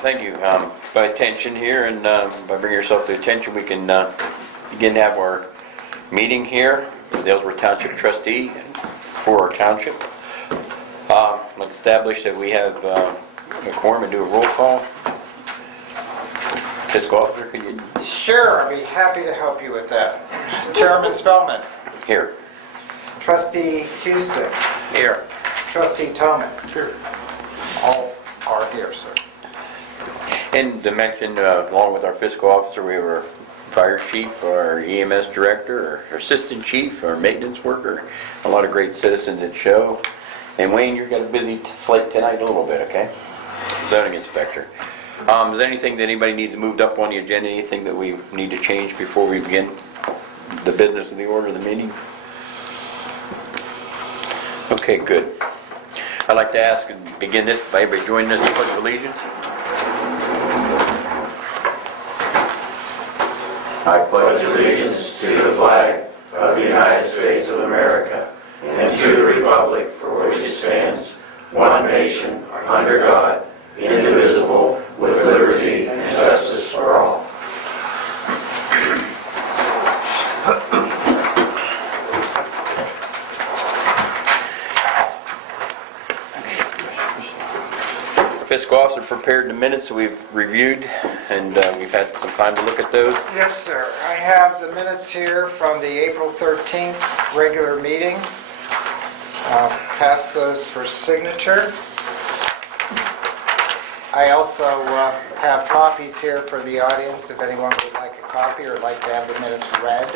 Thank you. By attention here, and by bringing yourself to attention, we can begin to have our meeting here with the Ellsworth Township Trustee for our township. Let's establish that we have a quorum and do a roll call. Fiscal Officer, could you? Sure, I'd be happy to help you with that. Chairman Spellman. Here. Trustee Houston. Here. Trustee Toman. Here. All are here, sir. And to mention, along with our fiscal officer, we have our fire chief, our EMS director, our assistant chief, our maintenance worker, a lot of great citizens that show. And Wayne, you've got a busy slate tonight a little bit, okay? Zoning inspector. Is there anything that anybody needs moved up on the agenda, anything that we need to change before we begin the business of the order of the meeting? Okay, good. I'd like to ask and begin this by everybody joining us in the Pledge of Allegiance. I pledge allegiance to the flag of the United States of America and to the republic for which it stands, one nation, under God, indivisible, with liberty and justice for all. Fiscal officer prepared the minutes that we've reviewed, and we've had some time to look at those. Yes, sir. I have the minutes here from the April 13th regular meeting. I'll pass those for signature. I also have copies here for the audience if anyone would like a copy or would like to have the minutes read.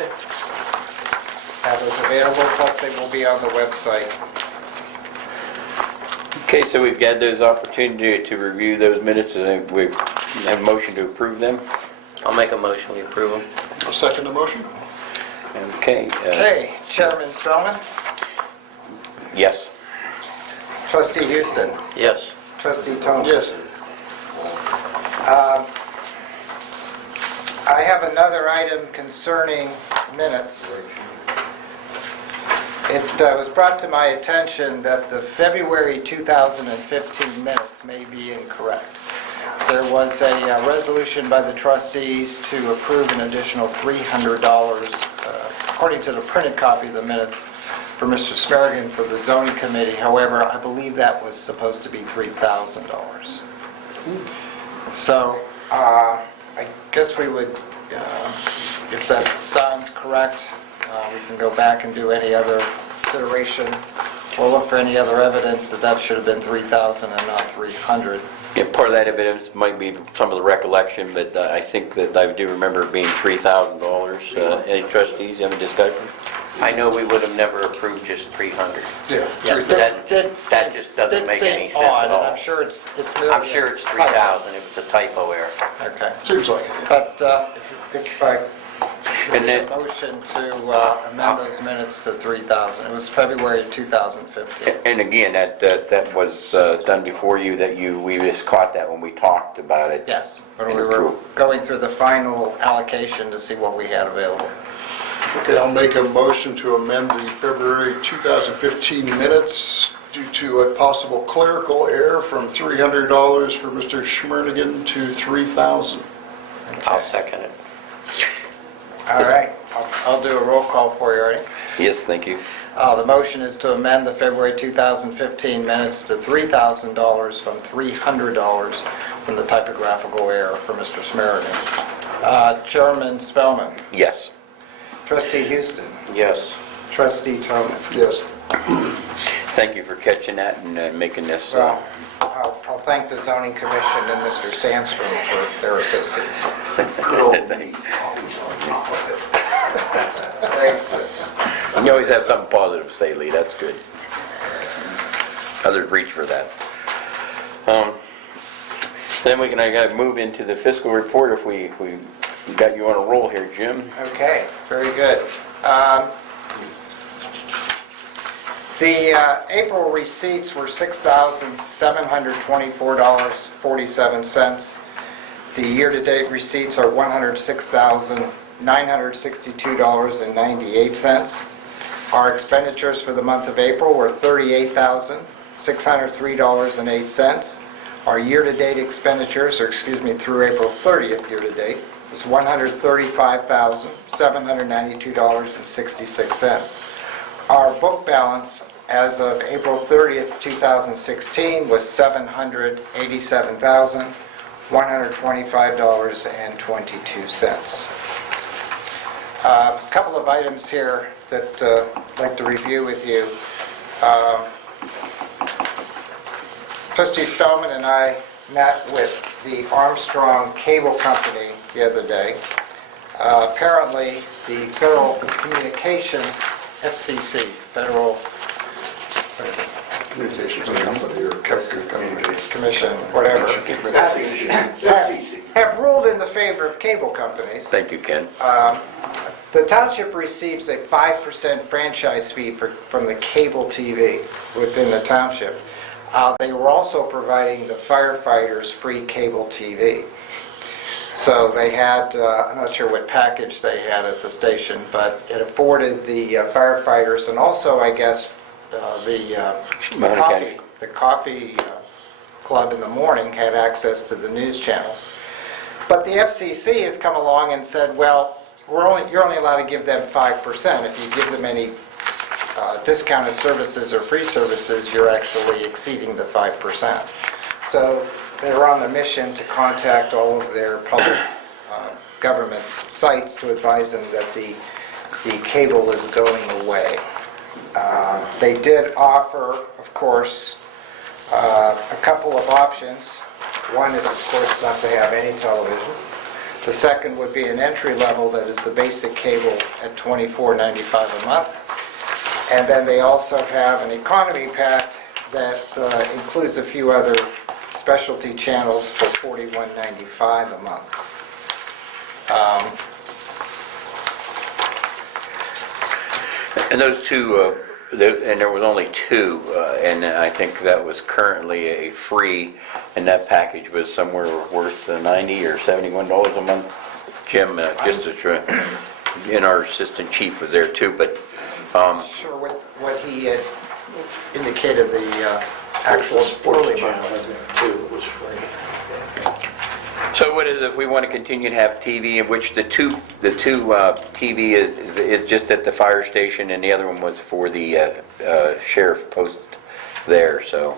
Have those available, plus they will be on the website. Okay, so we've got those opportunity to review those minutes, and we have a motion to approve them. I'll make a motion, we approve them. I'll second the motion. Okay. Okay, Chairman Spellman. Yes. Trustee Houston. Yes. Trustee Tony. Yes. I have another item concerning minutes. It was brought to my attention that the February 2015 minutes may be incorrect. There was a resolution by the trustees to approve an additional $300, according to the printed copy of the minutes, for Mr. Smergan for the zoning committee. However, I believe that was supposed to be $3,000. So, I guess we would, if that sounds correct, we can go back and do any other consideration. We'll look for any other evidence that that should have been $3,000 and not $300. Yeah, part of that evidence might be some of the recollection, but I think that I do remember it being $3,000. Any trustees have a discussion? I know we would have never approved just 300. Yeah. That just doesn't make any sense at all. I'm sure it's I'm sure it's 3,000. It was a typo error. Okay. Seems like it. But if I And then, motion to amend those minutes to 3,000. It was February 2015. and again, that was done before you. We just caught that when we talked about it. Yes, when we were going through the final allocation to see what we had available. Okay, I'll make a motion to amend the February 2015 minutes due to a possible clerical error from $300 for Mr. Schmernigan to $3,000. Okay. I'll second it. All right, I'll do a roll call for you, Artie. Yes, thank you. The motion is to amend the February 2015 minutes to $3,000 from $300 from the typographical error for Mr. Smerigan. Chairman Spellman. Yes. Trustee Houston. Yes. Trustee Toman. Yes. Thank you for catching that and making this. Well, I'll thank the Zoning Commission and Mr. Sandstrom for their assistance. You always have something positive to say, Lee. That's good. Others reach for that. Then we can move into the fiscal report if we got you on a roll here, Jim. Okay, very good. The April receipts were $6,724.47. The year-to-date receipts are $106,900. $962.98. Our expenditures for the month of April were $38,603.08. Our year-to-date expenditures, through April 30th year-to-date, was $135,792.66. Our book balance as of April 30th, 2016 was $787,125.22. A couple of items here that I'd like to review with you. Trustee Spellman and I met with the Armstrong Cable Company the other day. Apparently, the Federal Communications, FCC, Federal Communications Company or Commission, whatever, have ruled in the favor of cable companies. Thank you, Ken. The township receives a 5% franchise fee from the cable TV within the township. They were also providing the firefighters free cable TV. So they had, I'm not sure what package they had at the station, but it afforded the firefighters and also, I guess, the coffee club in the morning had access to the news channels. But the FCC has come along and said, well, you're only allowed to give them 5%. If you give them any discounted services or free services, you're actually exceeding the 5%. So they're on a mission to contact all of their public government sites to advise them that the cable is going away. They did offer, of course, a couple of options. One is, of course, not to have any television. The second would be an entry level that is the basic cable at $24.95 a month. And then they also have an economy pack that includes a few other specialty channels for $41.95 a month. And those two, and there was only two, and I think that was currently a free, and that package was somewhere worth $90 or $71 a month. Jim, just to try, and our assistant chief was there too, but Sure, what he had indicated the actual early channels. So what is, if we want to continue to have TV, in which the two TV is just at the fire station, and the other one was for the sheriff post there. So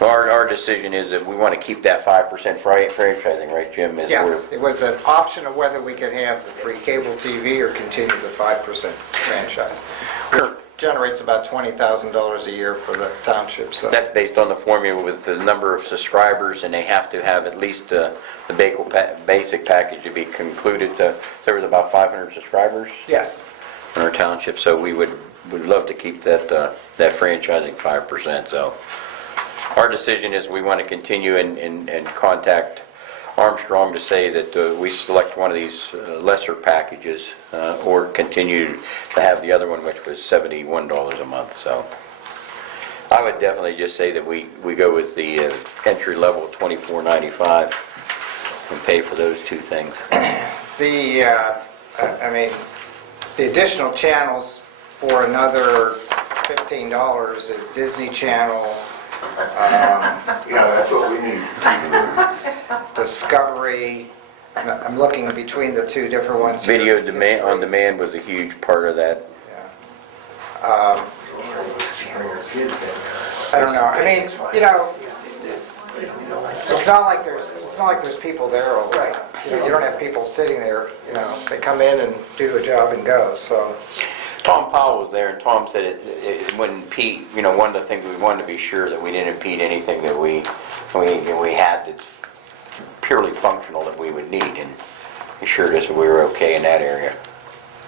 our decision is that we want to keep that 5% franchising, right, Jim? Yes, it was an option of whether we could have the free cable TV or continue the 5% franchise. Generates about $20,000 a year for the township. So that's based on the formula with the number of subscribers, and they have to have at least the basic package to be concluded. There was about 500 subscribers. Yes. In our township, so we would love to keep that franchising 5%. So our decision is we want to continue and contact Armstrong to say that we select one of these lesser packages or continue to have the other one, which was $71 a month. So I would definitely just say that we go with the entry level of $24.95 and pay for those two things. The additional channels for another $15 is Disney Channel, Yeah, that's what we need. Discovery. I'm looking between the two different ones here. Video on demand was a huge part of that. Yeah. I don't know. I mean, it's not like there's people there all the time. You don't have people sitting there. They come in and do their job and go. So. Tom Powell was there, and Tom said it wouldn't impede. One of the things we wanted to be sure that we didn't impede anything that we had that's purely functional that we would need, and assured us that we were okay in that area.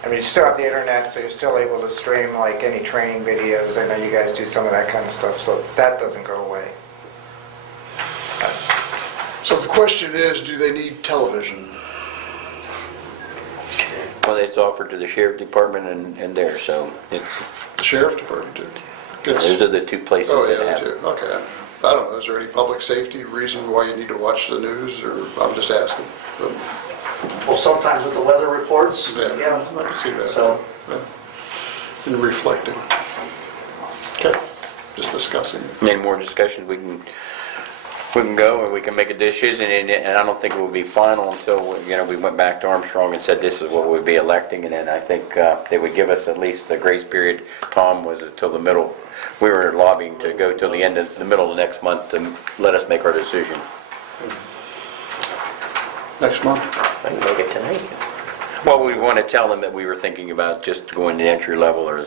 I mean, you still have the internet, so you're still able to stream like any training videos. I know you guys do some of that kind of stuff, so that doesn't go away. So the question is, do they need television? Well, it's offered to the sheriff department and there, so it's. The sheriff department did. Those are the two places Oh, that yeah, have they it. do. Okay. I don't know, is there any public safety reason why you need to watch the news, or I'm just asking? But, Well, sometimes with the weather reports, yeah, I can see that. So- Yeah. And reflecting. Okay, just discussing. Any more discussions, we can go and we can make a decision, and I don't think it will be final until, we went back to Armstrong and said this is what we'd be electing, and then I think they would give us at least a grace period. Tom was until the middle, we were lobbying to go till the end of the middle of next month to let us make our decision. Next month? I can make it tonight. Well, we want to tell them that we were thinking about just going to entry level or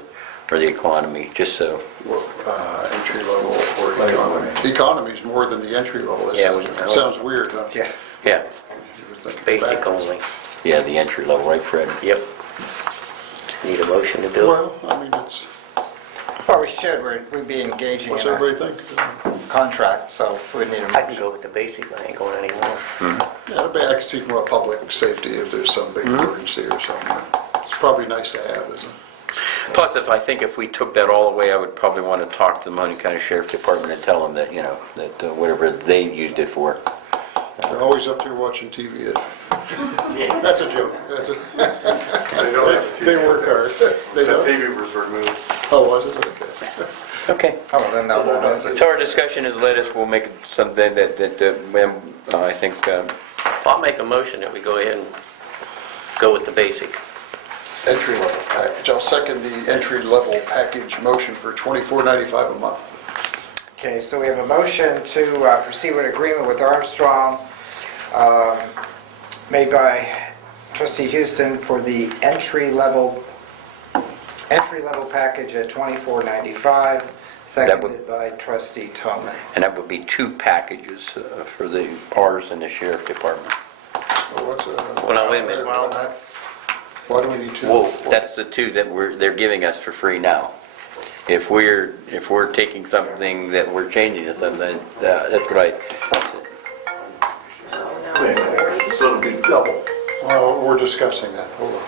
the economy, just so. Entry level or economy? Economy's more than the entry level. It Yeah, sounds weird, huh? Yeah. Yeah, You would think Basic backwards. only. yeah, the entry level, right, Fred? Yep. Need a motion to do it? Well, I mean, it's, Well, we should, we'd be engaging what's in a everybody think? contract, so we'd need a I can motion. go with the basic, I ain't going anymore. Yeah, I can see more public safety if there's some big emergency or something. It's probably nice to have, isn't it? Plus, if we took that all away, I would probably want to talk to the Mahoning County Sheriff Department and tell them that, that whatever they used it for. They're always up there watching TV. That's a joke. They don't have TV. They work hard. They The don't? TV was removed. Oh, was it? Okay. Okay. Oh, well, then that won't miss it. So our discussion has led us, we'll make something that I think, I'll make a motion that we go ahead and go with the basic. Entry level package. I'll second the entry level package motion for $24.95 a month. Okay, so we have a motion to proceed with agreement with Armstrong, made by Trustee Houston for the entry-level package at $24.95, seconded by Trustee Toman. and that would be two packages for the ours and the Sheriff Department. Well, what's a... Well, now, wait a minute. Well, that's, Why do we need two? Well, that's the two that they're giving us for free now. If we're taking something that we're changing to something, that's what So it'll be double. Well, we're discussing that. Hold on.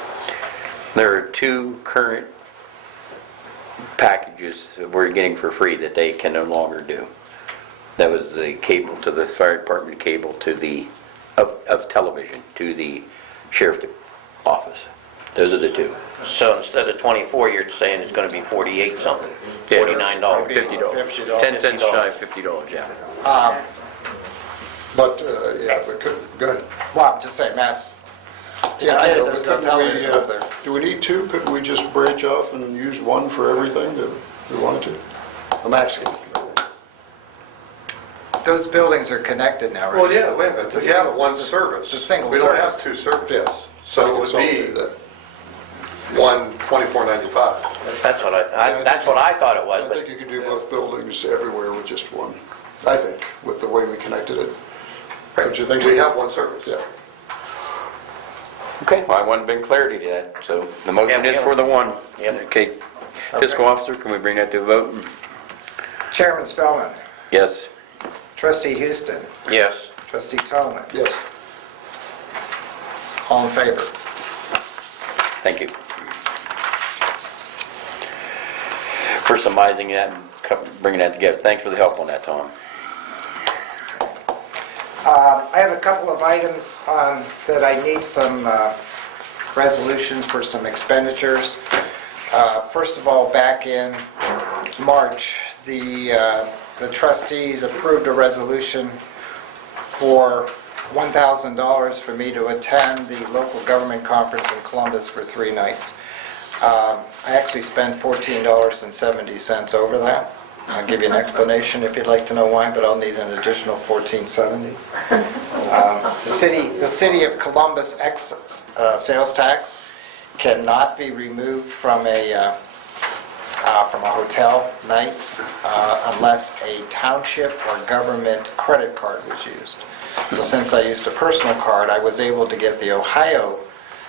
there are two current packages that we're getting for free that they can no longer do. That was the cable to the fire department, cable to the, of television to the sheriff office. Those are the two. So instead of 24, you're saying it's going to be 48 something, $49. $50. 10 cents shy of $50, yeah. But, yeah, but go ahead. well, I'm just saying, Matt. Yeah, I know, There's but no couldn't we, television up there. do we need two? Couldn't we just branch off and use one for everything that we wanted to? I'm asking. Those buildings are connected now, right? Well, yeah, wait a minute. It's a We have single- one service. it's a single We don't service. have two services. Yes. So it would be one $24.95. That's what I thought it was, I but think you could do both buildings everywhere with just one, I think, with the way we connected it. Don't you think so? We have one service. Yeah. Okay. Well, I want to bring clarity to that, so the motion Yeah, is for the one. Yep. Okay. Fiscal officer, can we bring that to a vote? Chairman Spellman, Yes. Trustee Houston, yes. Trustee Toman, Yes. all in favor? Thank you. For summarizing that and bringing that together. Thanks for the help on that, Tom. I have a couple of items that I need some resolutions for some expenditures. First of all, back in March, the trustees approved a resolution for $1,000 for me to attend the local government conference in Columbus for 3 nights. I actually spent $14.70 over that. I'll give you an explanation if you'd like to know why, but I'll need an additional $14.70. The city of Columbus sales tax cannot be removed from a hotel night unless a township or government credit card was used. So since I used a personal card, I was able to get the Ohio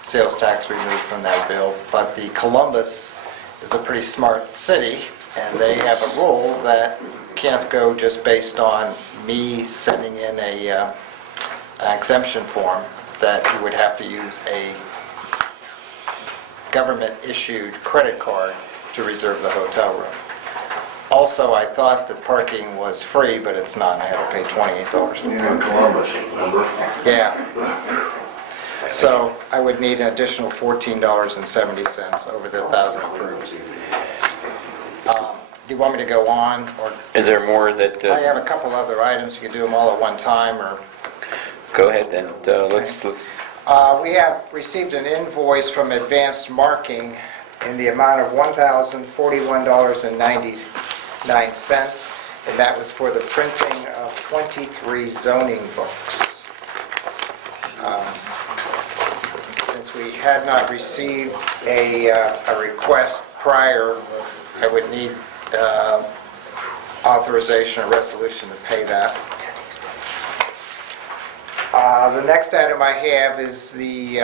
sales tax removed from that bill, but the Columbus is a pretty smart city, and they have a rule that can't go just based on me sending in an exemption form, that you would have to use a government-issued credit card to reserve the hotel room. Also, I thought that parking was free, but it's not. I had to pay $28 for parking. Columbus, remember? Yeah. So I would need an additional $14.70 over the 1,000 approved. Do you want me to go on, or Is there more that, I have a couple other items, you can do them all at one time, or... go ahead then, let's, We have received an invoice from Advanced Marking in the amount of $1,041.99, and that was for the printing of 23 zoning books. Since we had not received a request prior, I would need authorization or resolution to pay that. The next item I have is the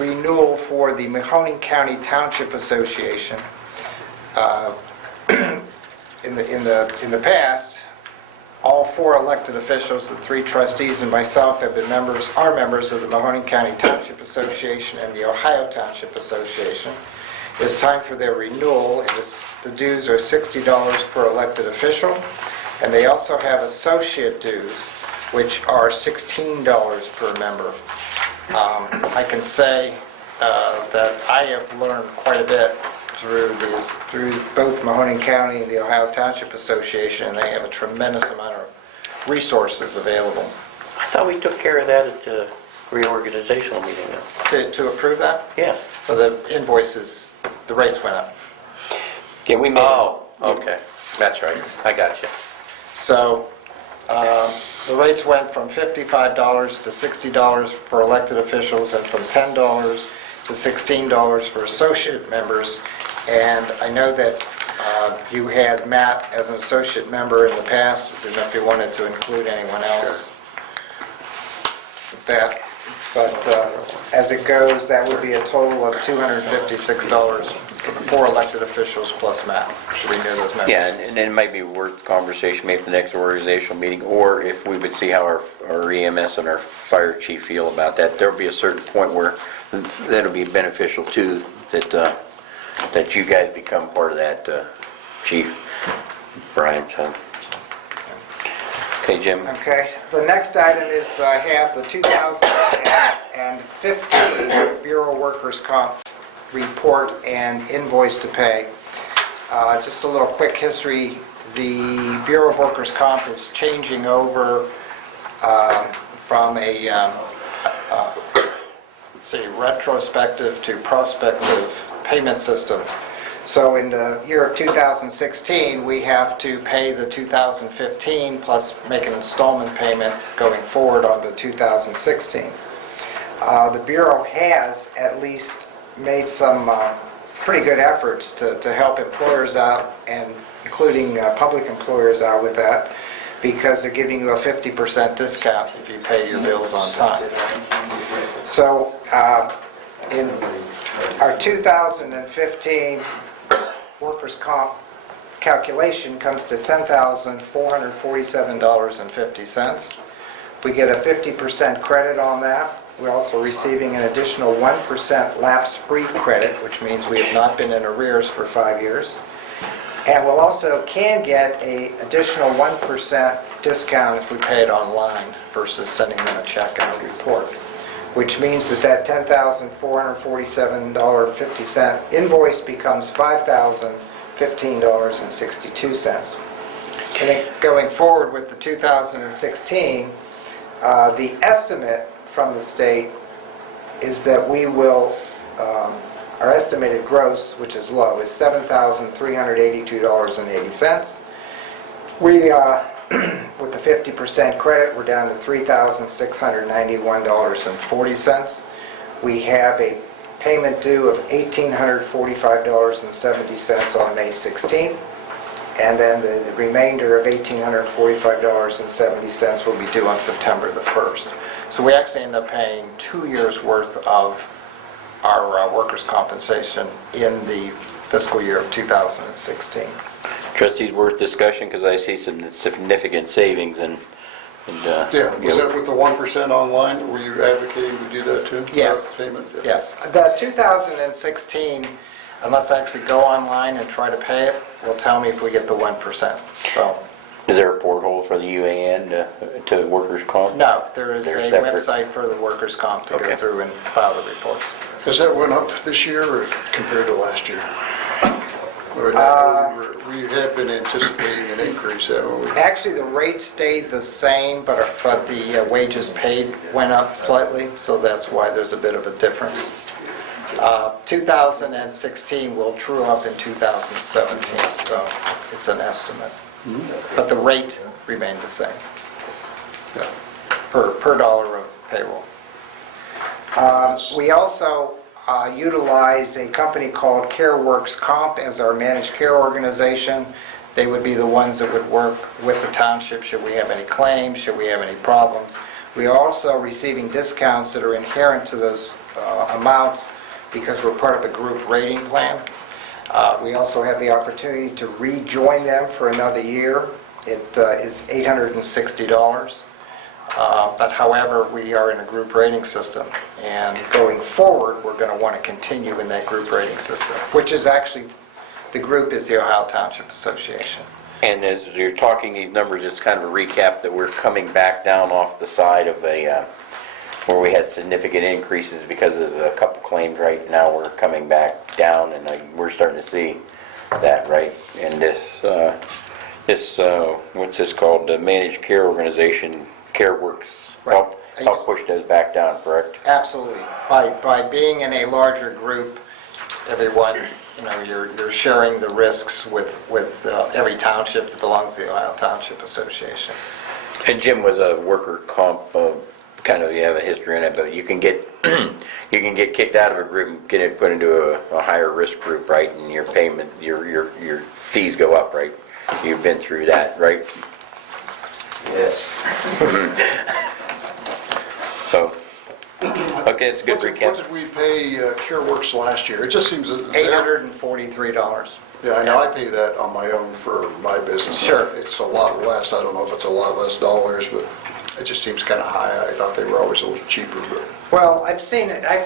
renewal for the Mahoning County Township Association. In the past, all 4 elected officials, the 3 trustees and myself, are members of the Mahoning County Township Association and the Ohio Township Association. It's time for their renewal. The dues are $60 per elected official, and they also have associate dues, which are $16 per member. I can say that I have learned quite a bit through both Mahoning County and the Ohio Township Association, and they have a tremendous amount of resources available. I thought we took care of that at the reorganizational meeting now. To approve that? Yeah. So the invoices, the rates went up. yeah, we made... Oh, okay. That's right. I got you. So the rates went from $55 to $60 for elected officials, and from $10 to $16 for associate members. And I know that you had Matt as an associate member in the past. I didn't know if you wanted to include anyone else with that. But as it goes, that would be a total of $256 for elected officials plus Matt to renew those members. Yeah, and it might be worth conversation maybe at the next organizational meeting, or if we would see how our EMS and our fire chief feel about that. There'll be a certain point where that'll be beneficial too, that you guys become part of that, Chief Brian. Okay, Jim. Okay. The next item is I have the 2015 Bureau Workers' Comp report and invoice to pay. Just a little quick history. The Bureau of Workers' Comp is changing over from a retrospective to prospective payment system. So in the year of 2016, we have to pay the 2015 plus make an installment payment going forward on the 2016. The Bureau has at least made some pretty good efforts to help employers out, and including public employers out with that, because they're giving you a 50% discount if you pay your bills on time. So in our 2015 workers' comp calculation comes to $10,447.50. We get a 50% credit on that. We're also receiving an additional 1% lapse-free credit, which means we have not been in arrears for 5 years. And we'll also can get an additional 1% discount if we pay it online versus sending them a check and a report, which means that $10,447.50 invoice becomes $5,015.62. And then going forward with the 2016, the estimate from the state is that we will, our estimated gross, which is low, is $7,382.80. We, with the 50% credit, we're down to $3,691.40. We have a payment due of $1,845.70 on May 16th, and then the remainder of $1,845.70 will be due on September the 1st. So we actually end up paying 2 years' worth of our workers' compensation in the fiscal year of 2016. Trustees, worth discussion because I see some significant savings and Yeah, was that with the 1% online? Were you advocating to do that too? Yes. Payment? Yes. The 2016 unless I actually go online and try to pay it, will tell me if we get the 1%. So, Is there a porthole for the UAN to workers' comp? no, there is They're a separate. website for the workers' comp to Okay. go through and file the reports. Has that went up this year or compared to last year? Or we had been anticipating an increase, haven't we? Actually, the rate stayed the same, but the wages paid went up slightly, so that's why there's a bit of a difference. 2016 will true up in 2017, so it's an estimate. But the rate remained the same Yeah. per dollar of payroll. We also utilize a company called CareWorks Comp as our managed care organization. They would be the ones that would work with the township should we have any claims, should we have any problems. We are also receiving discounts that are inherent to those amounts because we're part of the group rating plan. We also have the opportunity to rejoin them for another year. It is $860. But however, we are in a group rating system, and going forward, we're going to want to continue in that group rating system, which is actually, the group is the Ohio Township Association. And as you're talking these numbers, it's kind of a recap that we're coming back down off the side of where we had significant increases because of a couple claims. Right now, we're coming back down, and we're starting to see that, right? And this what's this called? The managed care organization, CareWorks, Right. help push those back down, correct? Absolutely. By being in a larger group, everyone, you're sharing the risks with every township that belongs to the Ohio Township Association. And Jim was a worker comp, kind of, you have a history in it, but you can get you can get kicked out of a group and get it put into a higher risk group, right? And your payment, your fees go up, right? You've been through that, right? Yes. So, okay, it's a good What recap. did we pay CareWorks last year? It just seems that... $843. Yeah, I know, I pay that on my own for my business. Sure. It's a lot less, I don't know if it's a lot less dollars, but it just seems kind of high. I thought they were always a little cheaper, but... Well, I've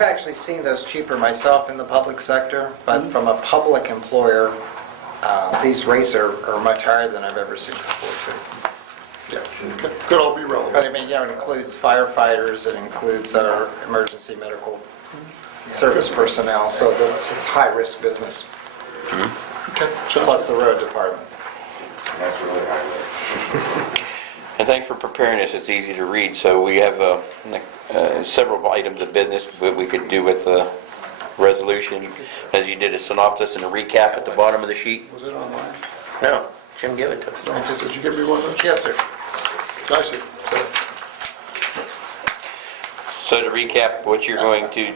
actually seen those cheaper myself in the public sector, but from a public employer, these rates are much higher than I've ever seen before, too. Yeah, could all be relevant. But I mean, it includes firefighters, it includes our emergency medical service personnel, so it's high-risk business, Okay, so... plus the road department. That's really high. And thanks for preparing this. It's easy to read. So we have several items of business that we could do with the resolution. As you did a synopsis and a recap at the bottom of the sheet. Was it online? No, Jim, give it to us. Did you give me one of those? Yes, sir. I see. So to recap, what you're going to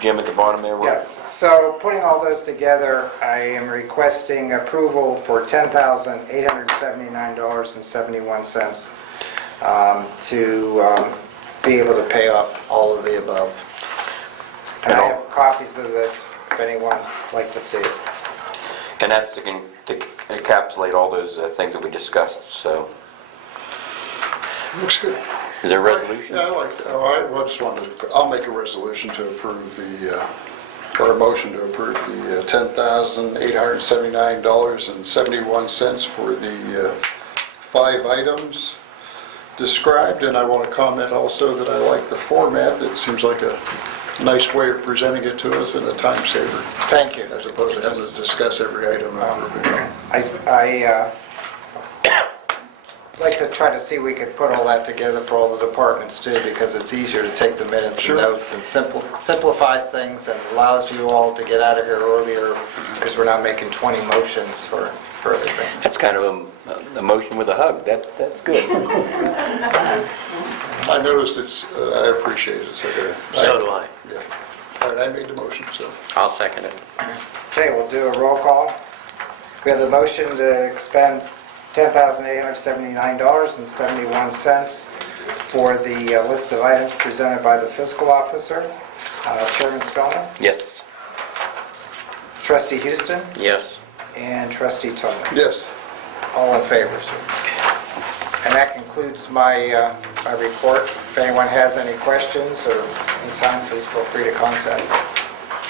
Jim, at the bottom there? Yes, so putting all those together, I am requesting approval for $10,879.71 to be able to pay off all of the above. And I have copies of this if anyone would like to see it. And that's to encapsulate all those things that we discussed, so. Looks good. Is there a resolution? Yeah, I like that. I'll make a resolution to approve or a motion to approve the $10,879.71 for the 5 items described. And I want to comment also that I like the format. It seems like a nice way of presenting it to us and a time saver. Thank you. As opposed to having to discuss every item. I'd like to try to see if we could put all that together for all the departments too, because it's easier to take the minutes Sure. and notes and simplifies things and allows you all to get out of here earlier, because we're not making 20 motions for everything. That's kind of a motion with a hug. That's good. I noticed I appreciate it. So do I. Yeah. All right, I made the motion, so. I'll second it. Okay, we'll do a roll call. We have the motion to expend $10,879.71 for the list of items presented by the fiscal officer. Chairman Spellman, Yes. Trustee Houston, Yes. and Trustee Tolman. Yes. All in favor, sir. And that concludes my my report. If anyone has any questions or any time, please feel free to contact me.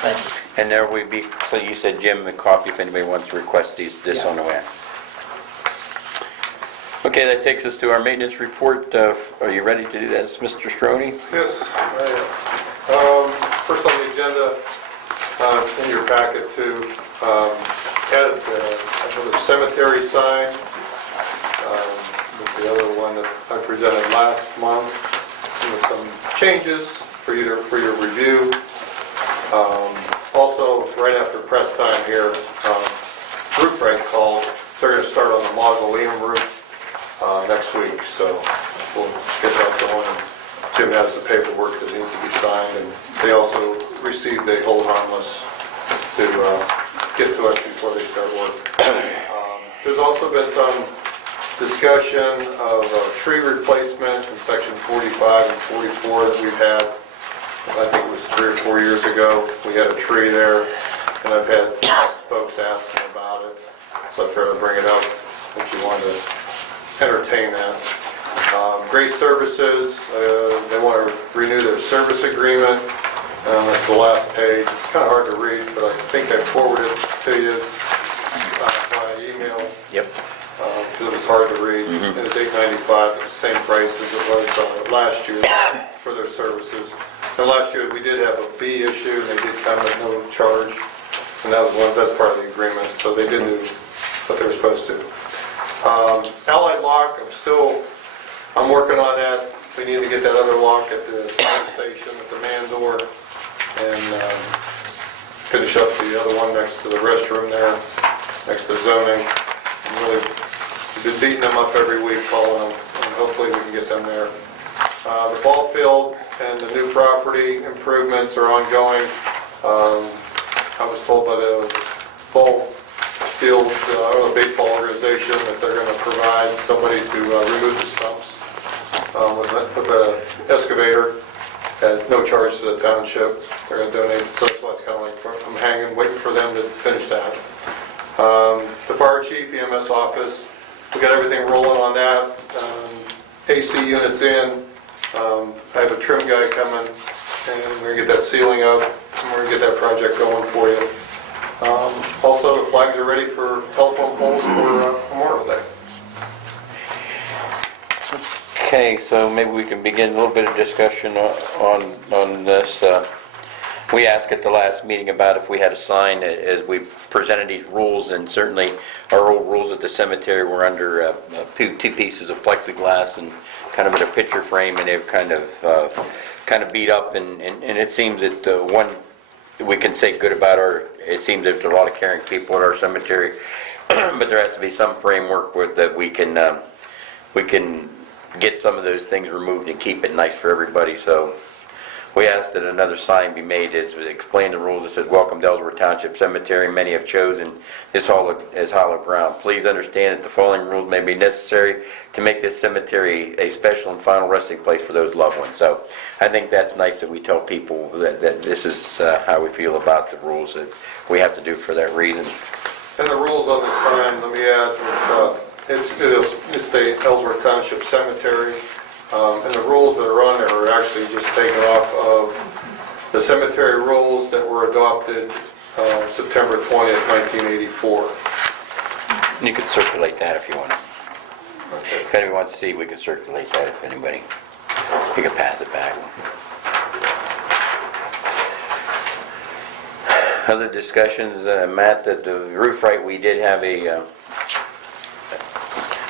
Thank you. And there will be, so you said, Jim, a copy if anybody wants to request this on the way. Okay, that takes us to our maintenance report. Are you ready to do this, Mr. Stroni? Yes, I am. First on the agenda, it's in your packet to add another cemetery sign with the other one that I presented last month, with some changes for your review. Also, right after press time here, roof rate called. They're going to start on the mausoleum roof next week, so we'll get that going. Jim has the paperwork that needs to be signed, and they also received a hold harmless to get to us before they start work. There's also been some discussion of tree replacement in section 45 and 44 that we've had. I think it was 3 or 4 years ago. We had a tree there, and I've had folks asking about it, so I figured I'd bring it up if you wanted to entertain that. Grace Services, they want to renew their service agreement. That's the last page. It's kind of hard to read, but I think I forwarded it to you by email. Yep. Because it was hard to read. Mhm. It was $895, the same price as it was last year for their services. And last year we did have a B issue, and they did come at no charge, and that's part of the agreement. So they did do what they were supposed to. Allied Lock, I'm working on that. We need to get that other lock at the fire station, at the man door, and finish up the other one next to the restroom there, next to zoning. We've been beating them up every week, calling them, and hopefully we can get them there. The ball field and the new property improvements are ongoing. I was told by the ball field, baseball organization, that they're going to provide somebody to remove the stumps with an excavator at no charge to the township. They're going to donate, so that's why it's kind of like I'm hanging, waiting for them to finish that. The fire chief, EMS office, we got everything rolling on that. AC units in. I have a trim guy coming, and we're going to get that ceiling up, and we're going to get that project going for you. Also, the flags are ready for telephone poles for Memorial Day. Okay, so maybe we can begin a little bit of discussion on this. We asked at the last meeting about if we had a sign as we presented these rules, and certainly our old rules at the cemetery were under two pieces of plexiglass and kind of in a picture frame, and they were kind of beat up, and it seems that one we can say good about it seems there's a lot of caring people at our cemetery, but there has to be some framework that we can get some of those things removed and keep it nice for everybody. So we asked that another sign be made as explain the rules that says, "Welcome to Ellsworth Township Cemetery. Many have chosen this as hollow ground. Please understand that the following rules may be necessary to make this cemetery a special and final resting place for those loved ones." So I think that's nice that we tell people that this is how we feel about the rules that we have to do for that reason. And the rules on the sign, let me add, it's the Ellsworth Township Cemetery. And the rules that are on there are actually just taken off of the cemetery rules that were adopted September 20th, 1984. You could circulate that if you want. Okay. If anyone wants to see, we could circulate that if anybody. You can pass it back. Other discussions, Matt, that the roof right, we did have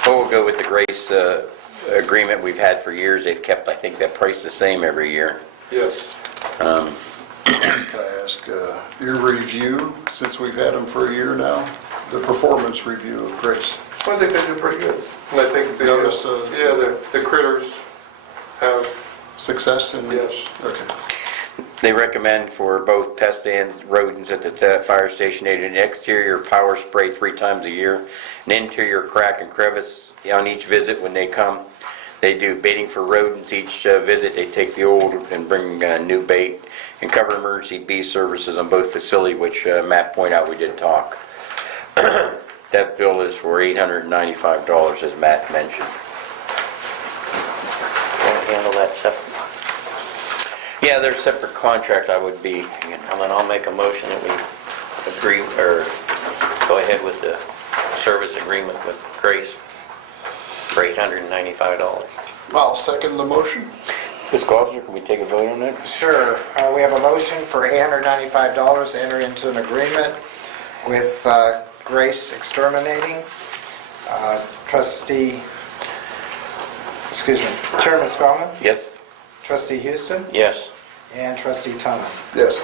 we'll go with the Grace agreement we've had for years. They've kept, I think, that price the same every year. Yes. Can I ask your review, since we've had them for a year now, the performance review of Grace? I think they do pretty good. And I think the critters have... Success in... Yes. Okay. They recommend for both pest and rodents at the fire station, they do an exterior power spray 3 times a year, an interior crack and crevice on each visit when they come. They do baiting for rodents each visit. They take the old and bring new bait, and cover emergency bee services on both facilities, which Matt pointed out we did talk. That bill is for $895, as Matt mentioned. Want to handle that separate? Yeah, they're separate contracts, I would be, And then I'll make a motion that we agree, or go ahead with the service agreement with Grace for $895. I'll second the motion. Fiscal Officer, can we take a vote on that? Sure. We have a motion for $895 to enter into an agreement with Grace Exterminating. Chairman Spellman, Yes? Trustee Houston, Yes. and Trustee Tillman. Yes.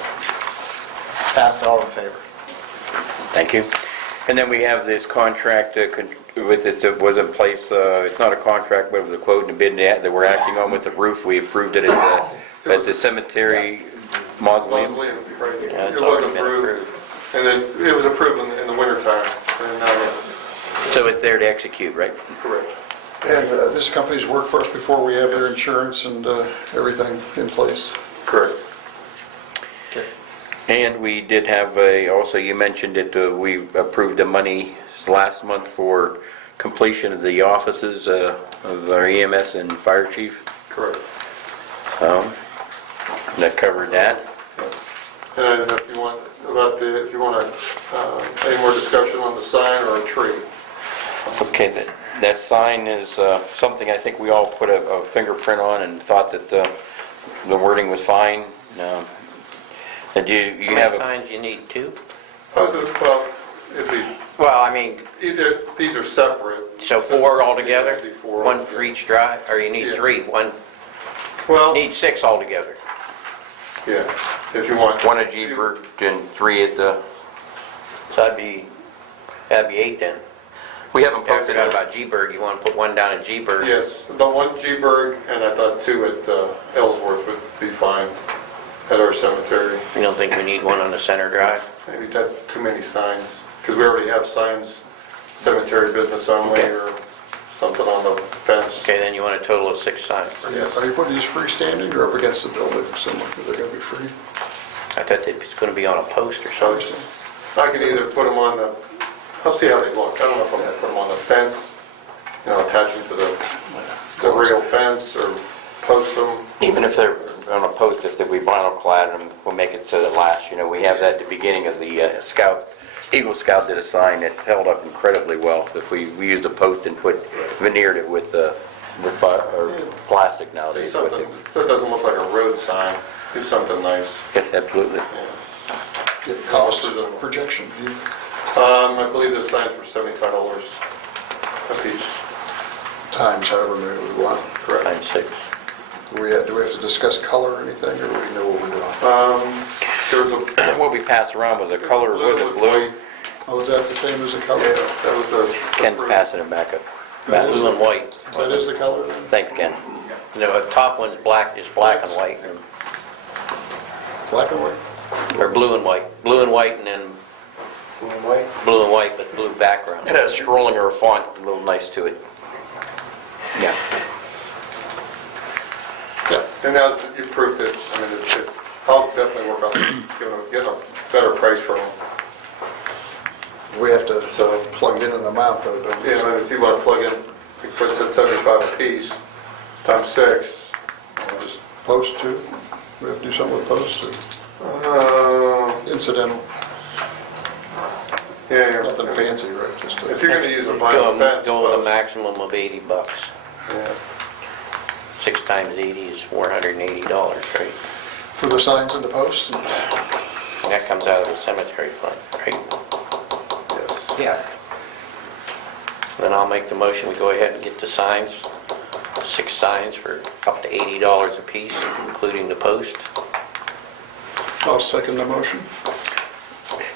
Passed, all in favor. Thank you. And then we have this contract with this, it was in place, it's not a contract, but it was a quote and a bid that we're acting on with the roof. We approved it at the cemetery mausoleum. Mausoleum, right. Yeah, it's It was already been approved. approved. And it was approved in the wintertime. So it's there to execute, right? Correct. And this company's worked for us before. We have their insurance and everything in place. Correct. And we did have also you mentioned that we approved the money last month for completion of the offices of our EMS and fire chief. Correct. That covered that. And I don't know if you want any more discussion on the sign or a tree. Okay, that sign is something I think we all put a fingerprint on and thought that the wording was fine. And How you many have signs you need? 2? Well, it'd be Well, I mean, either, these are separate. so 4 altogether? It'd be 4 1 for each drive, or you need Yeah. 3? Well, Need 6 altogether. yeah, if you want. 1 at G-Berg and 3 at the... So that'd be 8 then. We haven't Yeah, I posted forgot it. about G-Berg. You want to put 1 down at G-Berg? Yes, the 1 G-Berg, and I thought 2 at Ellsworth would be fine at our cemetery. You don't think we need 1 on the center drive? Maybe that's too many signs, because we already have signs, cemetery business only, Okay. or something on the fence. Okay, then you want a total of 6 signs. Yes. Are you putting these freestanding or up against the building? Somewhere, they're going to be free. I thought it was going to be on a post or something. I could either put them on I'll see how they look. I don't know if I'm going to put them on the fence, attach them to the rail fence, or post them. Even if they're on a post, if we vinyl clad them, we'll make it so that lasts. We have that at the beginning of the Eagle Scout did a sign that held up incredibly well. If we used a post and veneered it with plastic Do nowadays. something that doesn't look like a road sign. Do something nice. Yes, absolutely. Get cost projection. I believe the signs were $75 a piece. Times however many we want. Correct. Times 6. Do we have to discuss color or anything, or do we know what we're doing? There was a What we passed around was a color, was it with blue? white. Oh, is that the same as the color? Yeah, that was a... Ken's passing it back up. Blue and white. That is the color then? Thanks, Ken. No, the top one's black, just black and white. Black and white? Or blue and white. Blue and white and then Blue and white? blue and white with blue background. It has scrolling or a font, a little nice to it. Yeah. And now that you've proved it, I'll definitely work on getting a better price from them. We have to plug in an amount though, don't we? Yeah, if you want to plug in, you put it at 75 a piece, times 6. Just post too? We have to do something with posts or incidental? Yeah, Nothing fancy, right? Just if you're going to use a vinyl fence... Go with a maximum of $80. Yeah. 6 times 80 is $480, right? for the signs and the posts? And that comes out of the cemetery fund, right? Yes. Then I'll make the motion, we go ahead and get the signs, 6 signs for up to $80 a piece, including the post. I'll second the motion.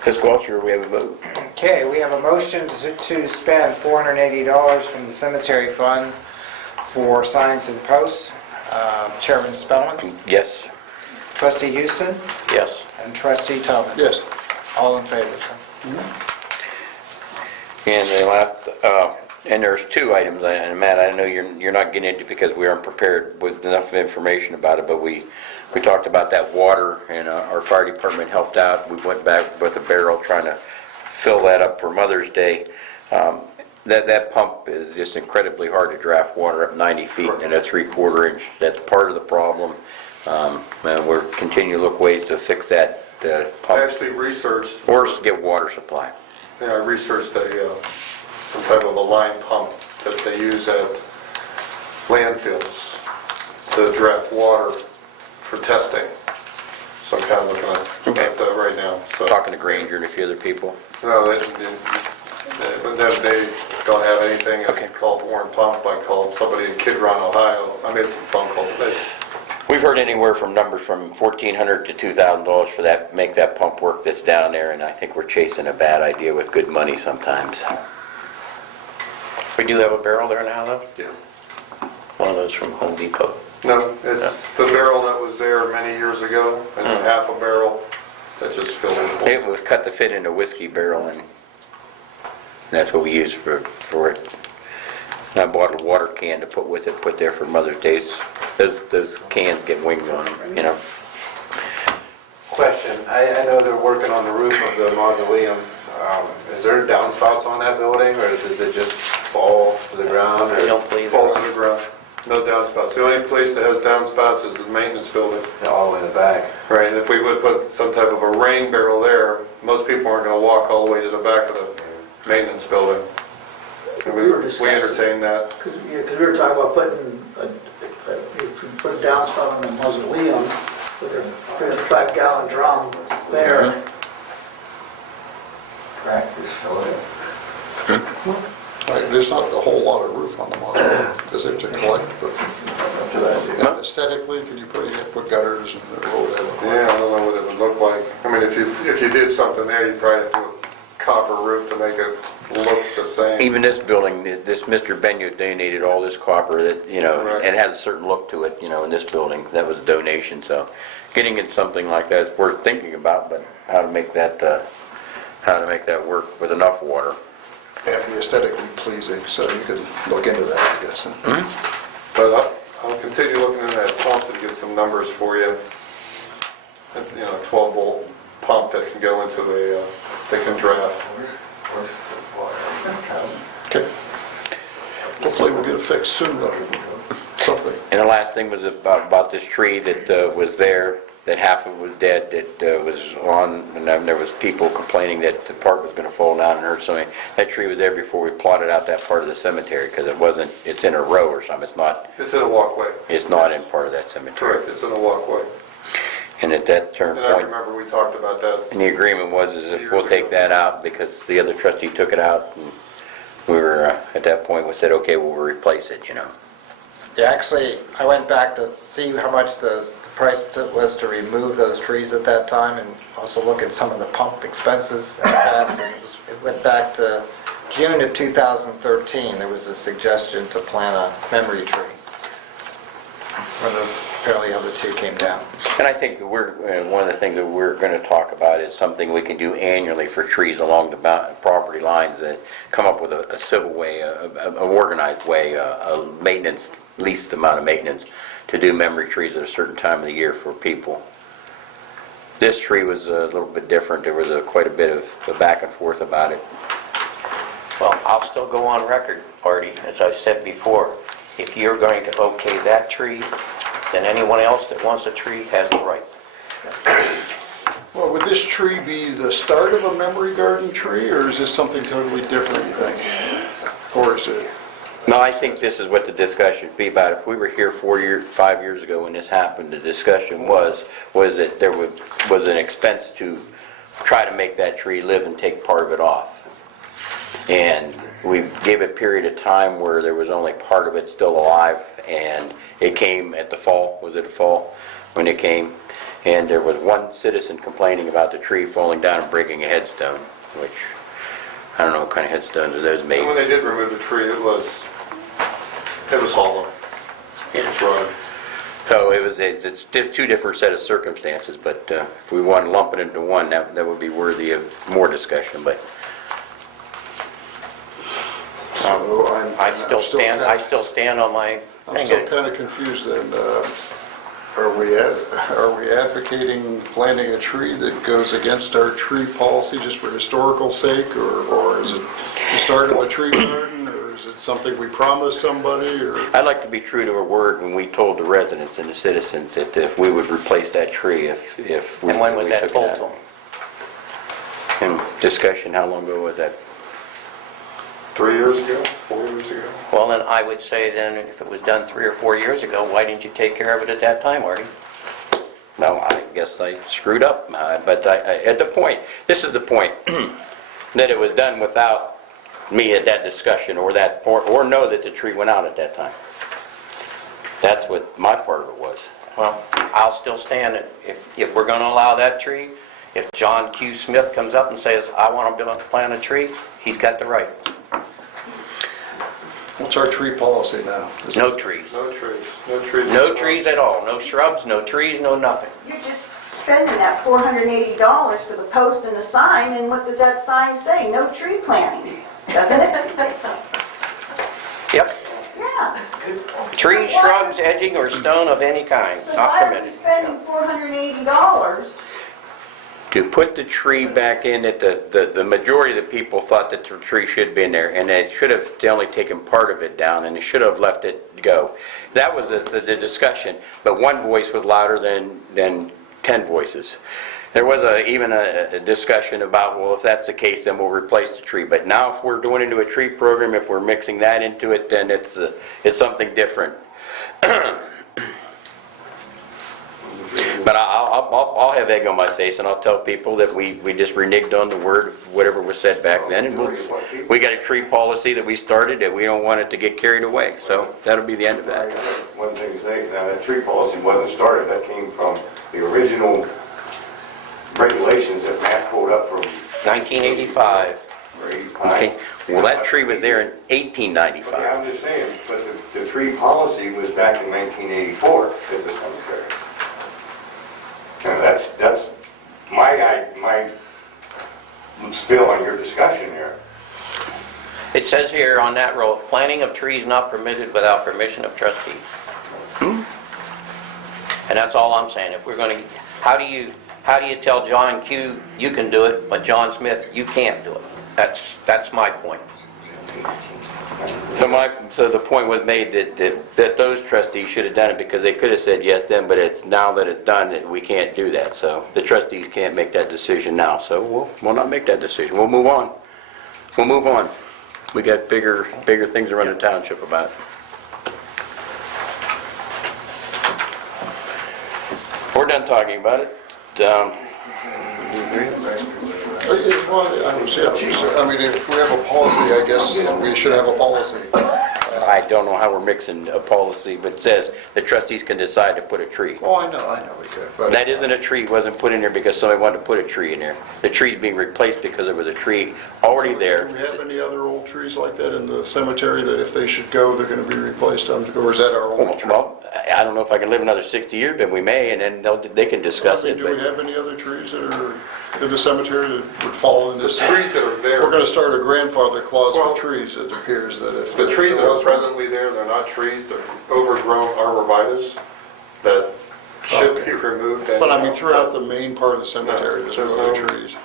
Fiscal Officer, we have a vote. Okay, we have a motion to spend $480 from the cemetery fund for signs and posts. Chairman Spellman, Yes. Trustee Houston, Yes. and Trustee Tobin. Yes. All in favor, sir. And the last, and there's 2 items, and Matt, I know you're not getting into it because we aren't prepared with enough information about it, but we talked about that water, and our fire department helped out. We went back with a barrel trying to fill that up for Mother's Day. That pump is just incredibly hard to draft water up 90 feet and a 3/4 inch. That's part of the problem. And we're continuing to look ways to fix that I pump, actually researched, or to get water supply. I researched some type of a line pump that they use at landfills to draft water for testing. So I'm kind of looking at that right now. So Talking to Granger and a few other people. no, they don't have anything. Okay. I called Warren Pump. I called somebody in Kidron, Ohio. I made some phone calls. We've heard anywhere from numbers from $1,400 to $2,000 for that, make that pump work that's down there, and I think we're chasing a bad idea with good money sometimes. We do have a barrel there now, though? Yeah. One of those from Home Depot. No, it's the barrel that was there many years ago. It's a half a barrel that just filled with It was cut to fit in a whiskey barrel, and that's what we use for it. And I bought a water can to put with it, put there for Mother's Day. Those cans get wings on them, you know. Question, I know they're working on the roof of the mausoleum. Is there downspouts on that building, or does it just fall to the ground? I don't believe falls there to the ground. No downspouts. The only place that has downspouts is the maintenance building. All the way in the back? Right, and if we would put some type of a rain barrel there, most people aren't going to walk all the way to the back of the maintenance building. And We were we discussing- entertained that. Because we were talking about put a downspout on the mausoleum with a 5-gallon drum there. There's not a whole lot of roof on the mausoleum, because it's a collect, but aesthetically, can you put gutters and whatever? Yeah, I don't know what it would look like. I mean, if you did something there, you'd probably have to do a copper roof to make it look the same. Even this building, this Mr. Benio donated all this copper that, you know, Right. it has a certain look to it, you know, in this building. That was a donation, so getting in something like that is worth thinking about, but how to make that work with enough water. And be aesthetically pleasing, so you could look into that, I guess. But I'll continue looking at that pump and get some numbers for you. It's, you know, a 12-volt pump that can go into that can draft. Okay. Hopefully we'll get it fixed soon, though. Something. And the last thing was about this tree that was there, that half of it was dead, that was on, and then there was people complaining that the part was going to fall down and hurt somebody. That tree was there before we plotted out that part of the cemetery, because it's in a row or something. It's in a walkway. It's not in part of that cemetery. Correct, it's in a walkway. And at that turn And I point, remember we talked about that. and the agreement was is if we'll take that out, because the other trustee took it out, and we were, at that point, we said, okay, we'll replace it, you know. Yeah, actually, I went back to see how much the price was to remove those trees at that time, and also look at some of the pump expenses in the past. And it went back to June of 2013. There was a suggestion to plant a memory tree when apparently the other two came down. And I think that one of the things that we're going to talk about is something we can do annually for trees along the property lines, that come up with a civil way, an organized way, a maintenance, least amount of maintenance, to do memory trees at a certain time of the year for people. This tree was a little bit different. There was quite a bit of back and forth about it. Well, I'll still go on record, Artie, as I've said before. If you're going to okay that tree, then anyone else that wants a tree has the right. Well, would this tree be the start of a memory garden tree, or is this something totally different, you think? Or is it? No, I think this is what the discussion would be about. If we were here 5 years ago when this happened, the discussion was that there was an expense to try to make that tree live and take part of it off. And we gave a period of time where there was only part of it still alive, and it came at the fall. Was it a fall when it came? And there was one citizen complaining about the tree falling down and breaking a headstone, which I don't know what kind of headstones are those made. And when they did remove the tree, it was hollow. It was rotted. So it's two different set of circumstances, but if we want to lump it into one, that would be worthy of more discussion. But So I still stand on my I'm thing. still kind of confused then. Are we advocating planting a tree that goes against our tree policy just for historical sake, or is it the start of a tree garden, or is Is it something we promised somebody, or? I'd like to be true to our word when we told the residents and the citizens that if we would replace that tree if we... And when was we that took it told out. to them? In discussion, how long ago was that? 3 years ago, 4 years ago. Well, then I would say then, if it was done 3 or 4 years ago, why didn't you take care of it at that time, Artie? No, I guess I screwed up, but at the point, this is the point, that it was done without me at that discussion or know that the tree went out at that time. That's what my part of it was. Well, I'll still stand it. If we're going to allow that tree, if John Q. Smith comes up and says, I want to plant a tree, he's got the right. What's our tree policy now? No trees. No trees. No trees. No trees at all. No shrubs, no trees, no nothing. You're just spending that $480 for the post and the sign, and what does that sign say? No tree planting, doesn't it? Yep. Yeah. Trees, shrubs, edging, or stone of any kind. So Not why are we permitted. spending $480? To put the tree back in, that the majority of the people thought that the tree should be in there, and they should have only taken part of it down, and they should have left it go. That was the discussion, but one voice was louder than 10 voices. There was even a discussion about, well, if that's the case, then we'll replace the tree. But now if we're going into a tree program, if we're mixing that into it, then it's something different. But I'll have egg on my face, and I'll tell people that we just reneged on the word, whatever was said back then, and we got a tree policy that we started that we don't want it to get carried away. So that'll be the end of that. One thing to say, now that tree policy wasn't started, that came from the original regulations that Matt pulled up from 1985. Okay. Well, that tree was there in 1895. But I'm just saying, but the tree policy was back in 1984 at the cemetery. And that's my spill on your discussion here. It says here on that roll, planting of trees not permitted without permission of trustees. And that's all I'm saying. If we're going to, how do you tell John Q. you can do it, but John Smith you can't do it? That's my point. So the point was made that those trustees should have done it because they could have said yes then, but it's now that it's done that we can't do that. So the trustees can't make that decision now. So we'll not make that decision. We'll move on. We'll move on. We got bigger things to run the township about. We're done talking about it. I mean, if we have a policy, I guess we should have a policy. I don't know how we're mixing a policy, but it says the trustees can decide to put a tree. Oh, I know we could. But That isn't a tree, wasn't put in there because somebody wanted to put a tree in there. The tree's being replaced because there was a tree already there. do we have any other old trees like that in the cemetery that if they should go, they're going to be replaced? Or is that our only tree? Well, I don't know if I can live another 60 years, but we may, and then they can discuss it. Do we have any other trees that are in the cemetery that would fall in The this? trees that are there. We're going to start a grandfather clause Well, for trees. It appears that if The trees that are presently there, they're not trees, they're overgrown arborvitaes that should be removed. But I mean, throughout the main part of the cemetery, there's no other trees.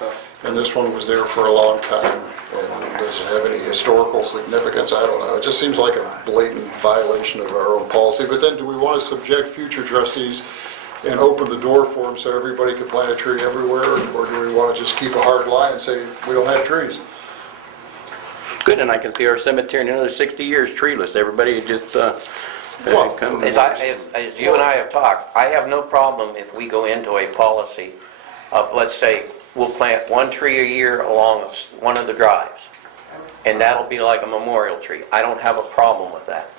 And this one was there for a long time. And does it have any historical significance? I don't know. It just seems like a blatant violation of our own policy. But then do we want to subject future trustees and open the door for them so everybody can plant a tree everywhere? Or do we want to just keep a hard line and say, we don't have trees? Good, and I can see our cemetery in another 60 years treeless. Everybody just come. As you and I have talked, I have no problem if we go into a policy of, let's say, we'll plant one tree a year along one of the drives, and that'll be like a memorial tree. I don't have a problem with that.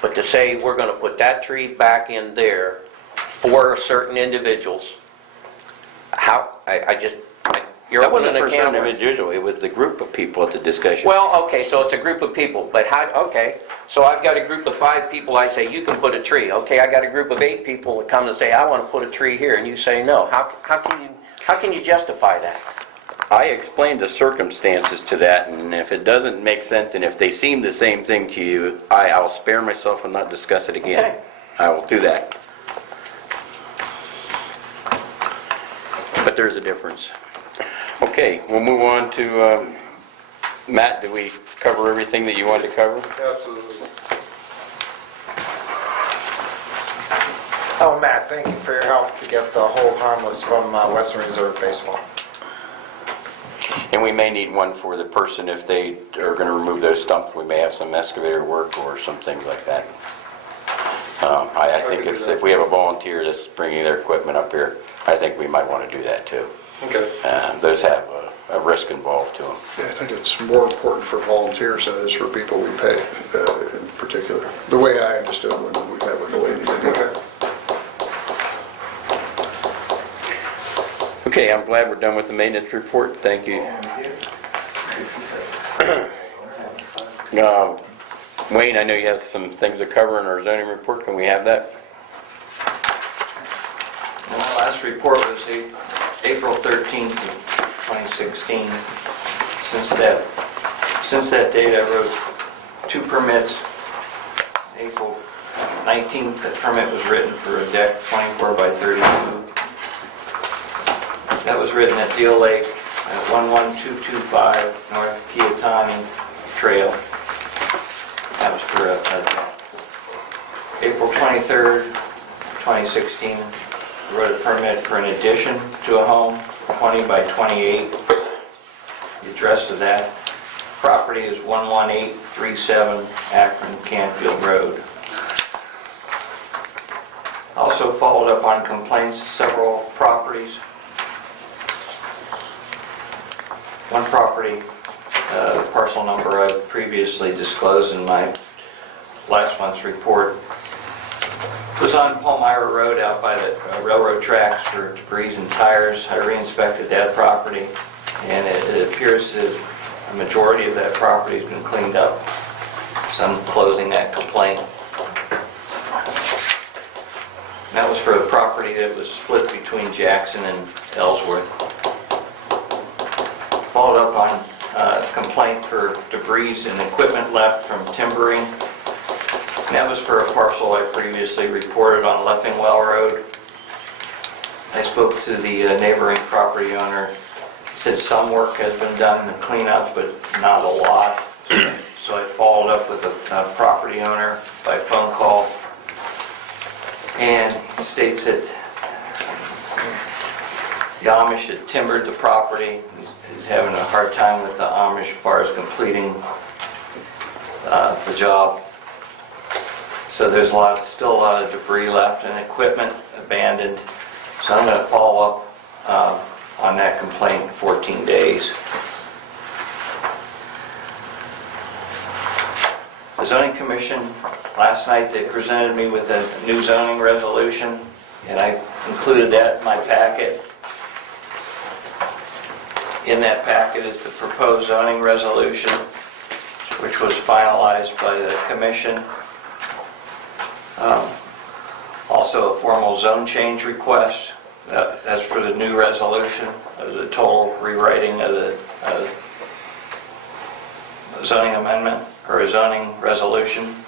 But to say we're going to put that tree back in there for certain individuals, you're That wasn't opening for a can certain of worms. individual, it was the group of people at the discussion. Well, okay, so it's a group of people, but so I've got a group of 5 people, I say, you can put a tree. Okay, I got a group of 8 people that come and say, I want to put a tree here, and you say no. How can you justify that? I explained the circumstances to that, and if it doesn't make sense, and if they seem the same thing to you, I'll spare myself and not discuss it again. Okay. I will do that. But there's a difference. Okay, we'll move on to Matt, did we cover everything that you wanted to cover? Absolutely. Oh, Matt, thank you for your help to get the hold harmless from Western Reserve Baseball. And we may need one for the person if they are going to remove those stumps. We may have some excavator work or some things like that. I think if we have a volunteer that's bringing their equipment up here, I think we might want to do that too. Okay. Those have a risk involved to them. Yeah, I think it's more important for volunteers than it is for people we pay in particular. The way I understood when we met with the lady. Okay. Okay, I'm glad we're done with the maintenance report. Thank you. Wayne, I know you have some things to cover in our zoning report. Can we have that? Well, my last report was April 13th, 2016. Since that date, I wrote 2 permits. April 19th, the permit was written for a deck 24 by 32. That was written at Deal Lake at 11225 North Kiotani Trail. That was for a April 23rd, 2016. I wrote a permit for an addition to a home, 20 by 28. The address of that property is 11837 Akron Canfield Road. Also followed up on complaints to several properties. One property, the parcel number I previously disclosed in my last month's report, was on Palmyra Road out by the railroad tracks for debris and tires. I re-inspected that property, and it appears that a majority of that property has been cleaned up. So I'm closing that complaint. And that was for a property that was split between Jackson and Ellsworth. Followed up on a complaint for debris and equipment left from timbering. And that was for a parcel I previously reported on Leffingwell Road. I spoke to the neighboring property owner. He said some work has been done in the cleanup, but not a lot. So I followed up with a property owner by phone call. And he states that the Amish had timbered the property. He's having a hard time with the Amish as far as completing the job. So there's still a lot of debris left and equipment abandoned. So I'm going to follow up on that complaint in 14 days. The Zoning Commission, last night they presented me with a new zoning resolution, and I included that in my packet. In that packet is the proposed zoning resolution, which was finalized by the Commission. Also a formal zone change request. That's for the new resolution. It was a total rewriting of the zoning amendment, or a zoning resolution.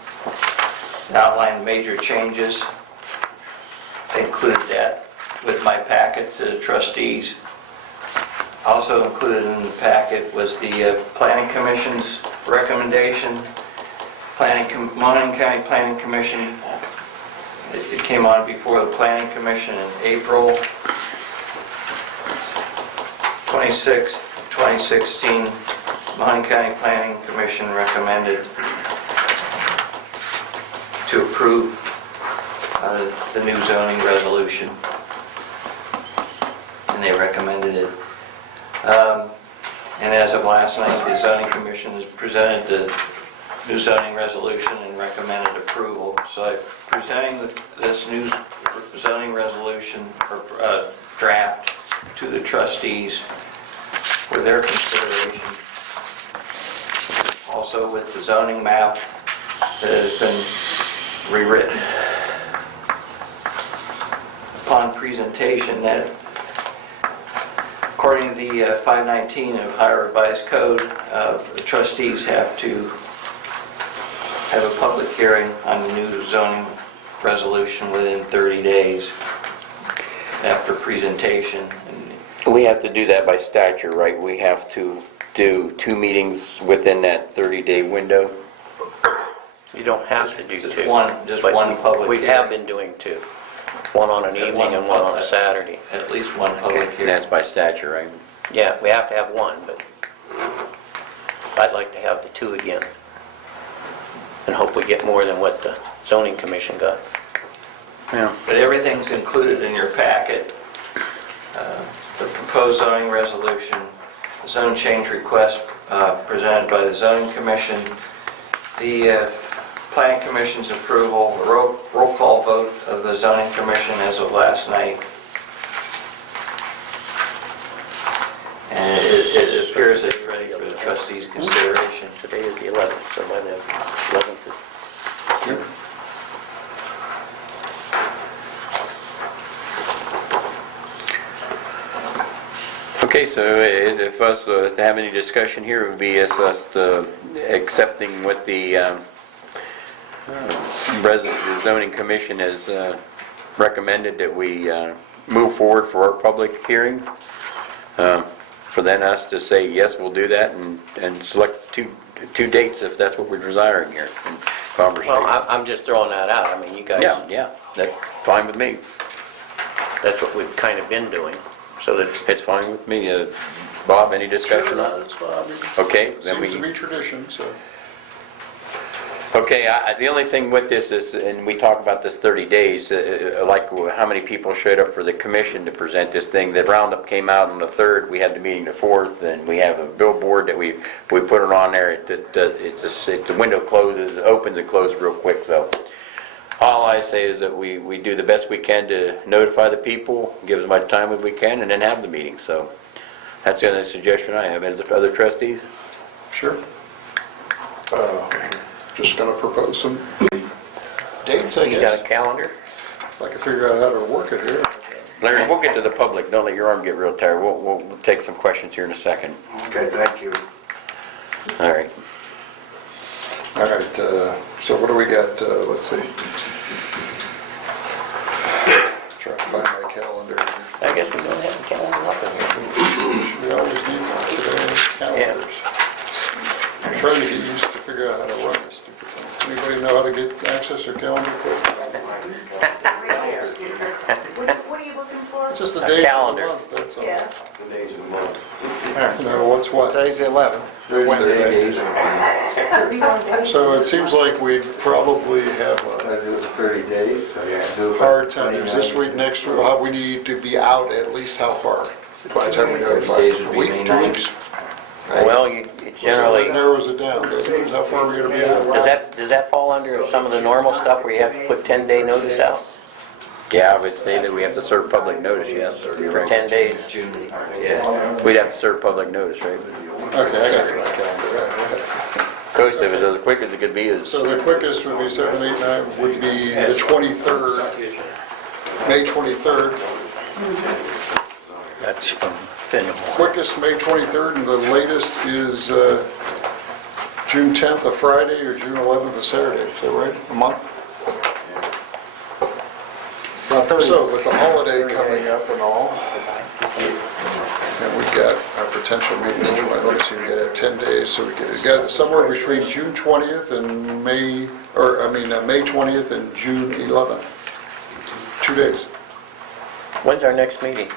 It outlined major changes. I included that with my packet to the trustees. Also included in the packet was the Planning Commission's recommendation. Mahoning County Planning Commission, it came on before the Planning Commission in April 26, 2016. Mahoning County Planning Commission recommended to approve the new zoning resolution, and they recommended it. And as of last night, the Zoning Commission has presented the new zoning resolution and recommended approval. So I'm presenting this new zoning resolution or draft to the trustees for their consideration. Also with the zoning map that has been rewritten. Upon presentation, that according to the 519 of Ohio Revised Code, the trustees have to have a public hearing on the new zoning resolution within 30 days after presentation. And We have to do that by statute, right? We have to do 2 meetings within that 30-day window. You don't have to do Just two. one- just but one public We hearing. have been doing 2. One on an evening and one on a Saturday. At least one public And hearing. that's by statute, right? Yeah, we have to have one, but I'd like to have the 2 again. And hope we get more than what the zoning commission got. Yeah. But everything's included in your packet. The proposed zoning resolution, the zone change request presented by the zoning commission, the planning commission's approval, the roll call vote of the zoning commission as of last night. And it appears that it's ready for the trustees' consideration. Today is the 11th, so by the 11th is... Okay, so if us to have any discussion here, it would be us accepting what the the zoning commission has recommended, that we move forward for our public hearing. For then us to say, yes, we'll do that, and select two dates if that's what we're desiring here in conversation. Well, I'm just throwing that out. I mean, you guys, Yeah, that's fine with me. that's what we've kind of been doing, so that... It's fine with me. Bob, any discussion on it? That's fine. Okay, then we... Seems to be tradition, so. Okay, the only thing with this is, and we talk about this 30 days, like how many people showed up for the commission to present this thing. The roundup came out on the 3rd, we had the meeting the 4th, and we have a billboard that we put it on there. The window closes, opens and closes real quick, so all I say is that we do the best we can to notify the people, give as much time as we can, and then have the meeting. So that's the only suggestion I have. As other trustees? Sure. Just going to propose some dates, I You got guess. a calendar? If I can figure out how to work it here. Larry, we'll get to the public. Don't let your arm get real tired. We'll take some questions here in a second. Okay, thank you. All right. All right, so what do we got? Let's see. Try to find my calendar. I guess we don't have a calendar up in here. We always need one today, calendars. I'm trying to get used to figure out how to run this stupid thing. Anybody know how to get access to calendar, please? What are you looking for? Just the A days of the calendar. month, that's all. Yeah. No, what's what? Today's the 11th. Wednesday. 31 days. So it seems like we probably have I a do it 30 days, so yeah. do it hard time. 29. This week, next week, we need to be out at least how far? By the time we notify. Days would A be week, May 2 9th. weeks? Well, you generally... That narrows it down, doesn't it? How far are we going to be out? Does that fall under some of the normal stuff where you have to put 10-day notice out? Yeah, I would say that we have to serve public notice, yes. You're For right. 10 days? June, yeah. We'd have to serve public notice, right? Okay, I got my calendar. Right. Coach, if it's as quick as it could be, is... So the quickest would be 7, 8, 9, would be the 23rd, May 23rd. That's untenable. Quickest, May 23rd, and the latest is June 10th, a Friday, or June 11th, a Saturday. Is that right? A month? So with the holiday coming up and all, and we've got our potential meeting, let's see, we got 10 days, so we got somewhere between June 20th and May 20th and June 11th. 2 days. When's our next meeting?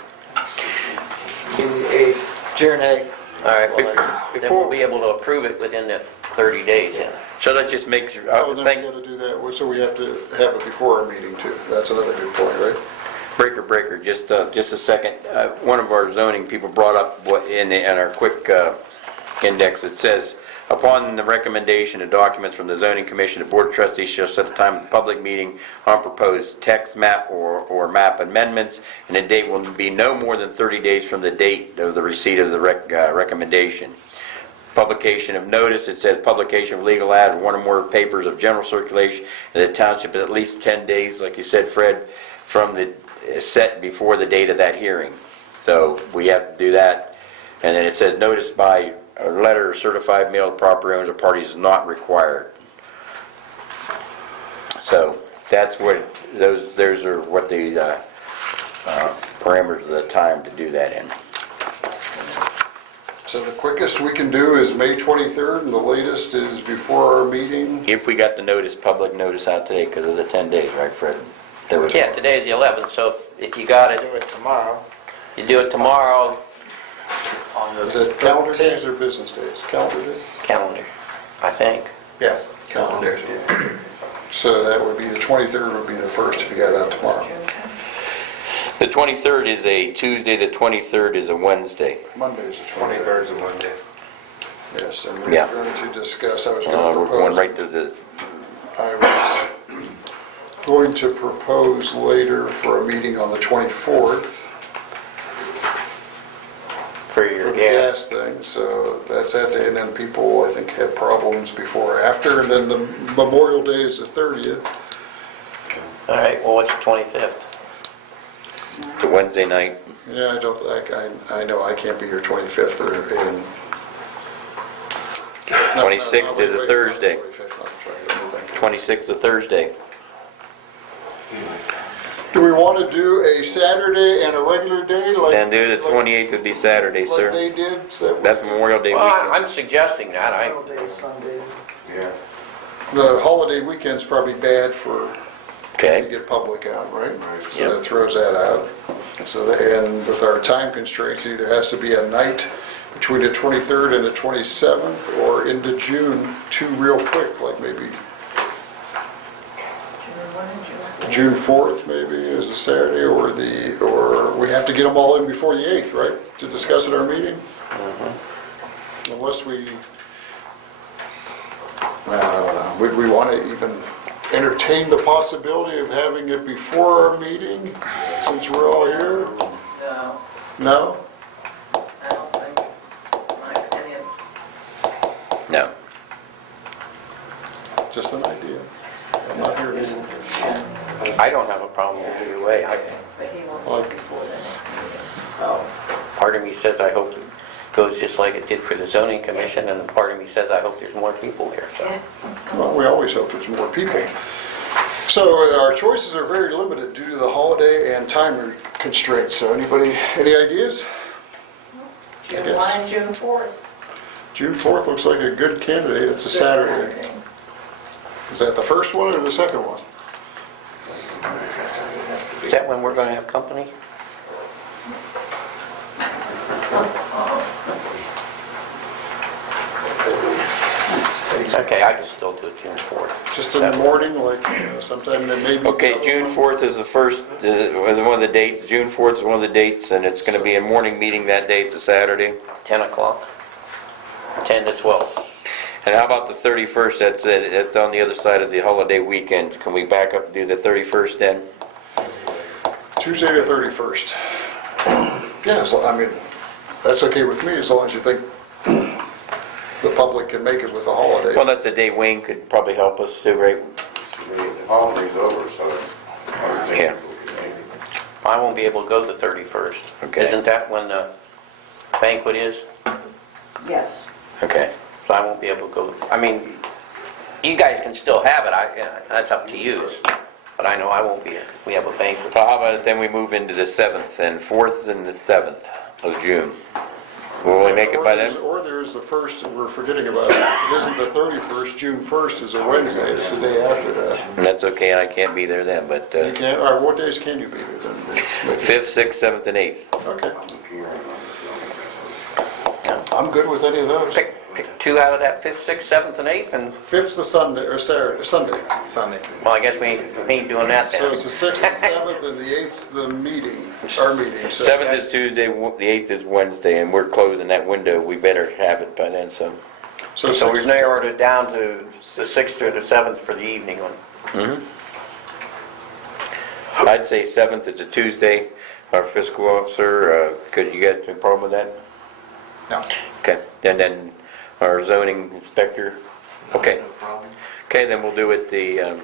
June 8th. All right, well, then we'll be able to approve it within the 30 days then. So let's just make sure, Oh, then we got to do that, so we have to have it before our meeting too. That's another good point, right? breaker, just a second. One of our zoning people brought up what in our quick index, it says, upon the recommendation of documents from the zoning commission, the board of trustees shall set a time of the public meeting on proposed text map or map amendments, and the date will be no more than 30 days from the date of the receipt of the recommendation. Publication of notice, it says publication of legal ad or one or more papers of general circulation in the township at least 10 days, like you said, Fred, from the set before the date of that hearing. So we have to do that. And then it says notice by a letter or certified mail to proper owners or parties is not required. So that's what those are what the parameters of the time to do that in. So the quickest we can do is May 23rd, and the latest is before our meeting. If we got the notice, public notice out today, because of the 10 days, right, Fred? There was- Yeah, today's the 11th, so if you got it, Do it tomorrow. you do it tomorrow, Is it calendar days or business days? Calendar days? calendar, I think. Yes. Calendar. So that would be the 23rd would be the first if you got it out tomorrow. The 23rd is a Tuesday, the 23rd is a Wednesday. Monday's the 23rd 23rd. is a Monday. Yes, and we're Yeah. going to discuss, I was going to We're going propose, right to the, I was going to propose later for a meeting on the 24th For for your the gas. gas thing, so that's that day, and then people, I think, have problems before or after, and then the Memorial Day is the 30th. All right, well, what's the 25th? the Wednesday night. Yeah, I know I can't be here 25th or in... 26th is a wait, Thursday. 25th, I'm sorry, let me think. 26th is a Thursday. Do we want to do a Saturday and a regular day like... Then do the 28th would be Saturday, Like sir. they did? That's Memorial Day Well, weekend. I'm suggesting that, Memorial Day, Sunday. Yeah. The holiday weekend's probably bad for, to Okay. get public out, right? So Yep. that throws that out. So, and with our time constraints, it either has to be a night between the 23rd and the 27th, or into June, two real quick, like maybe June 4th maybe is a Saturday, or we have to get them all in before the 8th, right? To discuss at our meeting? Unless we, I don't know, would we want to even entertain the possibility of having it before our meeting, since we're all here? No, No? I don't think, my opinion. No. Just an idea. I'm not here to... I don't have a problem with either way. But he wants Like- it before then. Part of me says I hope it goes just like it did for the zoning commission, and part of me says I hope there's more people here, so. Yeah. Well, we always hope there's more people. So our choices are very limited due to the holiday and time constraints. So anybody, any ideas? June 1, June 4th. June 4th looks like a good candidate. It's a Saturday. Is that the first one or the second one? Is that when we're going to have company? Okay, I can still do it June 4th. Just in the morning, like sometime then maybe... Okay, June 4th is the first, was one of the dates. June 4th is one of the dates, and it's going to be a morning meeting that day. It's a Saturday. 10 o'clock? 10 to 12. And how about the 31st? That's on the other side of the holiday weekend. Can we back up and do the 31st then? Tuesday the 31st. Yeah, so, I mean, that's okay with me as long as you think the public can make it with the holiday. Well, that's a day Wayne could probably help us too, right? The holiday's over, so I think Yeah. people can make it. I won't be able to go the 31st. Okay. Isn't that when the banquet is? Yes. Okay. So I won't be able to go. I mean, you guys can still have it. That's up to you. But I know I won't be here. We have a banquet. So how about it then we move into the 7th and 4th and the 7th of June? Will we make it by then? Or there's the first, we're forgetting about it. It isn't the 31st, June 1st is a Wednesday, it's the day after that. And that's okay, and I can't be there then, but You can't, all right, what days can you be here then? 5th, 6th, 7th, and 8th. Okay. I'm good with any of those. Pick two out of that 5th, 6th, 7th, and 8th, and, 5th's the Sunday, or Saturday, Sunday. well, I guess we ain't doing that then. So it's the 6th and 7th, and the 8th's the meeting, our meeting. So 7th is Tuesday, the 8th is Wednesday, and we're closing that window. We better have it by then, so. So So we've 6th, narrowed it down to the 6th or the 7th for the evening one. I'd say 7th, it's a Tuesday. Our fiscal officer, could you get a problem with that? No. Okay, and then our zoning inspector, okay. Okay, then we'll do it the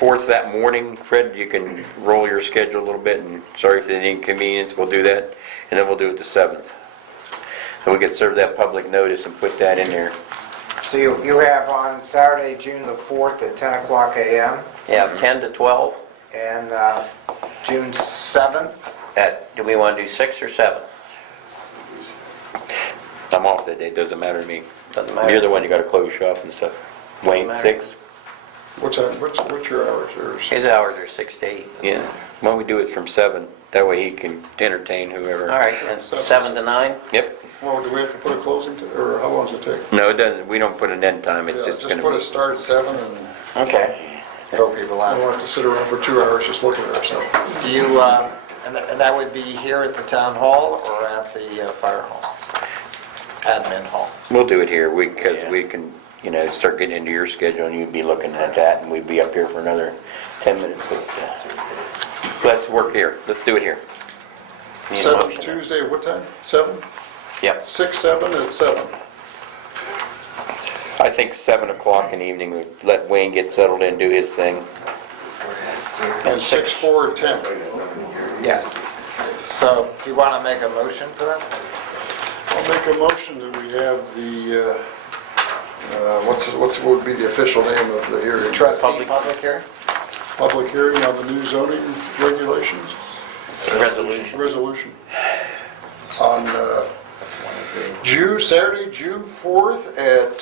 4th that morning. Fred, you can roll your schedule a little bit, and sorry for the inconvenience, we'll do that. And then we'll do it the 7th. So we could serve that public notice and put that in there. So you have on Saturday, June the 4th at 10 o'clock a.m. Yeah, 10 to 12. and June 7th. Do we want to do 6 or 7? I'm off that day, doesn't matter to me. Doesn't matter. You're the one you gotta close shop and stuff. Wayne, matter. 6? What's your hours there? His hours are 6 to 8. Yeah. Why don't we do it from 7? That way he can entertain whoever. All right, and 7 to 9? Yep. Well, do we have to put a closing, or how long does it take? No, it doesn't, we don't put an end time, it's Yeah, just just gonna put be. a start at 7 and Okay. Throw people I out. don't have to sit around for 2 hours just looking at ourselves. Do you, and that would be here at the town hall or at the fire hall? Admin hall? We'll do it here, because Yeah. we can, start getting into your schedule, and you'd be looking at that, and we'd be up here for another 10 minutes. But, let's work here, let's do it here. Need a 7, motion. Tuesday, what time? 7? Yep. 6, 7, at 7. I think 7 o'clock in the evening, we let Wayne get settled in, do his thing. And 6, 4, at 10. Yes. So, do you want to make a motion for that? I'll make a motion that we have the, what would be the official name of the hearing? Trustee public hearing? Public hearing on the new zoning regulations? Resolution. Resolution. On Saturday, June 4th at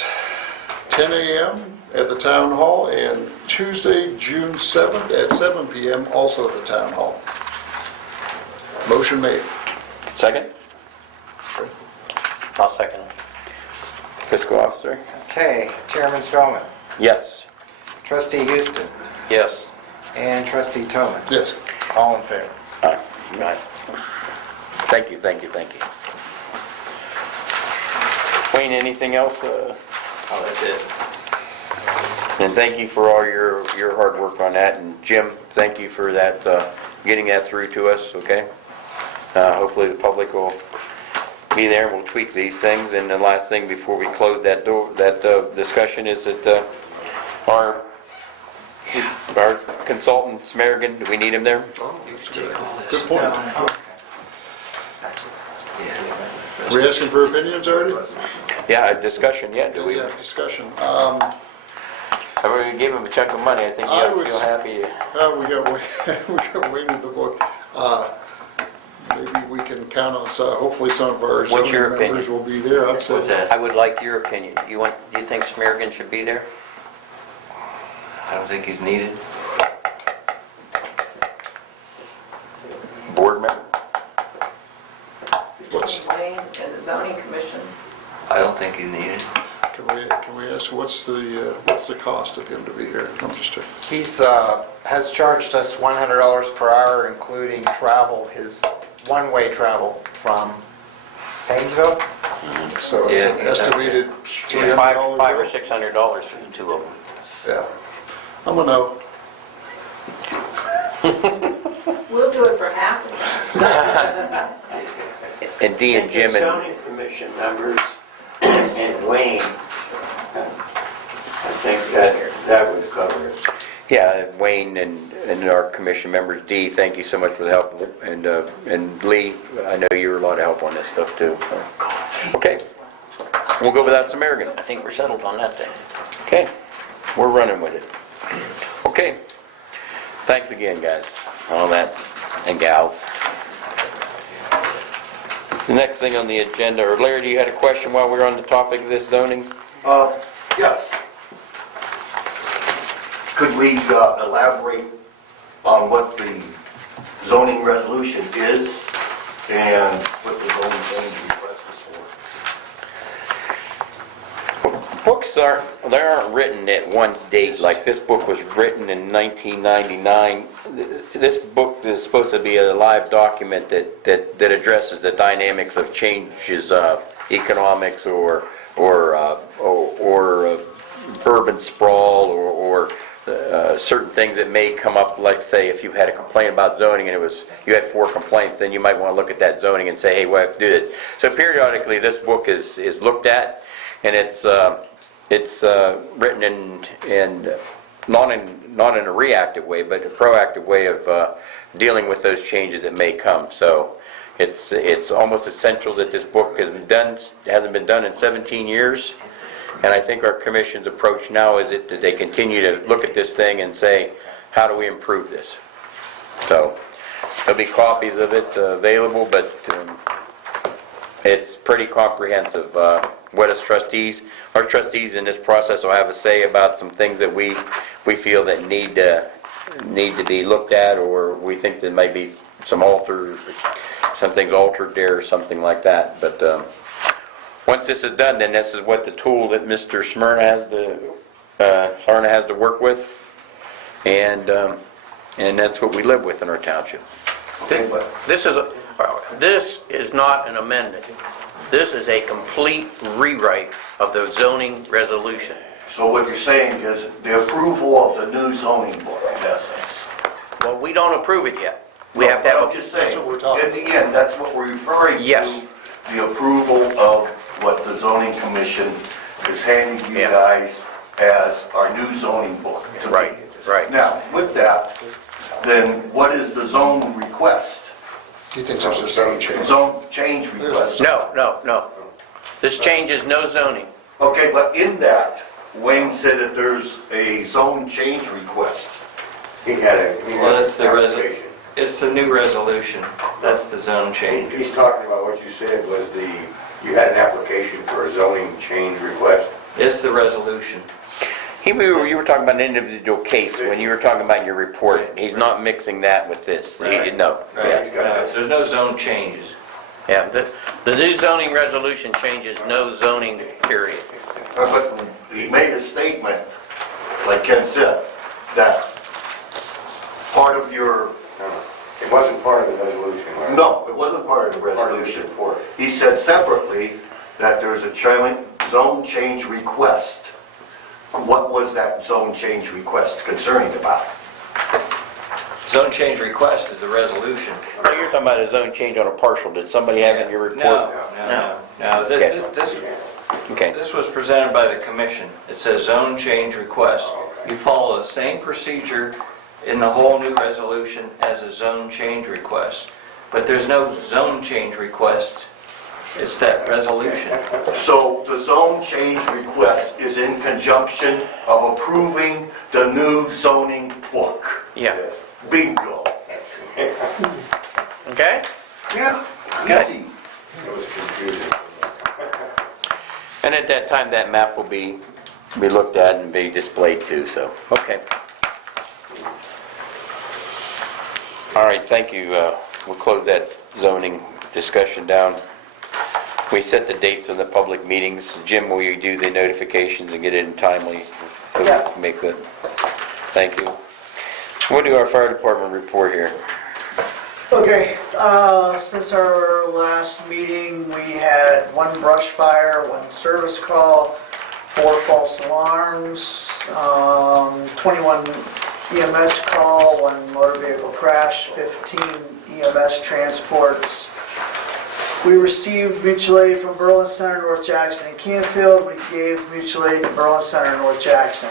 10 a.m. at the Town Hall, and Tuesday, June 7th at 7 p.m. also at the Town Hall. Motion made. Second? I'll second it. Fiscal officer? Okay, Chairman Spellman, Yes. Trustee Houston, Yes. and Trustee Toman. Yes. All in favor? Right. Thank you, thank you, thank you. Wayne, anything else? Oh, that's it. And thank you for all your hard work on that, and Jim, thank you for that, getting that through to us, okay? Hopefully the public will be there, and we'll tweak these things, and the last thing before we close that discussion is that our consultant, Smerigan, do we need him there? Oh, that's good. Good point. Are we asking for opinions already? Yeah, a discussion, yeah, do we? Yeah, discussion. I already gave him a chunk of money, I think I you would feel s- happy. We got Wayne in the book. Maybe we can count on, hopefully some of our What's your zoning members opinion? will be there. I'd say. I would like your opinion. Do you think Smerigan should be there? I don't think he's needed. Board member? What's, Wayne and the zoning commission. I don't think he's needed. can we ask, what's the cost of him to be here? I'm just checking. He's, has charged us $100 per hour, including travel, his one-way travel from Painesville. So it's Yeah, an estimated $500 $300 or bill? $600 for the two of them. Yeah. I'm a no. We'll do it for half of it. And Dee and Jim and... zoning commission members and Wayne, I think that would cover it. Yeah, Wayne and our commission members, Dee, thank you so much for the help, and Lee, I know you were a lot of help on this stuff too. Okay, we'll go without Samaritan. I think we're settled on that thing. Okay, we're running with it. Okay, thanks again, guys, all that, and gals. The next thing on the agenda, or Larry, you had a question while we were on the topic of this zoning? Yes. Could we elaborate on what the zoning resolution is and what the zoning change request is for? Books aren't written at one date, like this book was written in 1999. This book is supposed to be a live document that addresses the dynamics of changes of economics or urban sprawl or certain things that may come up, like say if you had a complaint about zoning and you had 4 complaints, then you might want to look at that zoning and say, hey, we have to do this. So periodically this book is looked at, and it's written in not in a reactive way, but a proactive way of dealing with those changes that may come. So it's almost essential that this book hasn't been done in 17 years. And I think our commission's approach now is that they continue to look at this thing and say, how do we improve this? So there'll be copies of it available, but it's pretty comprehensive. What as trustees, our trustees in this process will have a say about some things that we feel that need to be looked at, or we think there may be some things altered there or something like that. But once this is done, then this is what the tool that Mr. Smyrna has to work with, and that's what we live with in our township. This is not an amendment. This is a complete rewrite of the zoning resolution. So what you're saying is the approval of the new zoning board, in essence. Well, we don't approve it yet. We have to have I'm just saying, in the end, that's what we're referring to. Yes. The approval of what the zoning commission is handing you Yeah. guys as our new zoning book. Right, right. Now, with that, then what is the zone request? He thinks there's a zone change. Zone change request? No. This changes no zoning. Okay, but in that, Wayne said that there's a zone change request. Well, that's the resolution. It's the new resolution. That's the zone change. He's talking about what you said was you had an application for a zoning change request. It's the resolution. You were talking about an individual case when you were talking about your report. He's not mixing that with this. Right. No. Right. Yeah. There's no zone changes. Yeah, the new zoning resolution changes no zoning, period. But he made a statement, like Ken said, that part of your... It wasn't part of the resolution, right? No, it wasn't part of the resolution. He said separately that there's a zone change request. What was that zone change request concerning about? Zone change request is the resolution. Oh, you're talking about a zone change on a parcel. Did somebody have it in your report? No. Okay. This was presented by the commission. It says zone change request. You follow the same procedure in the whole new resolution as a zone change request. But there's no zone change request. It's that resolution. So the zone change request is in conjunction of approving the new zoning book. Yeah. Bingo. Okay? Yeah, Good. easy. It was confusing. And at that time, that map will be looked at and be displayed too, so, okay. All right, thank you. We'll close that zoning discussion down. We set the dates of the public meetings. Jim, will you do the notifications and get it in timely? So we can make that. Thank you. We'll do our fire department report here. Okay, since our last meeting, we had 1 brush fire, 1 service call, 4 false alarms, 21 EMS call, 1 motor vehicle crash, 15 EMS transports. We received mutual aid from Berlin Center, North Jackson, and Canfield. We gave mutual aid to Berlin Center, North Jackson.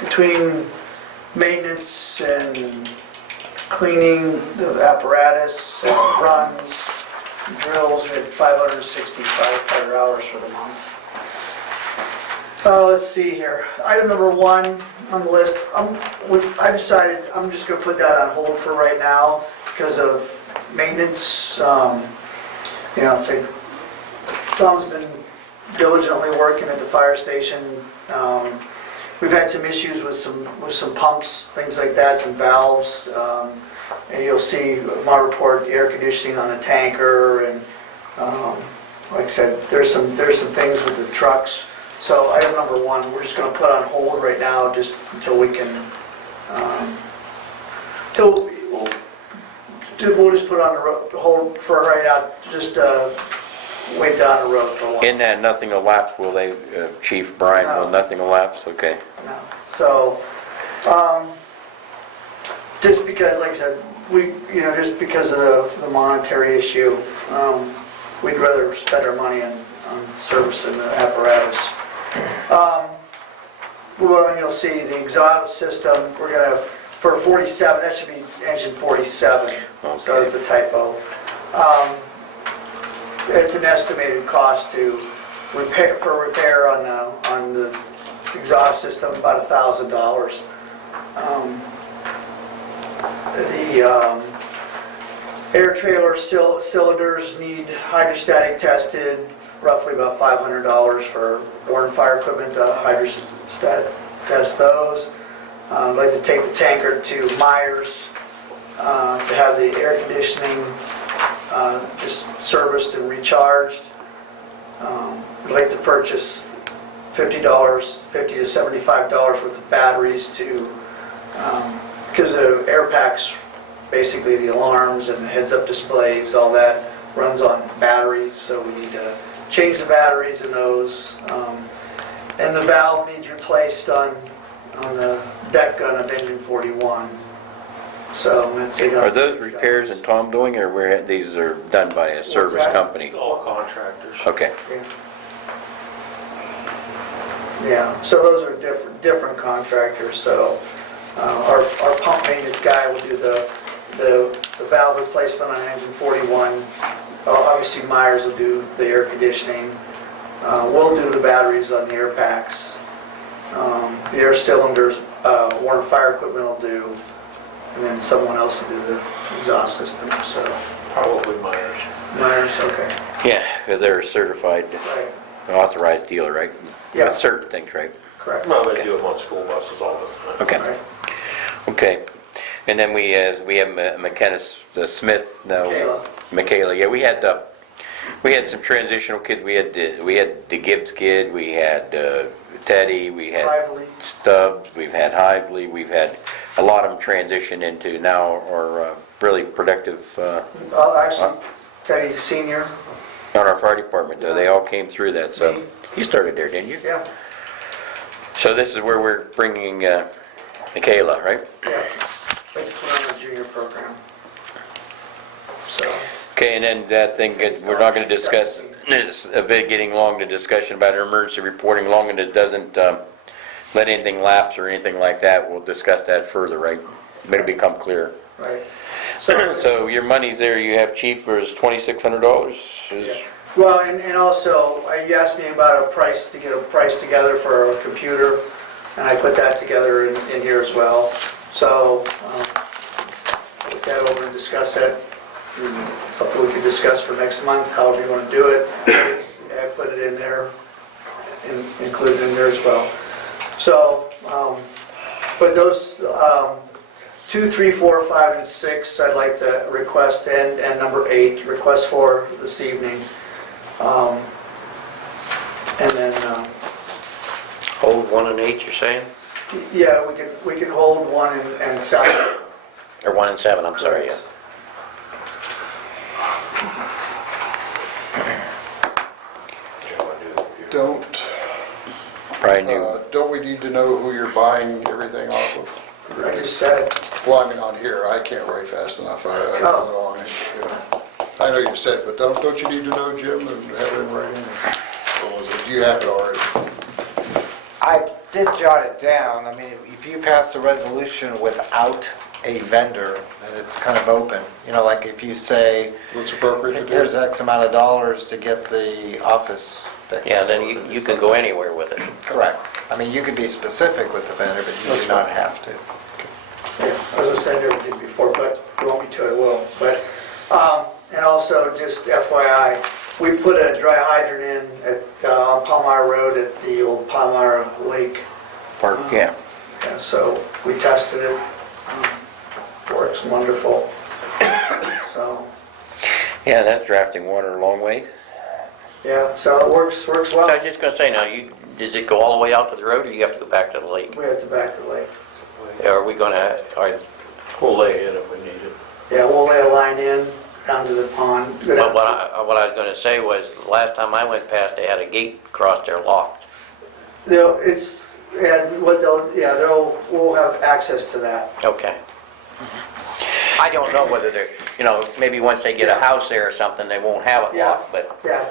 Between maintenance and cleaning the apparatus, runs, drills, we had 565 firefighter hours for the month. Let's see here. Item number 1 on the list, I decided I'm just going to put that on hold for right now because of maintenance. It's like Tom's been diligently working at the fire station. We've had some issues with some pumps, things like that, some valves, and you'll see my report, the air conditioning on the tanker, and like I said, there's some things with the trucks. So item number 1, we're just going to put on hold right now, just until we can, we'll just put on the hold for right now, just wait down the road for a while. In that nothing elapsed, will they, Chief Brian, will nothing elapse? Okay. No. So, just because, like I said, just because of the monetary issue, we'd rather spend our money on servicing the apparatus. Well, you'll see the exhaust system, we're going to, for 47, that should be engine 47, so it's a typo. It's an estimated cost to repair on the exhaust system, about $1,000. Air trailer cylinders need hydrostatic tested, roughly about $500 for water and fire equipment to hydrostat test those. I'd like to take the tanker to Myers to have the air conditioning just serviced and recharged. I'd like to purchase $50 to $75 worth of batteries because the air packs, basically the alarms and the heads-up displays, all that runs on batteries, so we need to change the batteries in those. And the valve needs replaced on the deck gun of engine 41. So that's it. Are those repairs in Tom doing, or these are done by a service that? company? All contractors. Okay. Yeah, so those are different contractors, so our pump maintenance guy will do the valve replacement on engine 41. Obviously Myers will do the air conditioning. We'll do the batteries on the air packs. The air cylinders, water and fire equipment will do, and then someone else will do the exhaust system, so. Probably Myers. Myers, okay. Yeah, because they're a certified, Right, authorized dealer, right? Yeah. With certain things, right? correct. Well, they do them on school buses all the time. Okay. Right. Okay. And then we have McKenna Smith. No, Michaela. Yeah, we had some transitional kids. We had the Gibbs kid. We had Teddy. We had Lively. Stubbs. We've had Hively. We've had a lot of them transition into now are really productive Actually, Teddy Senior. on our fire department. They all came through that. So you started there, didn't you? Yeah. So this is where we're bringing Michaela, right? Yeah. Like to put on a junior program. So. Okay, and then that thing, we're not going to discuss, it's a bit getting long, the discussion about our emergency reporting, long as it doesn't let anything lapse or anything like that, we'll discuss that further, right? It'll become clear. Right. So your money's there, you have chief for $2,600? Yeah. Well, and also, you asked me about a price, to get a price together for a computer, and I put that together in here as well. So, look that over and discuss it. Something we could discuss for next month, however you want to do it. I put it in there, included in there as well. So, but those 2, 3, 4, 5, and 6, I'd like to request, and number 8, request for this evening. And then, Hold 1 and 8, you're saying? yeah, we can hold 1 and 7. Or 1 and 7, I'm sorry, yeah. Don't we need to know who you're buying everything off of? I just said, Well, I mean, on here, I can't write fast enough. I don't know on it. Yeah. I know you said, but don't you need to know, Jim, and have it in writing? Or do you have it already? I did jot it down. I mean, if you pass a resolution without a vendor, then it's kind of open. You know, like if you say, What's appropriate to do? here's X amount of dollars to get the office fixed. Yeah, then you can go anywhere with it. Correct. I mean, you could be specific with the vendor, but you do not have to. yeah, as I said everything before, but if you want me to, I will. But, and also, just FYI, we put a dry hydrant in at on Palmyra Road at the old Palmyra Lake. Park, yeah. Yeah, so we tested it. Works wonderful. So, Yeah, that's drafting water a long way. yeah, so it works So well. I was just going to say, now, does it go all the way out to the road, or you have to go back to the lake? We have to back to the lake. Are we going to, We'll lay in if we need it. Yeah, we'll lay a line in down to the pond. Go down- what I was going to say was, the last time I went past, they had a gate across there locked. It's, and what we'll have access to that. Okay. I don't know whether they're, maybe once they get a house there or something, they won't have it Yeah. locked, but Yeah.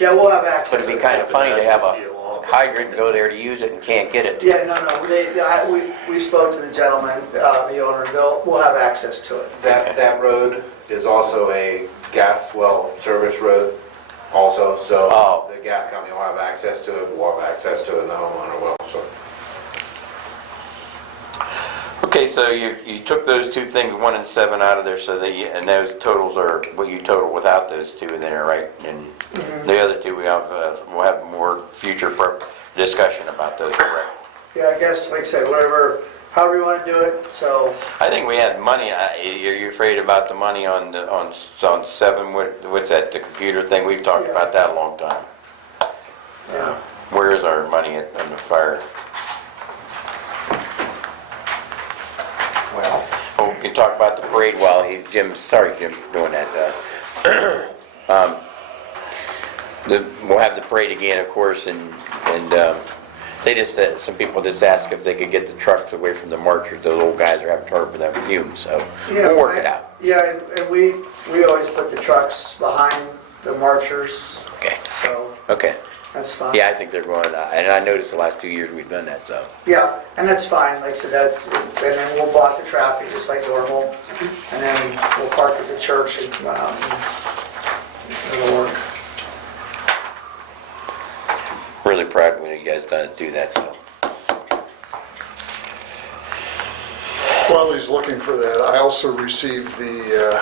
Yeah, we'll have access. but it'd be kind of funny to have a hydrant and go there to use it and can't get it. Yeah, no, we spoke to the gentleman, the owner, we'll have access to it. That road is also a gas well service road also, so Oh. the gas company will have access to it, we'll have access to it, and the homeowner will, so. Okay, so you took those two things, 1 and 7 out of there, so and those totals are what you total without those two in there, right? And the other two, we'll have more future discussion about those, correct? Yeah, I guess, like I said, whatever, however you want to do it, so, I think we had money. Are you afraid about the money on 7? What's that? The computer thing? We've talked about that a long time. yeah. Where is our money on the fire? Well, we can talk about the parade while Jim's for doing that. We'll have the parade again, of course, and they just some people just ask if they could get the trucks away from the marchers. Those old guys are having trouble with them fumes, so Yeah, we'll work it out. Yeah, and we always put the trucks behind the marchers, Okay. so Okay. that's fine. Yeah, I think they're going, and I noticed the last 2 years we've done that, so. Yeah, and that's fine, like I said, and then we'll block the traffic just like normal, and then we'll park at the church and come out, and it'll work. Really proud when you guys do that, so. While he's looking for that, I also received the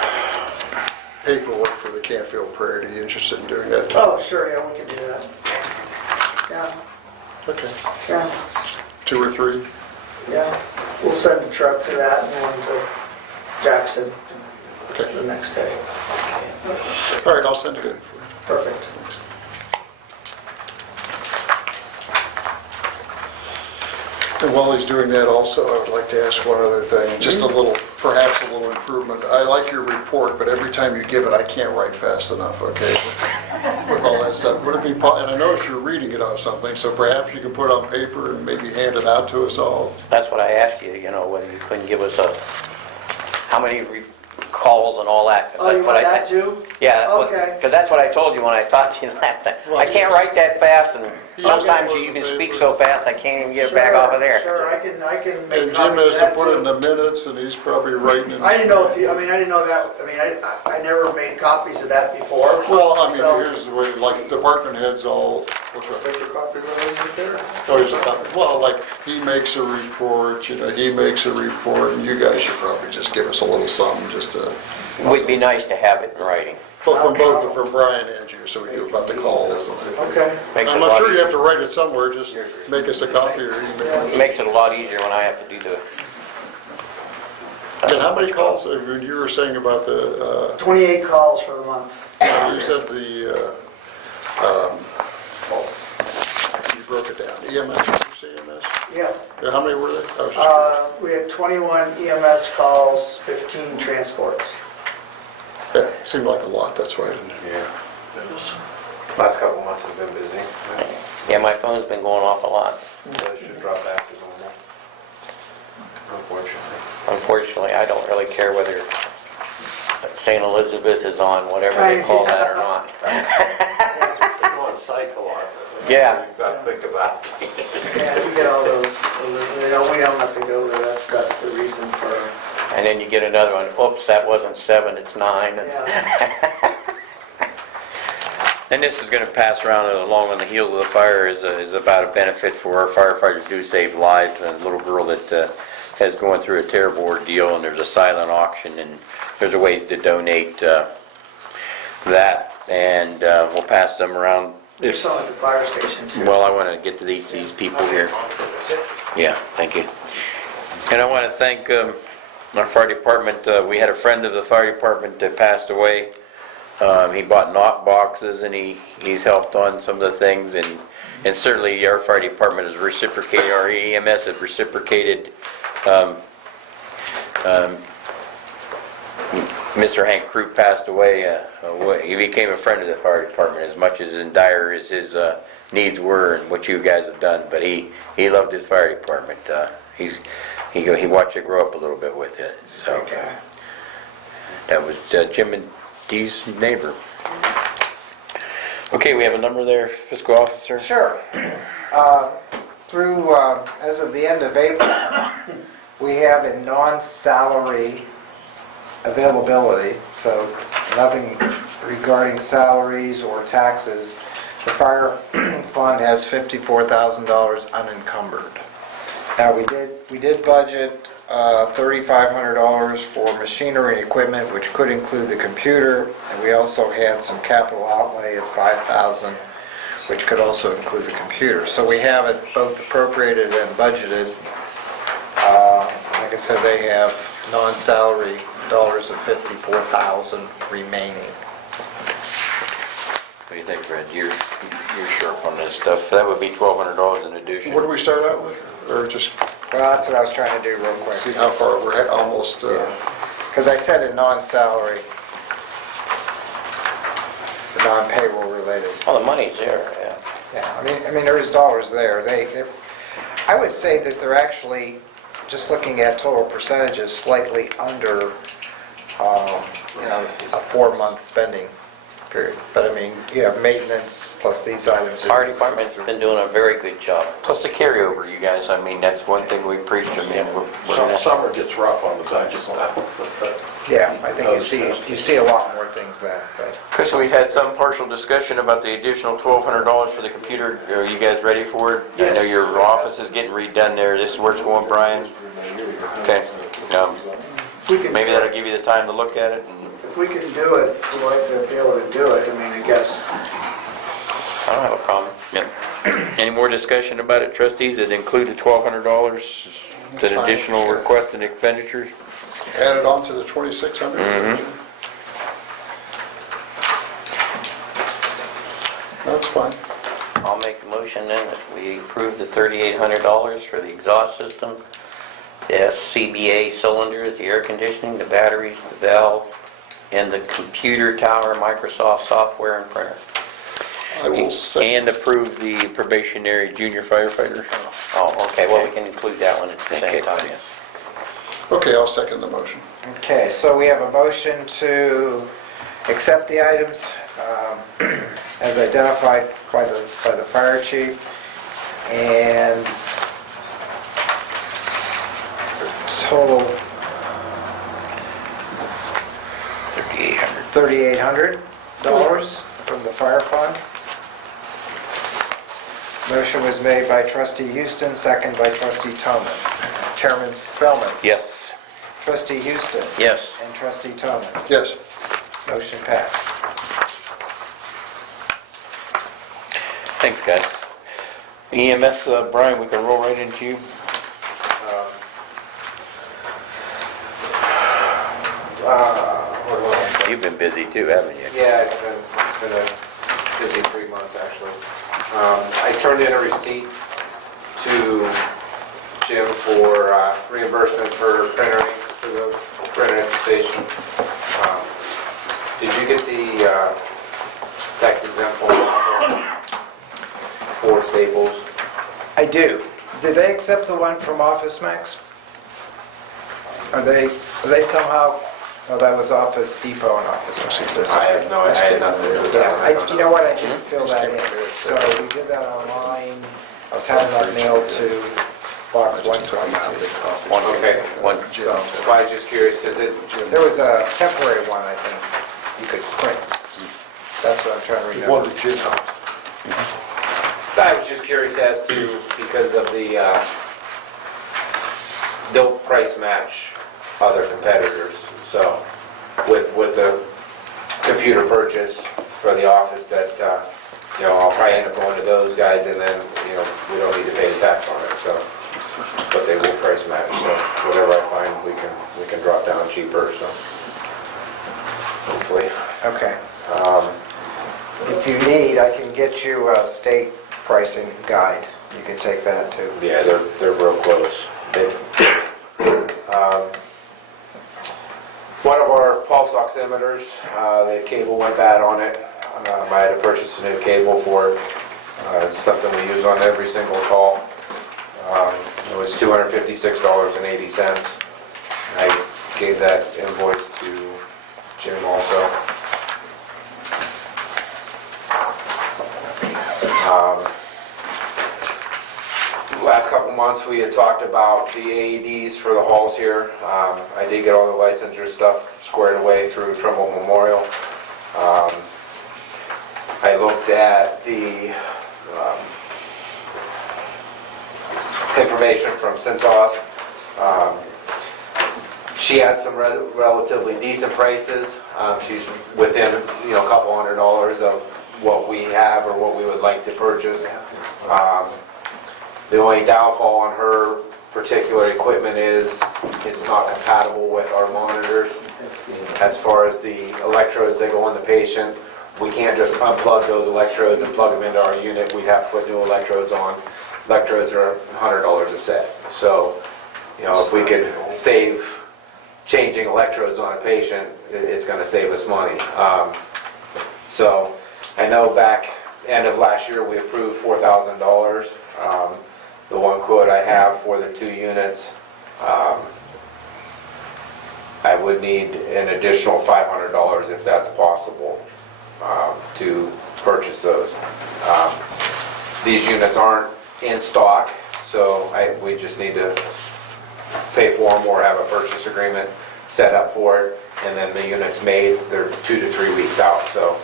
paperwork for the Canfield Parade. Are you interested in doing that? Oh, sure, yeah, we can do that. Yeah, Okay. yeah, 2 or 3? yeah. We'll send a truck to that and one to Jackson Okay. the next day. All right, I'll send it in. Perfect. And while he's doing that also, I would like to ask one other thing, just a little, perhaps a little improvement. I like your report, but every time you give it, I can't write fast enough, okay? With all that stuff. Would it be, and I noticed you're reading it on something, so perhaps you can put it on paper and maybe hand it out to us all? That's what I asked you, whether you couldn't give us how many calls and all that. 'cause Oh, you that's what want I that think- too? Yeah, Okay. because that's what I told you when I talked to you last time. I can't write that fast, and sometimes you even speak so fast, I can't even get it back off of there. Sure, I can make And Jim copies of has to that put it in too. the minutes, and he's probably writing it. I didn't know if you, I didn't know that, I never made copies of that before. Well, I mean, So- here's the way, like, department heads all, what's that? Make a copy of those right there? Oh, here's a copy. Well, like, he makes a report, he makes a report, and you guys should probably just give us a little something, just to, It would be nice to have it in writing. from both, from Brian and you, so we do about the calls. Okay. Makes it I'm a not lot sure you easier. have to write it somewhere, just make us a copy or email. It makes it a lot easier when I have to do the... And how many calls, you were saying about the, 28 calls for the month. you said the, you broke it down, EMS, did you say EMS? Yeah. Yeah, how many were they? I was just We had 21 EMS calls, 15 transports. Yeah, seemed like a lot, that's why I didn't. Yeah. Last couple of months have been busy. Yeah, my phone's been going off a lot. So it should drop back to normal, unfortunately. Unfortunately, I don't really care whether St. Elizabeth is on, whatever they call that or not. They go on psych a lot. Yeah. You've got to think about. Yeah, we get all those, we don't have to go there, that's the reason for, And then you get another one, oops, that wasn't 7, it's 9. And this is going to pass around along on the heels of the fire is about a benefit for our firefighters who do save lives. A little girl that has going through a terrible ordeal, and there's a silent auction, and there's a ways to donate that, and we'll pass them around. there's some at the fire station too. Well, I want to get to these people here. Yeah, thank you. And I want to thank our fire department. We had a friend of the fire department that passed away. He bought knock boxes, and he's helped on some of the things, and certainly our fire department has reciprocated, our EMS has reciprocated. Mr. Hank Crew passed away. He became a friend of the fire department as much as in dire as his needs were and what you guys have done. But he loved his fire department. He watched it grow up a little bit with it. So that was Jim and Dee's neighbor. Okay, we have a number there, fiscal officer. Sure. Through, as of the end of April, we have a non-salary availability, so nothing regarding salaries or taxes. The fire fund has $54,000 unencumbered. Now, we did budget $3,500 for machinery and equipment, which could include the computer, and we also had some capital outlay of $5,000, which could also include the computer. So we have it both appropriated and budgeted. Like I said, they have non-salary dollars of $54,000 remaining. What do you think, Fred? You're sharp on this stuff. That would be $1,200 in addition. What do we start out with? Or just Well, that's what I was trying to do real quick. see how far we're at, almost, Because I said in non-salary, the non-payroll related. Well, the money's there, yeah. Yeah, I mean, there is dollars there. I would say that they're actually, just looking at total percentages, slightly under, a 4-month spending period. But I mean, you have maintenance plus these items. Our department's been doing a very good job. Plus the carryover, you guys. I mean, that's one thing we preached. I mean, Summer gets rough on the budget. Yeah, I think you see a lot more things then. But Chris, we've had some partial discussion about the additional $1,200 for the computer. Are you guys ready for it? I know your office is getting redone there. This is where it's going, Brian? Okay. Maybe that'll give you the time to look at it. And If we can do it, we'd like to be able to do it. I mean, I guess, I don't have a problem. Yep. Any more discussion about it, trustees, that include the $1,200, That's an fine. additional Sure. request and expenditures? add it on to the 2,600? Mhm. That's fine. I'll make a motion then that we approve the $3,800 for the exhaust system, the CBA cylinders, the air conditioning, the batteries, the valve, and the computer tower, Microsoft software and printer. I will second. And approve the probationary junior firefighter? Oh, okay, well, we can include that one at the Okay. same time, yes. Okay, I'll second the motion. Okay, so we have a motion to accept the items as identified by the fire chief, and total $3,800 from the fire fund. Motion was made by Trustee Houston, second by Trustee Toman. Chairman Spellman. Yes. Trustee Houston. Yes. And Trustee Toman. Yes. Motion passed. Thanks, guys. EMS, Brian, we can roll right into you. You've been busy too, haven't you? Yeah, it's been a busy 3 months, actually. I turned in a receipt to Jim for reimbursement for printer ink for the printer at the station. Did you get the tax exempt form for Staples? I do. Did they accept the one from Office Max? Are they somehow, oh, that was Office Depot and Office Max. I had nothing to do with that. You know what, I didn't fill that in. So we did that online. I was having that mailed to box 122. Okay. So Well, I was just curious, because there was a temporary one, I think, you could print. That's what I'm trying to remember. I was just curious as to, because of the, they'll price match other competitors, so with the computer purchase for the office that, I'll probably end up going to those guys and then, we don't need to pay the tax on it, so, but they will price match, so whatever I find, we can drop down cheaper, so, hopefully. Okay. If you need, I can get you a state pricing guide. You can take that too. Yeah, they're real close. One of our pulse oximeters, the cable went bad on it. I had to purchase a new cable for it. It's something we use on every single call. It was $256.80. I gave that invoice to Jim also. Last couple months, we had talked about the AEDs for the halls here. I did get all the licensure stuff squared away through Trumbull Memorial. I looked at the information from Cintas. She has some relatively decent prices. She's within, a couple $100 of what we have or what we would like to purchase. The only downfall on her particular equipment is it's not compatible with our monitors. As far as the electrodes that go on the patient, we can't just unplug those electrodes and plug them into our unit. We'd have to put new electrodes on. Electrodes are $100 a set. So, if we could save changing electrodes on a patient, it's going to save us money. So I know back end of last year we approved $4,000. The one quote I have for the 2 units, I would need an additional $500 if that's possible to purchase those. These units aren't in stock, so we just need to pay for them or have a purchase agreement set up for it, and then the units made, they're 2 to 3 weeks out. So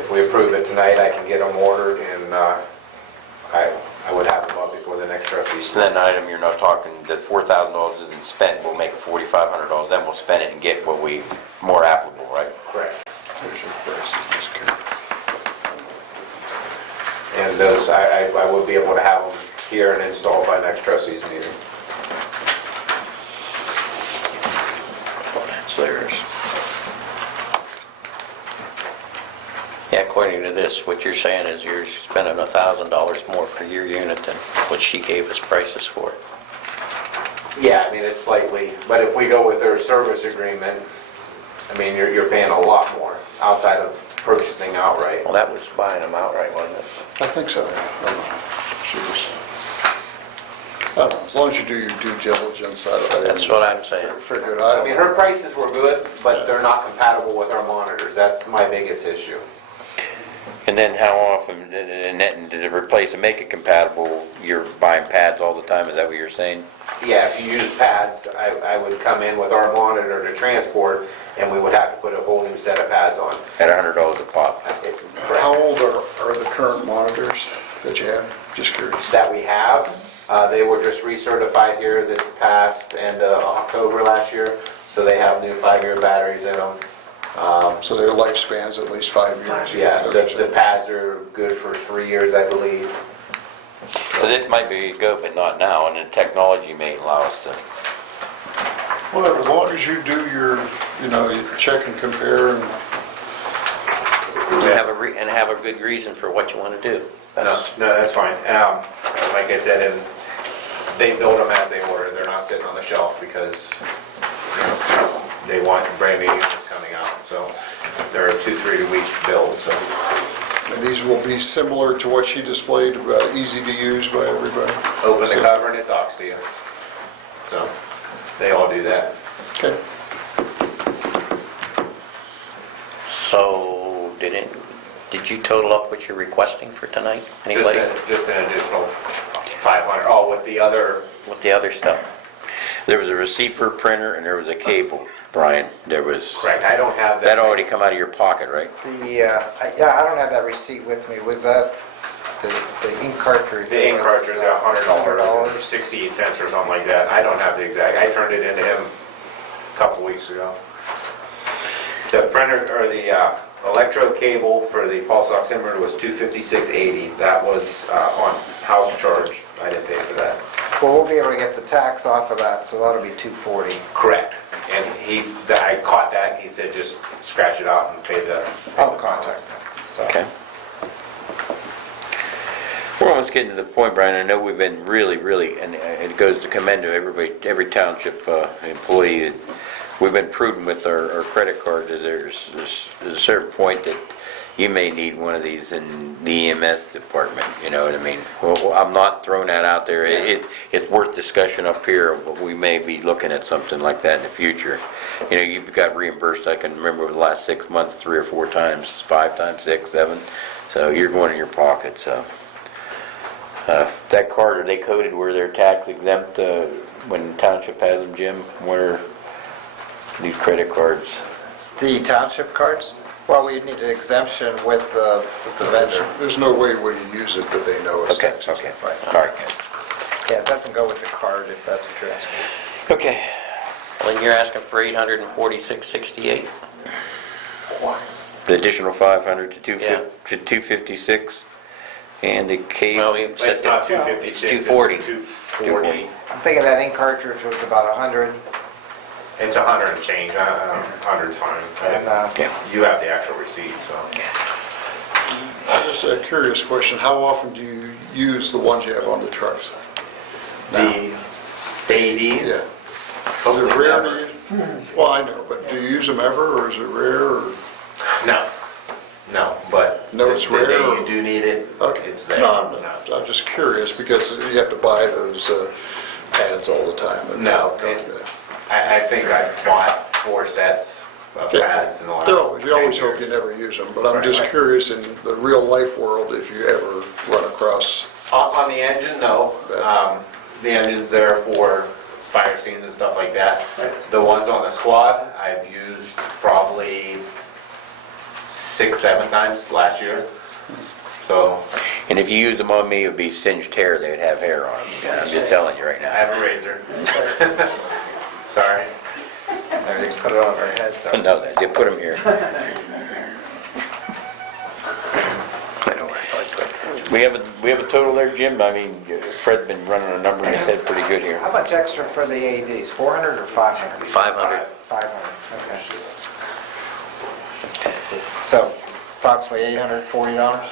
if we approve it tonight, I can get them ordered, and I would have them up before the next trustee. So that item, you're not talking, the $4,000 isn't spent, we'll make it $4,500, then we'll spend it and get what we, more applicable, right? Correct. And those, I would be able to have them here and installed by next trustee's meeting. That's theirs. Yeah, according to this, what you're saying is you're spending $1,000 more for your unit than what she gave us prices for. Yeah, I mean, it's slightly, but if we go with their service agreement, I mean, you're paying a lot more outside of purchasing outright. Well, that was buying them outright, wasn't it? I think so. I don't know, as long as you do your due diligence, That's what I'm saying. figure it out. I mean, her prices were good, but they're not compatible with our monitors. That's my biggest issue. And then how often, and to replace and make it compatible, you're buying pads all the time, is that what you're saying? Yeah, if you use pads, I would come in with our monitor to transport, and we would have to put a whole new set of pads on. At $100 a pop? How old are the current monitors that you have? Just curious. That we have, they were just recertified here this past end of October last year, so they have new 5-year batteries in them. So their lifespan's at least 5 years? Yeah, the pads are good for 3 years, I believe. So this might be good, but not now, and the technology may allow us to. Well, as long as you do your, you check and compare and... Have a good reason for what you want to do. No, that's fine. Like I said, and they build them as they order. They're not sitting on the shelf because they want brand new units coming out. So they're 2-3 weeks to build. So. And these will be similar to what she displayed, easy to use by everybody? Open the cover and it talks to you. So they all do that. Okay. So, did you total up what you're requesting for tonight? Anybody? Just an additional 500. Oh, with the other... With the other stuff? There was a receiver printer and there was a cable, Brian. There was... Correct. I don't have that. That already come out of your pocket, right? I don't have that receipt with me. Was that the ink cartridge? The ink cartridge is $100, 68 cents or something like that. I don't have the exact. I turned it into him a couple weeks ago. The printer, or the electrode cable for the pulse oximeter was $256.80. That was on house charge. I didn't pay for that. Well, we'll be able to get the tax off of that, so that'll be $240. Correct. And I caught that, and he said just scratch it out and pay the... I'll contact them. So. Okay. We're almost getting to the point, Brian. I know we've been really, and it goes to commend to every township employee. We've been prudent with our credit card. There's a certain point that you may need one of these in the EMS department. You know what I mean? Well, I'm not throwing that out there. It's worth discussion up here, but we may be looking at something like that in the future. You've got reimbursed. I can remember over the last 6 months 3 or 4 times, 5 times, 6, 7. So you're going in your pocket. So that card, are they coded where they're tax exempt when the township has them, Jim? Where these credit cards? The township cards? Well, we need an exemption with the vendor. There's no way when you use it that they know it's tax Okay. Right. All right, guys. Yeah, it doesn't go with the card if that's what you're asking. Okay. When you're asking for $846.68? The additional 500 to Yeah. 256, and the Well, cable, we It's said not 256, it's 240. 240. I'm thinking that ink cartridge was about 100, It's 100 and change, 100's fine. and You have the actual receipt, so. Just a curious question, how often do you use the ones you have on the trucks? The AEDs? Yeah. Is it rare to use? Well, I know, but do you use them ever, or is it rare, or? No, but No, it's the day rare, or- you do need it, Okay. it's there. No, I'm just curious, because you have to buy those pads all the time. No, I think I've bought 4 sets of pads in the last No, you always 10 hope you years. never use them, but I'm Right. just curious in the real life world if you ever run across. On the engine, no. The engine's there for fire scenes and stuff like that. The ones on the squad, I've used probably 6, 7 times last year. So, and if you used them on me, it would be singed hair, they'd have hair on them. I'm just telling you right I now. have a razor. Sorry. everything's put it on our heads. so. No, they put them here. We have a total there, Jim? I mean, Fred's been running a number in his head pretty good here. How much extra for the AEDs, 400 or 500? 500. 500, okay. So approximately $840?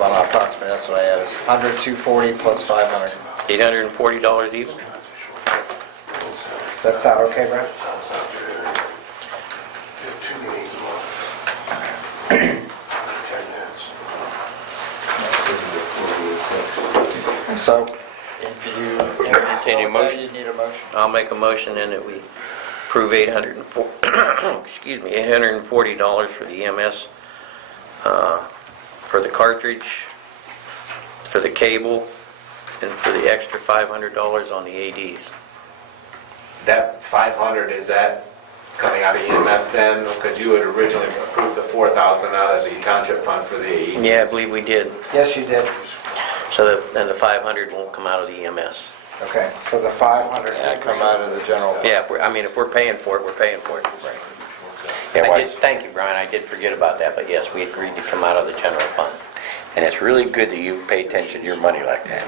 Well, not approximately, that's what I have, is 100, 240 plus 500. $840 even? Does that sound okay, Brent? So, if you Entertain a motion? you need a motion. I'll make a motion then that we approve $840 for the EMS, for the cartridge, for the cable, and for the extra $500 on the ADs. That 500, is that coming out of EMS then? Because you had originally approved the 4,000 out of the township fund for the AEDs. Yeah, I believe we did. Yes, you did. So then the 500 won't come out of the EMS. Okay, so the 500 will come out of the general fund. Yeah, if we're paying for it, we're paying for it. Yeah, Thank you, Brian, I did forget about that, but yes, we agreed to come out of the general fund. And it's really good that you pay attention to your money like that.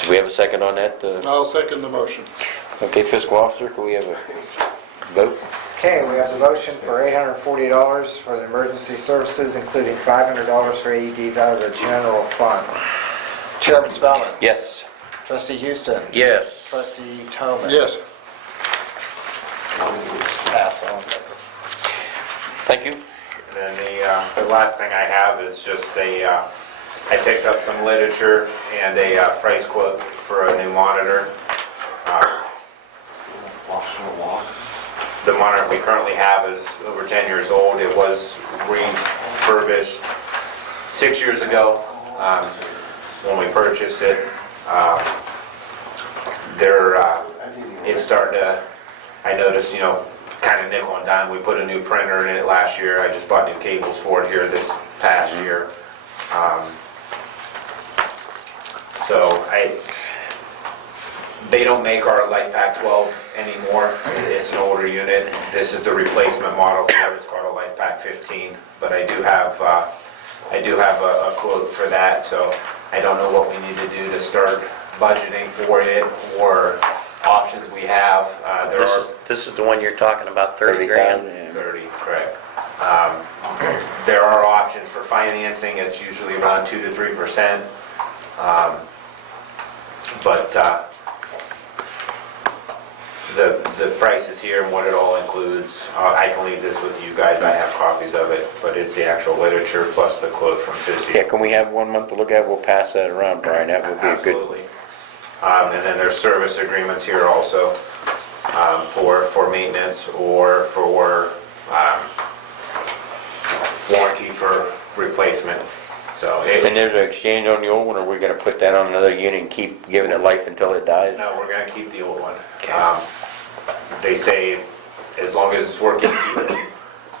So we have a second on that? I'll second the motion. Okay, fiscal officer, can we have a vote? Okay, we have a motion for $840 for the emergency services, including $500 for AEDs out of the general fund. Chairman Spellman. Yes. Trustee Houston. Yes. Trustee Toman. Yes. Pass on. Thank you. And then the last thing I have is just I picked up some literature and a price quote for a new monitor. The monitor we currently have is over 10 years old. It was refurbished 6 years ago when we purchased it. It's starting to, I noticed, kind of nickel and dime. We put a new printer in it last year. I just bought new cables for it here this past year. They don't make our LifePak 12 anymore. It's an older unit. This is the replacement model for it. It's called a LifePak 15. But I do have a quote for that. So I don't know what we need to do to start budgeting for it or options we have. This is the one you're talking about, 30 grand? 30, correct. There are options for financing. It's usually around 2 to 3%. But the price is here and what it all includes. I can leave this with you guys. I have copies of it, but it's the actual literature plus the quote from Physio. Yeah, can we have 1 month to look at? We'll pass that around, Brian. That would be a good... Absolutely. And then there's service agreements here also for maintenance or for warranty for replacement. So And there's an exchange on the old one, or we're going to put that on another unit and keep giving it life until it dies? no, we're going to keep the old one. They say as long as it's working, keep it.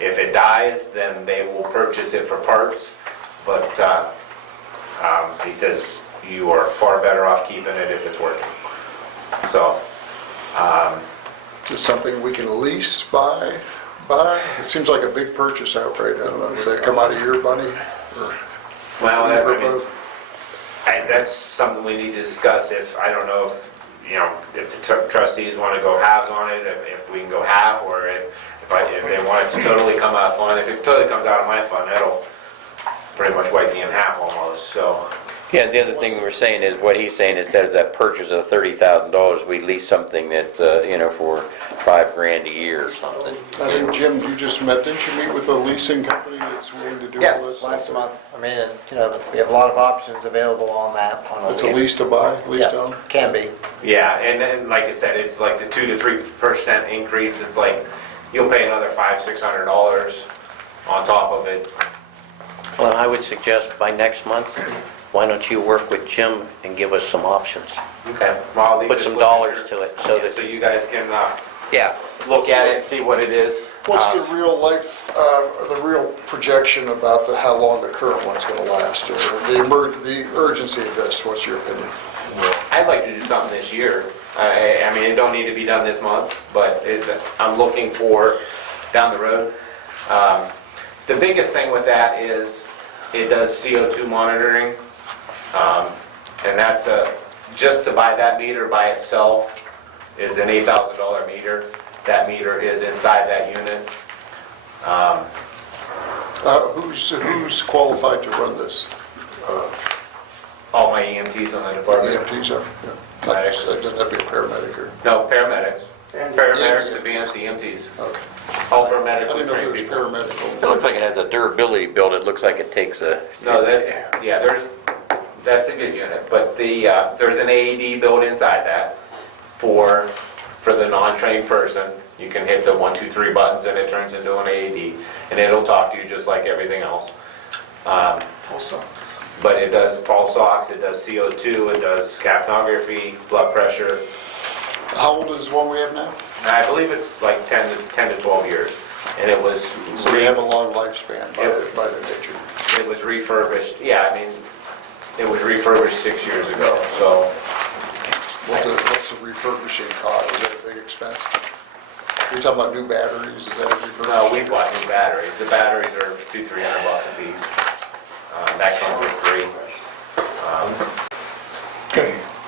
If it dies, then they will purchase it for parts. But he says you are far better off keeping it if it's working. So Is it something we can lease, buy? It seems like a big purchase outright. I don't know, does that come out of your money? Or Well, what do you I mean, propose? that's something we need to discuss if, I don't know, if the trustees want to go halves on it, if we can go half, or if they want it to totally come out of fund. If it totally comes out of my fund, that'll pretty much wipe me in half almost, so. Yeah, the other thing we're saying is, what he's saying, instead of that purchase of $30,000, we lease something that's, for $5,000 a year or something. I think, Jim, you just didn't you meet with a leasing company that's willing to do Yes, all this? last month. I mean, we have a lot of options available on that. It's a lease to buy, lease Yes, to own? can be. Yeah, and then, like I said, it's like the 2 to 3% increase. It's like, you'll pay another $500-600 on top of it. Well, I would suggest by next month, why don't you work with Jim and give us some options? Okay. Well, I'll leave Put this some with dollars Mr. to it so So that, you guys can yeah. look at it and see what it is. What's the real life, the real projection about how long the current one's going to last? Or the urgency of this, what's your opinion? I'd like to do something this year. I mean, it don't need to be done this month, but I'm looking for down the road. The biggest thing with that is it does CO2 monitoring, and that's just to buy that meter by itself is an $8,000 meter. That meter is inside that unit. Who's qualified to run this? All my EMTs on the department. EMTs are? Yeah. Doesn't have to be a paramedic or? No, paramedics. Paramedics, Yeah. advanced EMTs. Okay. All I paramedically didn't know trained if it people. was paramedic. It looks like it has a durability build. It looks like it takes a... No, that's a good unit, but there's an AED built inside that for the non-trained person. You can hit the 1, 2, 3 buttons and it turns into an AED, and it'll talk to you just like everything else. Also. But it does pulse ox, it does CO2, it does capnography, blood pressure. How old is the one we have now? I believe it's like 10 to 12 years, and it was So they have a long lifespan by their nature. it was refurbished. Yeah, I mean, it was refurbished 6 years ago, so. What's the refurbishing cost? Is that a big expense? You're talking about new batteries, is that a refurbishing? No, we bought new batteries. The batteries are $200-300 a piece. That comes with 3.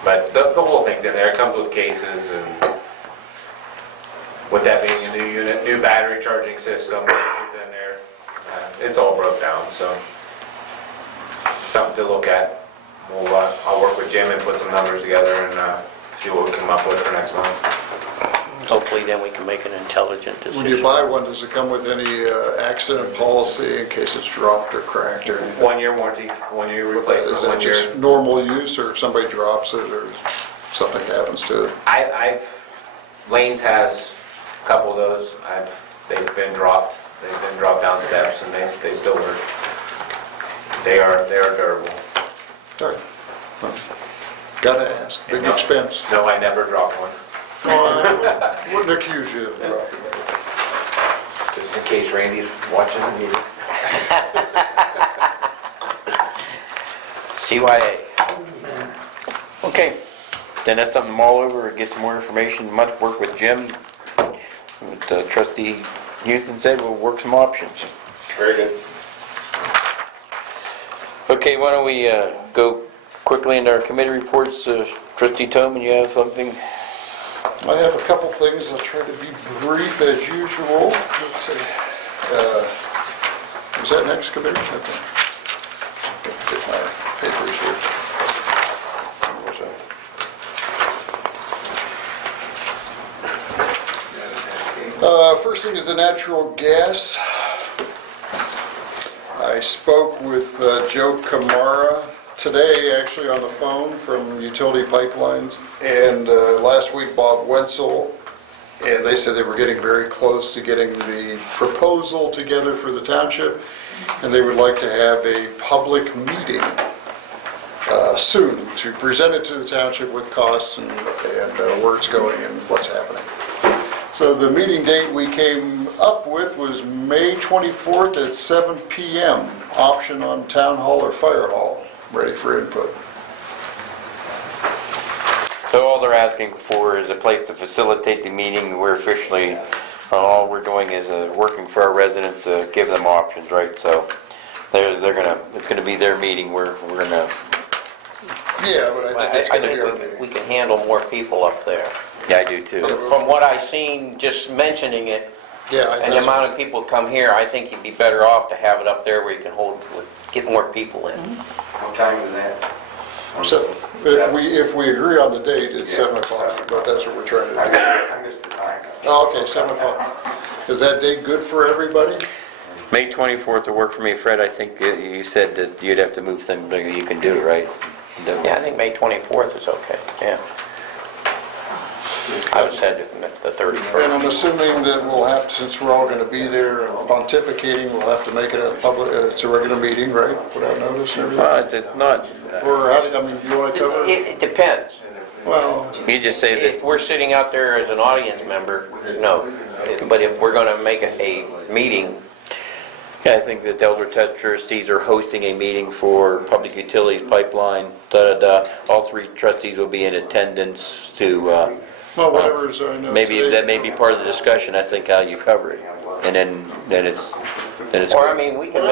But the whole thing's in there. It comes with cases, and with that being a new unit, new battery charging system is in there. It's all broke down, so something to look at. I'll work with Jim and put some numbers together and see what we come up with for next month. Hopefully then we can make an intelligent decision. When you buy one, does it come with any accident policy in case it's dropped or cracked or anything? 1-year warranty, 1-year replacement, Is that 1 year. just normal use, or if somebody drops it, or something happens to it? Lanes has a couple of those. They've been dropped. They've been dropped down steps, and they still work. They are durable. All right. Gotta ask. Big No. expense. No, I never dropped one. No, I wouldn't accuse you of dropping it. Just in case Randy's watching the meeting. CYA. Okay, then that's something to mull over, get some more information, much work with Jim. What Trustee Houston said, we'll work some options. Very good. Okay, why don't we go quickly into our committee reports. Trustee Toman, you have something? I have a couple things. I'll try to be brief as usual. Let's see. Is that next committee? Okay. Get my papers here. Where was that? First thing is the natural gas. I spoke with Joe Kamara today, actually on the phone from Utility Pipelines, and last week Bob Wenzel, and they said they were getting very close to getting the proposal together for the township, and they would like to have a public meeting soon to present it to the township with costs and where it's going and what's happening. So the meeting date we came up with was May 24th at 7 p.m., option on Town Hall or Fire Hall. Ready for input. So all they're asking for is a place to facilitate the meeting. We're officially, all we're doing is working for our residents to give them options, right? So they're gonna, it's gonna be their meeting. We're gonna, Yeah, but I think it's I going to be our think meeting. we can handle more people up there. yeah, I do too. From what I've seen, just mentioning it, Yeah, and the amount of people come here, I think you'd be better off to have it up there where you can get more people in. What time is that? So if we agree on the date, it's 7 o'clock, but that's what we're trying to do. I missed the time. Oh, okay, 7 o'clock. Is that date good for everybody? May 24th will work for me. Fred, I think you said that you'd have to move things, but you can do it, right? Yeah, I think May 24th is okay, yeah. I would say the 31st. And I'm assuming that we'll have to, since we're all going to be there and pontificating, we'll have to make it a public, it's a regular meeting, right? Without notice and everything? Well, it's not, Or, how do I mean, do you want to cover it? It depends. Well, you just say that, If we're sitting out there as an audience member, no. But if we're going to make a meeting, yeah, I think that the Ellsworth Township trustees are hosting a meeting for public utilities pipeline, all 3 trustees will be in attendance to, well, whatever's, I know. maybe, today- that may be part of the discussion, I think, how you cover it. And then it's. or I mean, we can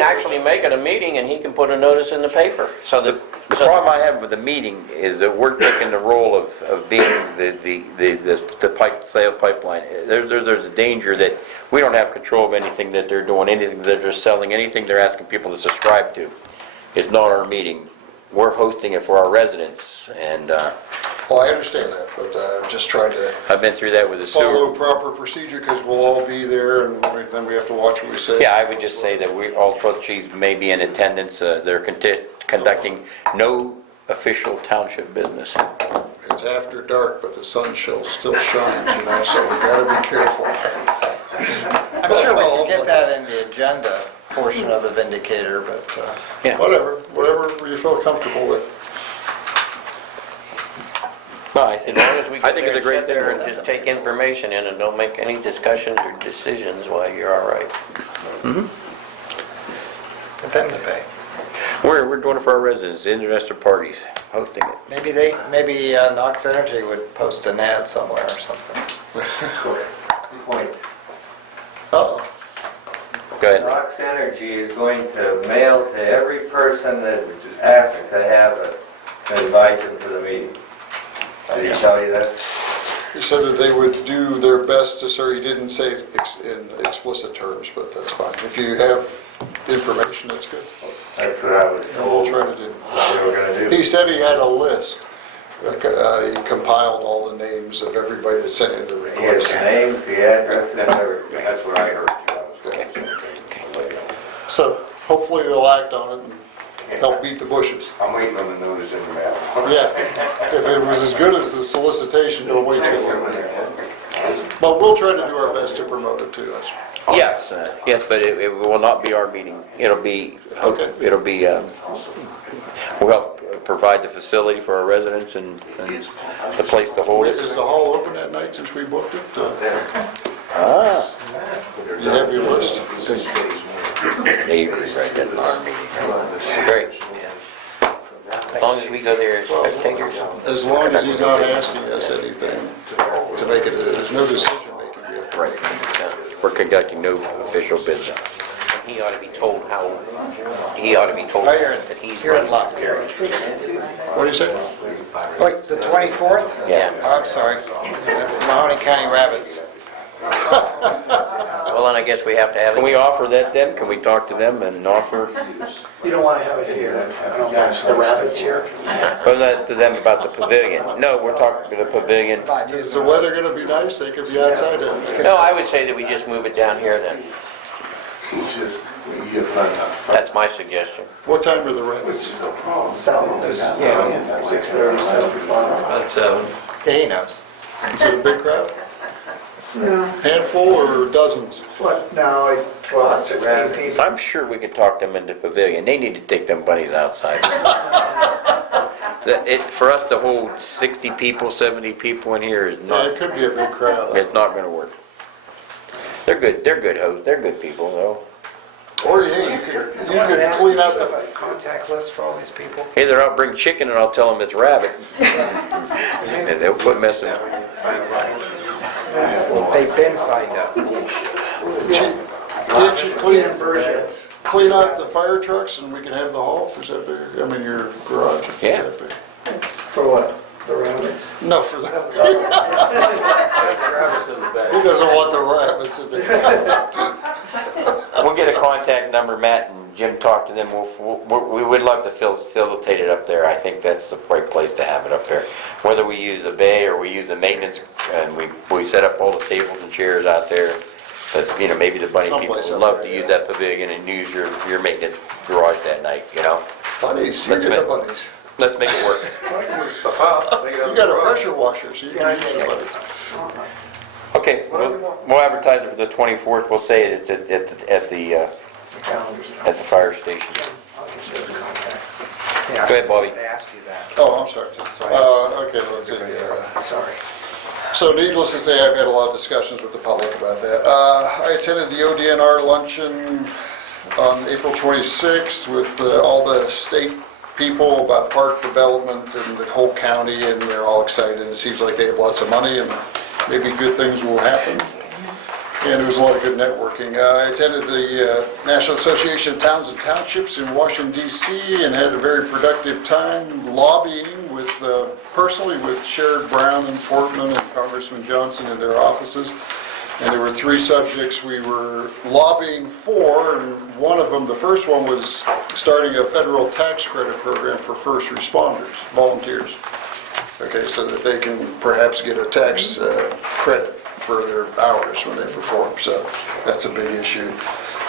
actually make it a meeting and he can put a notice in the paper. So The problem I have with the meeting is that we're taking the role of being the sale pipeline. There's a danger that we don't have control of anything that they're doing, anything that they're selling, anything they're asking people to subscribe to. It's not our meeting. We're hosting it for our residents, and Well, I understand that, but I'm just trying to I've been through that with the follow sewer. proper procedure because we'll all be there and then we have to watch what we say. Yeah, I would just say that all trustees may be in attendance. They're conducting no official township business. It's after dark, but the sun still shines, you know, so we gotta be careful. I'm sure we can get that in the agenda portion of the Vindicator, but Yeah. Whatever you feel comfortable with. No, as long as we I go think there it's a and great sit there and thing. just take information in and don't make any discussions or decisions, well, you're all right. Mhm. for them to pay. We're doing it for our residents, interested parties, hosting it. Maybe Knox Energy would post an ad somewhere or something. Point. Uh-oh. Go ahead. Knox Energy is going to mail to every person that asks to have it, to invite them to the meeting. Did he tell you that? He said that they would do their best to, sir, he didn't say it in explicit terms, but that's fine. If you have information, that's good. That's what I was And we'll told try to do. what we were going to do. He said he had a list. He compiled all the names of everybody that sent in the He has request. the names, the addresses, everything. That's what I heard. So hopefully they'll act on it and help beat the bushes. I'm waiting on the notice in the mail. Yeah, if it was as good as the solicitation, don't wait too long. But we'll try to do our best to promote it too. Yes, yes, but it will not be our meeting. It'll be, Okay. we'll help provide the facility for our residents and the place to hold it. Is the hall open that night since we booked it? Ah. You have your list? Neighbors, right, that's our meeting. Great. As long as we go there as spectators. As long as he's not asking us anything to make it, there's no decision making yet. Right. Yeah. We're conducting no official business. He ought to be told that he's You're in running. luck, Gary. What do you say? Wait, the 24th? Yeah. Oh, I'm sorry. That's the Mahoning County Rabbits. Well, then I guess we have to have it. Can we offer that then? Can we talk to them and offer? You don't want to have it here. I don't want the rabbits here. Well, that to them about the pavilion. No, we're talking to the pavilion. Is the weather going to be nice? They could be outside it. No, I would say that we just move it down here then. That's my suggestion. What time are the rabbits? 6:30, 7 o'clock. Yeah, he knows. Is it a big crowd? Yeah. Handful or dozens? What, no, like 12, 15 people. I'm sure we could talk them into the pavilion. They need to take them bunnies outside. For us to hold 60 people, 70 people in here is Yeah, not, it could be a big crowd. it's not going to work. They're good hosts. They're good people, though. Or, hey, you could clean out the... Contact list for all these people? Hey, they're out bring chicken and I'll tell them it's rabbit. And they'll quit messing. They've been signed up. Can't you clean out the fire trucks and we can have the hall? Is that big? I mean, your garage? Is Yeah. that big? For what? The rabbits? No, for the... He doesn't want the rabbits in there. We'll get a contact number, Matt and Jim talk to them. We would love to facilitate it up there. I think that's the right place to have it up there. Whether we use the bay or we use the maintenance, and we set up all the tables and chairs out there. But, maybe the bunny people Someplace would up love there, to use yeah. that pavilion and use your maintenance garage that night, Bunnies, you Let's get the make- bunnies. Let's make it work. You got a pressure washer, so you can use the bunnies. Okay, we'll advertise it for the 24th. We'll say it's at the fire station. Yeah, Go ahead, Bobby. I asked you that. Oh, I'm sorry. Okay, let's see. Sorry. So needless to say, I've had a lot of discussions with the public about that. I attended the ODNR luncheon on April 26th with all the state people about park development in the whole county, and they're all excited. It seems like they have lots of money and maybe good things will happen. And there was a lot of good networking. I attended the National Association of Towns and Townships in Washington, D.C., and had a very productive time lobbying personally with Sherrod Brown and Portman and Congressman Johnson in their offices. And there were 3 subjects we were lobbying for, and one of them, the first one, was starting a federal tax credit program for first responders, volunteers. Okay, so that they can perhaps get a tax credit for their hours when they perform. So that's a big issue.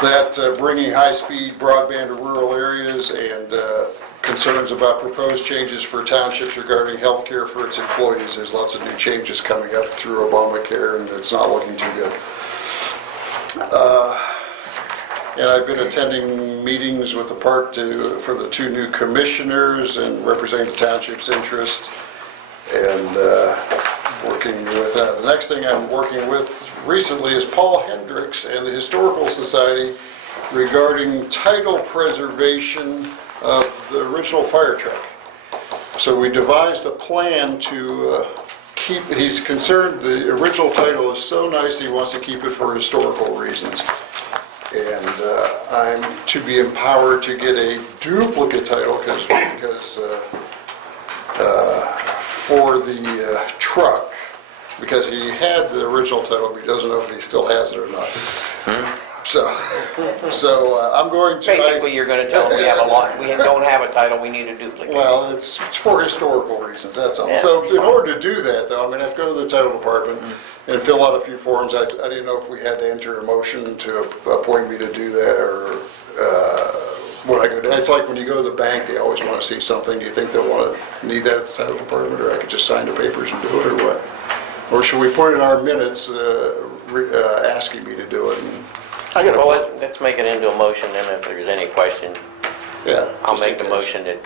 That bringing high-speed broadband to rural areas and concerns about proposed changes for townships regarding health care for its employees. There's lots of new changes coming up through Obamacare, and it's not looking too good. And I've been attending meetings with the park for the 2 new commissioners and representing the township's interest, and working with that. The next thing I'm working with recently is Paul Hendricks and the Historical Society regarding title preservation of the original fire truck. So we devised a plan to keep, he's concerned the original title is so nice he wants to keep it for historical reasons. And I'm to be empowered to get a duplicate title because for the truck, because he had the original title, but he doesn't know if he still has it or not. So I'm going to... Basically, you're going to tell them we have a lot, we don't have a title, we need a duplicate. Well, it's for historical reasons, that's all. Yeah. So in order to do that, though, I'm going to have to go to the title department and fill out a few forms. I didn't know if we had to enter a motion to appoint me to do that, or what I could do. It's like when you go to the bank, they always want to see something. Do you think they'll need that at the title department, or I could just sign the papers and do it, or what? Or should we put in our minutes asking me to do it? Well, let's make it into a motion, and if there's any question, Yeah. I'll make the motion that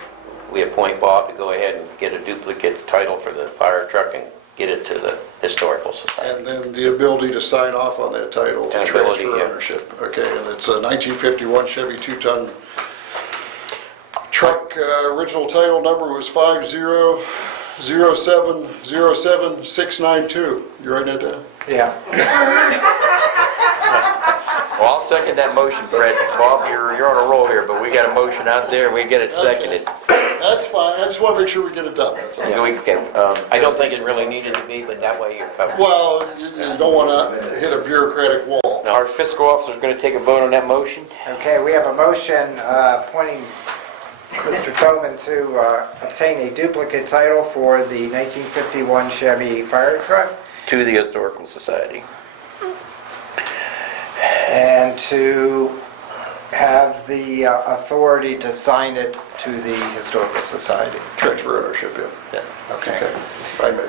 we appoint Bob to go ahead and get a duplicate title for the fire truck and get it to the Historical Society. And then the ability to sign off on that title to And transfer ability, yeah. ownership. Okay, and it's a 1951 Chevy 2-ton truck. Original title number was 500707692. You writing that down? Yeah. Well, I'll second that motion, Fred. Bob, you're on a roll here, but we got a motion out there, we get it seconded. That's fine, I just want to make sure we get it done, that's all. I don't think it really needed to be, but that way you're covered. Well, you don't want to hit a bureaucratic wall. Our fiscal officer's going to take a vote on that motion. Okay, we have a motion appointing Mr. Tobin to obtain a duplicate title for the 1951 Chevy fire truck To the Historical Society. and to have the authority to sign it to the Historical Society. Transfer ownership, yeah. Okay.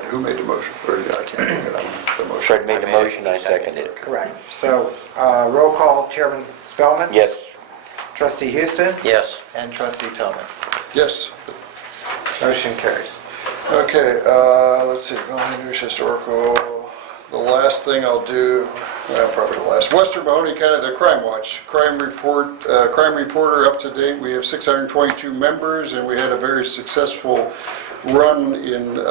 Who made the motion? Or, I can't think of the motion. Fred made the motion, I seconded it. Correct. So, roll call, Chairman Spellman? Yes. Trustee Houston? Yes. And Trustee Tobin. Yes. Motion carries. Okay, let's see, Bill Hendricks, Historical, The last thing I'll do, probably the last, Western Mahoning County, the Crime Watch, crime reporter up to date. We have 622 members, and we had a very successful run in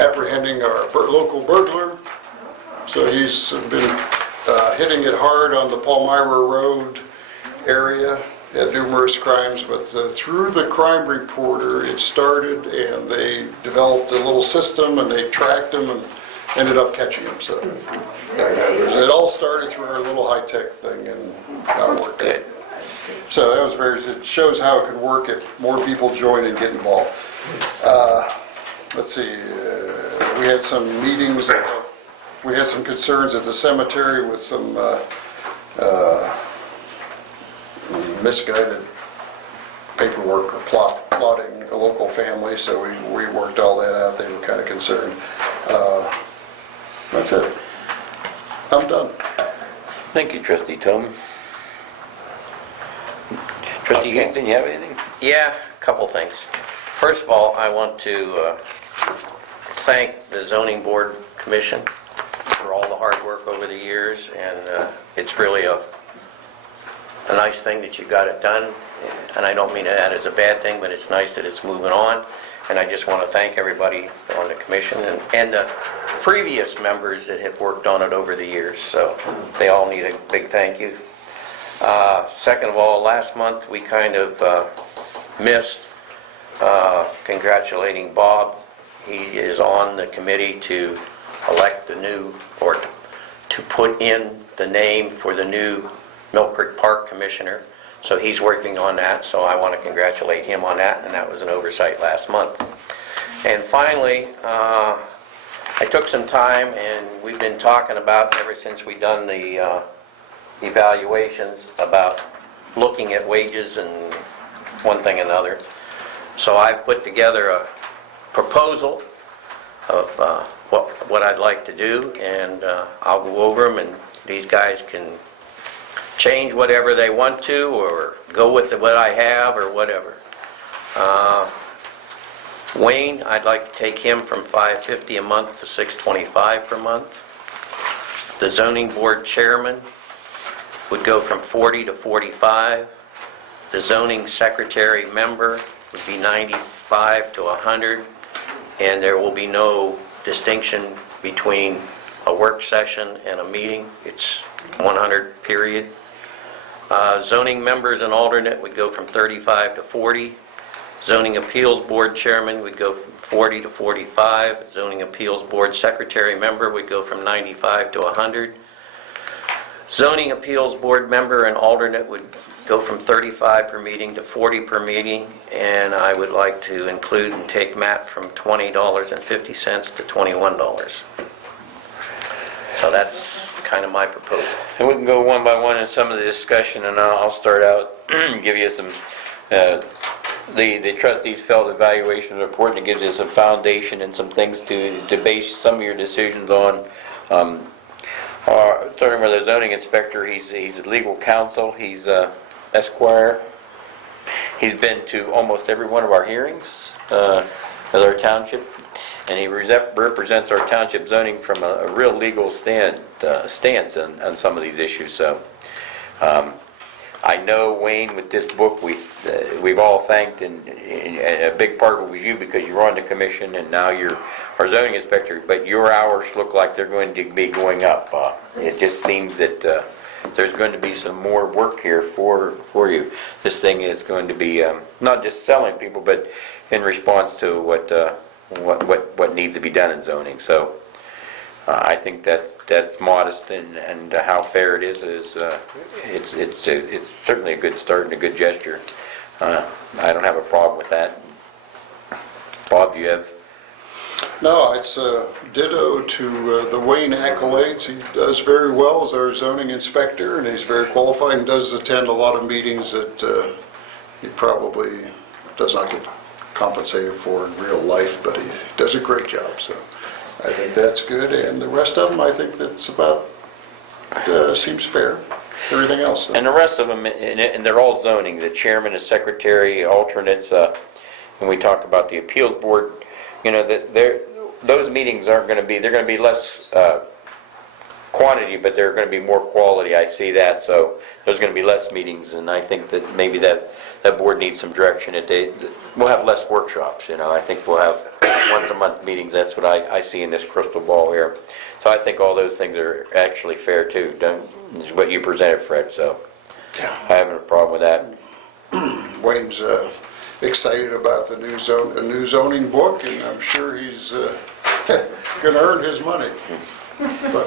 apprehending our local burglar. So he's been hitting it hard on the Palmyra Road area. Had numerous crimes, but through the crime reporter it started, and they developed a little system, and they tracked him and ended up catching him. So it all started through our little high-tech thing, and now worked. Good. So that was it shows how it can work if more people join and get involved. Let's see, we had some meetings, we had some concerns at the cemetery with some misguided paperwork or plotting a local family, so we worked all that out. They were kind of concerned. That's it. I'm done. Thank you, Trustee Tobin. Trustee Houston, you have anything? Yeah, a couple things. First of all, I want to thank the Zoning Board Commission for all the hard work over the years, and it's really a nice thing that you got it done, and I don't mean that as a bad thing, but it's nice that it's moving on, and I just want to thank everybody on the commission and the previous members that have worked on it over the years, so they all need a big thank you. Second of all, last month we kind of missed congratulating Bob. He is on the committee to elect the new, or to put in the name for the new Mill Creek Park Commissioner. So he's working on that, so I want to congratulate him on that, and that was an oversight last month. And finally, I took some time, and we've been talking about, ever since we've done the evaluations, about looking at wages and one thing and another. So I've put together a proposal of what I'd like to do, and I'll go over them, and these guys can change whatever they want to, or go with what I have, or whatever. Wayne, I'd like to take him from $550 a month to $625 per month. The zoning board chairman would go from 40 to 45. The zoning secretary member would be 95 to 100, and there will be no distinction between a work session and a meeting. It's 100, period. Zoning members and alternate would go from 35 to 40. Zoning appeals board chairman would go from 40 to 45. Zoning appeals board secretary member would go from 95 to 100. Zoning appeals board member and alternate would go from 35 per meeting to 40 per meeting, and I would like to include and take Matt from $20.50 to $21. So that's kind of my proposal. And we can go one by one in some of the discussion, and I'll start out, give you some, the trustees felt evaluation report, and it gives you some foundation and some things to base some of your decisions on. Starting with the zoning inspector, he's a legal counsel, he's Esquire. He's been to almost every one of our hearings at our township, and he represents our township zoning from a real legal stance on some of these issues. So I know, Wayne, with this book, we've all thanked, and a big part of it was you, because you were on the commission and now you're our zoning inspector, but your hours look like they're going to be going up. It just seems that there's going to be some more work here for you. This thing is going to be not just selling people, but in response to what needs to be done in zoning. So I think that's modest, and how fair it is it's certainly a good start and a good gesture. I don't have a problem with that. Bob, do you have? No, it's ditto to the Wayne accolades. He does very well as our zoning inspector, and he's very qualified and does attend a lot of meetings that he probably does not get compensated for in real life, but he does a great job. So I think that's good, and the rest of them, I think that's about, seems fair. Everything else. And the rest of them, and they're all zoning, the chairman, the secretary, alternates, when we talk about the appeals board, you know, those meetings aren't going to be, they're going to be less quantity, but they're going to be more quality. I see that, so there's going to be less meetings, and I think that maybe that board needs some direction. We'll have less workshops, you know. I think we'll have once a month meetings. That's what I see in this crystal ball here. So I think all those things are actually fair too. Is what you presented, Fred. So I haven't a problem with that. Wayne's excited about the new zoning book, and I'm sure he's going to earn his money. But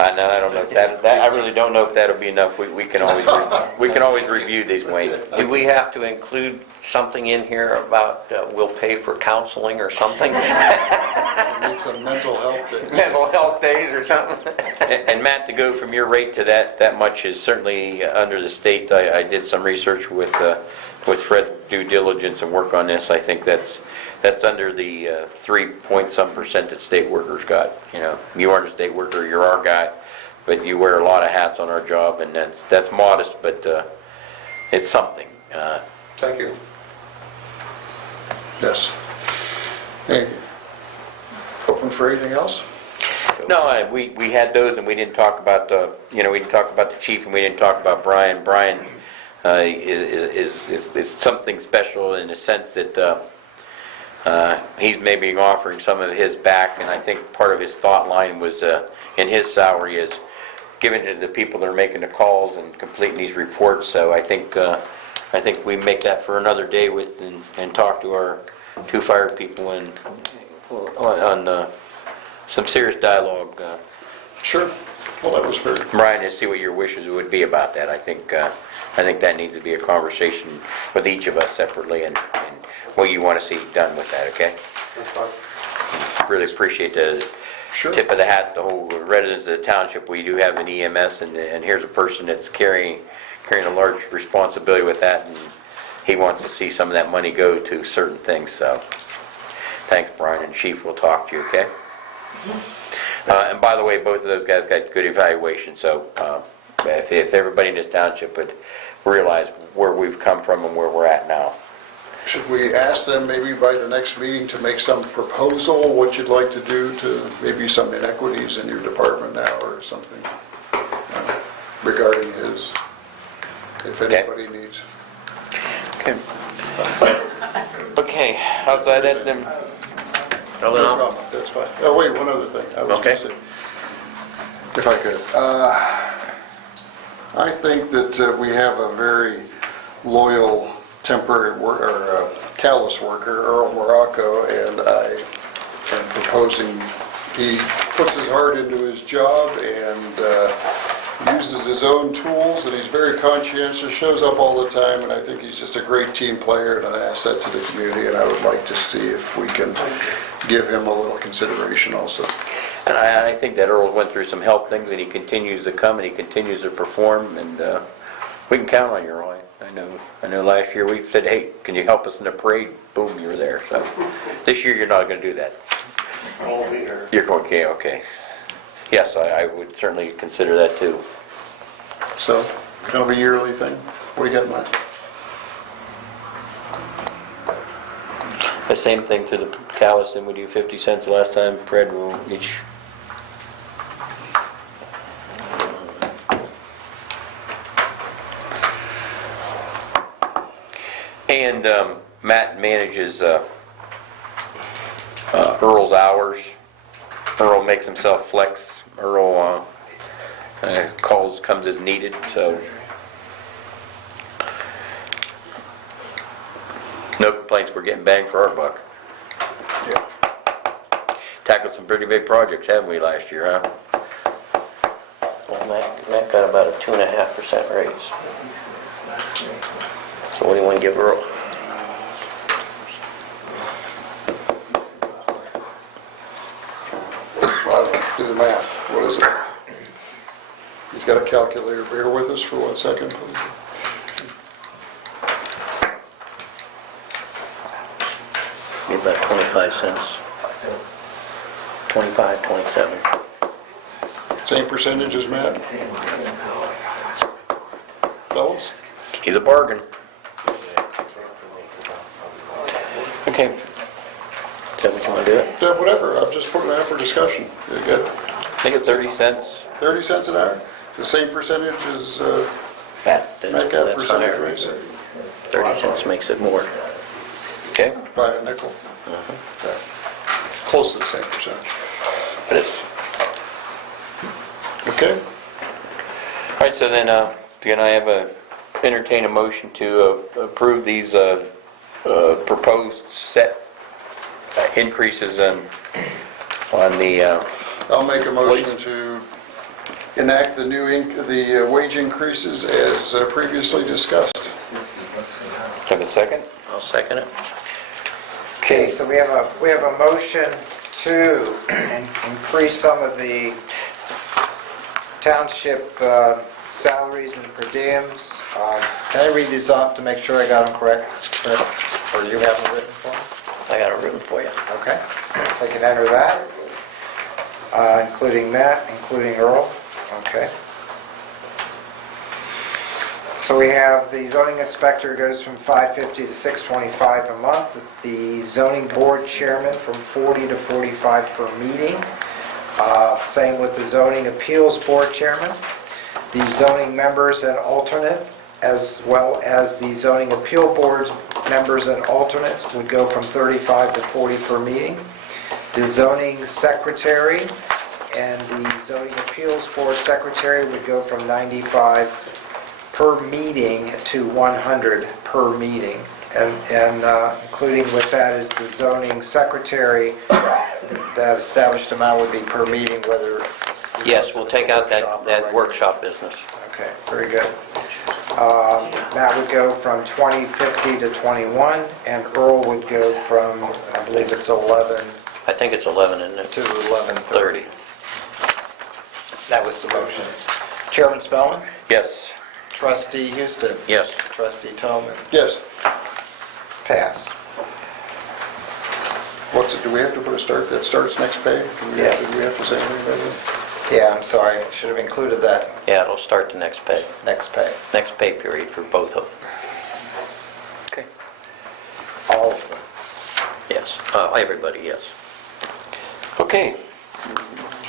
I don't know if that I really don't know if that'll be enough. We can always review these, Wayne. Do we have to include something in here about we'll pay for counseling or something? need some mental health days. Mental health days or something? And Matt, to go from your rate to that much is certainly under the state. I did some research with Fred due diligence and work on this. I think that's under the 3-point-some% that state workers got. You know, you aren't a state worker, you're our guy, but you wear a lot of hats on our job, and that's modest, but it's something. Thank you. Yes. Hey, open for anything else? No, we had those, and we didn't talk about we didn't talk about the chief, and we didn't talk about Brian. Brian is something special in the sense that he's maybe offering some of his back, and I think part of his thought line was in his salary is given to the people that are making the calls and completing these reports. So I think we make that for another day and talk to our 2 fire people and on some serious dialogue. Sure. Well, that was very... Brian, to see what your wishes would be about that. I think that needs to be a conversation with each of us separately and what you want to see done with that, okay? That's fine. Really appreciate the tip of the hat, the whole residents of the township. We do have an EMS, and here's a person that's carrying a large responsibility with that, and he wants to see some of that money go to certain things. So thanks, Brian, and Chief, we'll talk to you, okay? And by the way, both of those guys got good evaluation, so if everybody in this township would realize where we've come from and where we're at now. Should we ask them maybe by the next meeting to make some proposal, what you'd like to do to maybe some inequities in your department now or something regarding his, if anybody needs. Okay, outside that, then... No comment, that's fine. Oh, wait, one other thing. I was going to say, if I could. I think that we have a very loyal temporary callous worker, Earl Morocco, and I am proposing he puts his heart into his job and uses his own tools, and he's very conscientious, shows up all the time, and I think he's just a great team player and an asset to the community, and I would like to see if we can give him a little consideration also. And I think that Earl went through some help things, and he continues to come, and he continues to perform, and we can count on you, Roy. I know last year we said, hey, can you help us in the parade? Boom, you were there. So this year you're not going to do that. I'll be here. You're going, okay. Yes, I would certainly consider that too. So, kind of a yearly thing? What do you got in mind? The same thing to the callous, and we do 50 cents last time. Fred will each... And Matt manages Earl's hours. Earl makes himself flex. Earl comes as needed. So no complaints. We're getting bang for our buck. Yeah. Tackled some pretty big projects, haven't we, last year, huh? Well, Matt got about a 2.5% raise. So what do you want to give Earl? Do the math. What is it? He's got a calculator. Bear with us for 1 second, please. About 25 cents. 25, 27. Same percentage as Matt? Fellas? He's a bargain. Okay. Is that what you want to do it? Yeah, whatever, I'm just putting it out for discussion. You good? I think it's 30 cents. 30 cents an hour? The same percentage as That's make-up percentage higher. raise? 30 cents makes it more. Okay? By a nickel. Yeah. Close to the same percentage. But it's, Okay? all right, so then, can I have entertain a motion to approve these proposed set increases on the, I'll make a motion to enact the the wage increases as previously discussed. have a second? I'll second it. Okay, so we have a motion to increase some of the township salaries and per diems. Can I read these off to make sure I got them correct? Or you have them written for me? I got it written for you. Okay. I can enter that, including Matt, including Earl. Okay. So we have the zoning inspector goes from $550 to $625 a month. The zoning board chairman from $40 to $45 per meeting. Same with the zoning appeals board chairman. The zoning members and alternate, as well as the zoning appeal board members and alternates, would go from 35 to 40 per meeting. The zoning secretary and the zoning appeals board secretary would go from 95 per meeting to 100 per meeting. And including with that is the zoning secretary, that established amount would be per meeting, whether... Yes, we'll take out that workshop business. Okay, very good. Matt would go from 2050 to 21, and Earl would go from, I believe it's 11 I think it's 11, isn't it? to 11:30. 30. That was the motion. Chairman Spellman? Yes. Trustee Houston? Yes. Trustee Tolman? Yes. Pass. Do we have to put a start, that starts next pay? Yes. Do we have to say anything about that? Yeah, I'm sorry, I should have included that Yeah, it'll start the next pay. next pay. Next pay period for both of them. Okay. All of them. Yes. Everybody, yes. Okay.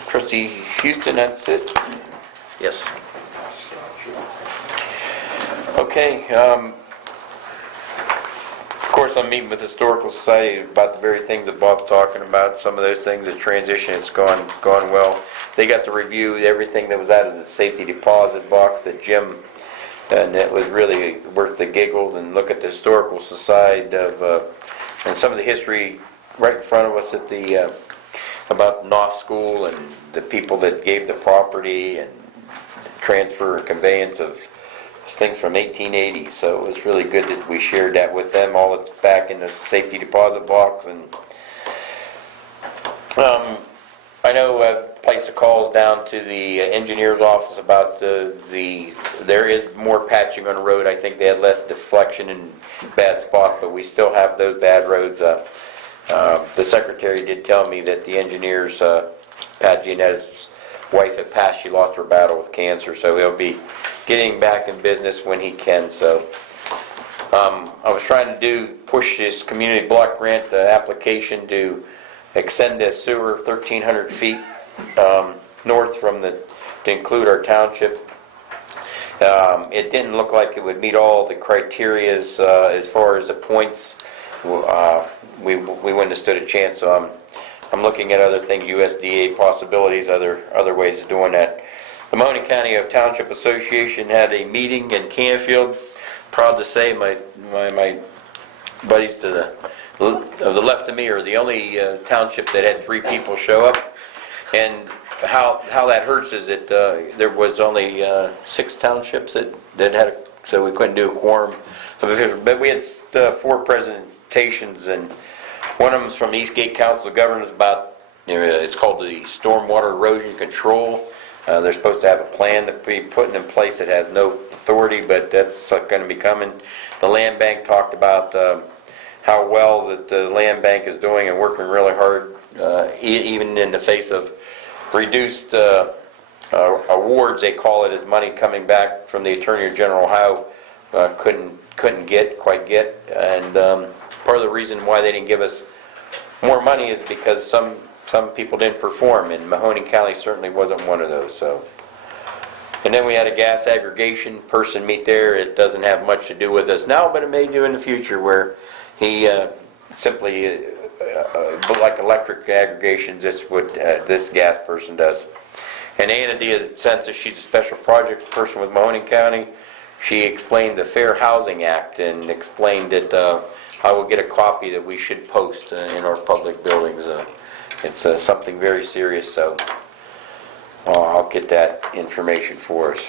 Trustee Houston, that's it? Yes. Okay. Of course, I'm meeting with the Historical Society about the very things that Bob's talking about. Some of those things, the transition, it's gone well. They got to review everything that was out of the safety deposit box that Jim, and it was really worth the giggle, and look at the Historical Society and some of the history right in front of us at the about Knopf School and the people that gave the property and transfer and conveyance of things from 1880. So it was really good that we shared that with them. All it's back in the safety deposit box. And I know I've placed the calls down to the engineer's office about there is more patching on the road. I think they had less deflection in bad spots, but we still have those bad roads. The secretary did tell me that the engineers, Pat Giannetta's wife had passed. She lost her battle with cancer, so he'll be getting back in business when he can. So I was trying to push this community block grant application to extend the sewer 1,300 feet north from to include our township. It didn't look like it would meet all the criterias as far as the points. We wouldn't have stood a chance. So I'm looking at other things, USDA possibilities, other ways of doing that. The Mahoning County Township Association had a meeting in Canfield. Proud to say my buddies to the left of me are the only township that had 3 people show up. And how that hurts is that there was only 6 townships that had so we couldn't do a quorum. But we had 4 presentations, and one of them is from the Eastgate Council of Governors about, it's called the Stormwater Erosion Control. They're supposed to have a plan to be put in place that has no authority, but that's going to be coming. The Land Bank talked about how well that the Land Bank is doing and working really hard, even in the face of reduced awards, they call it, as money coming back from the Attorney General, how couldn't quite get. And part of the reason why they didn't give us more money is because some people didn't perform, and Mahoning County certainly wasn't one of those, so. And then we had a gas aggregation person meet there. It doesn't have much to do with us now, but it may do in the future, where he simply, like electric aggregations, this gas person does. And Anna Dia Census, she's a special projects person with Mahoning County. She explained the Fair Housing Act and explained that I will get a copy that we should post in our public buildings. It's something very serious, so I'll get that information for us.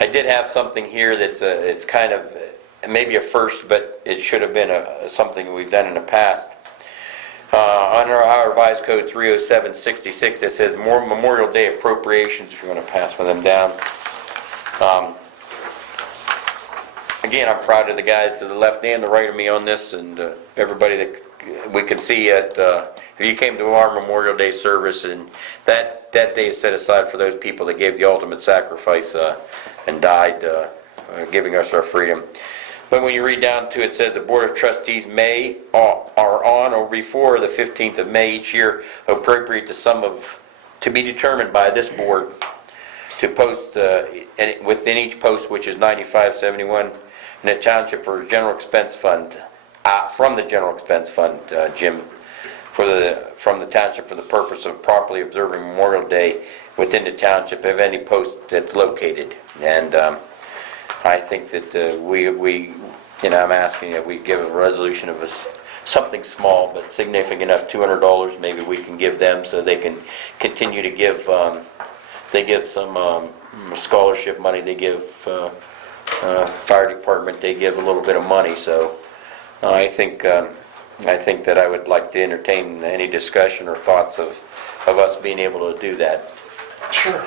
I did have something here that's it's kind of maybe a first, but it should have been something we've done in the past. Under our revised code 30766, it says more Memorial Day appropriations, if you want to pass one of them down. Again, I'm proud of the guys to the left and the right of me on this, and everybody that we can see at, if you came to our Memorial Day service, and that day is set aside for those people that gave the ultimate sacrifice and died giving us our freedom. But when you read down to it, says the Board of Trustees may, are on or before the 15th of May each year, appropriate the sum of, to be determined by this board, to post within each post, which is $95.71, in the township for general expense fund, from the general expense fund, Jim, from the township for the purpose of properly observing Memorial Day within the township of any post that's located. And I think that I'm asking that we give a resolution of something small but significant enough, $200 maybe we can give them so they can continue to give, they give some scholarship money, they give fire department, they give a little bit of money, so I think that I would like to entertain any discussion or thoughts of us being able to do that. Sure.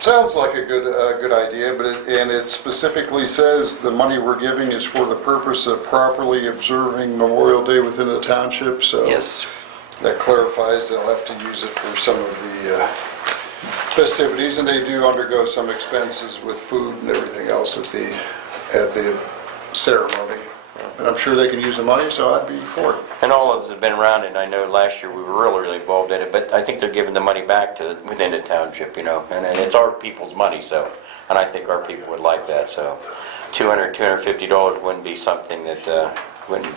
Sounds like a good idea, but it specifically says the money we're giving is for the purpose of properly observing Memorial Day within the township, so Yes. that clarifies they'll have to use it for some of the festivities, and they do undergo some expenses with food and everything else at the ceremony. And I'm sure they can use the money, so I'd be for it. And all of us have been around it. I know last year we were really involved in it, but I think they're giving the money back to within the township, and it's our people's money, so, and I think our people would like that, so $250 wouldn't be something that wouldn't.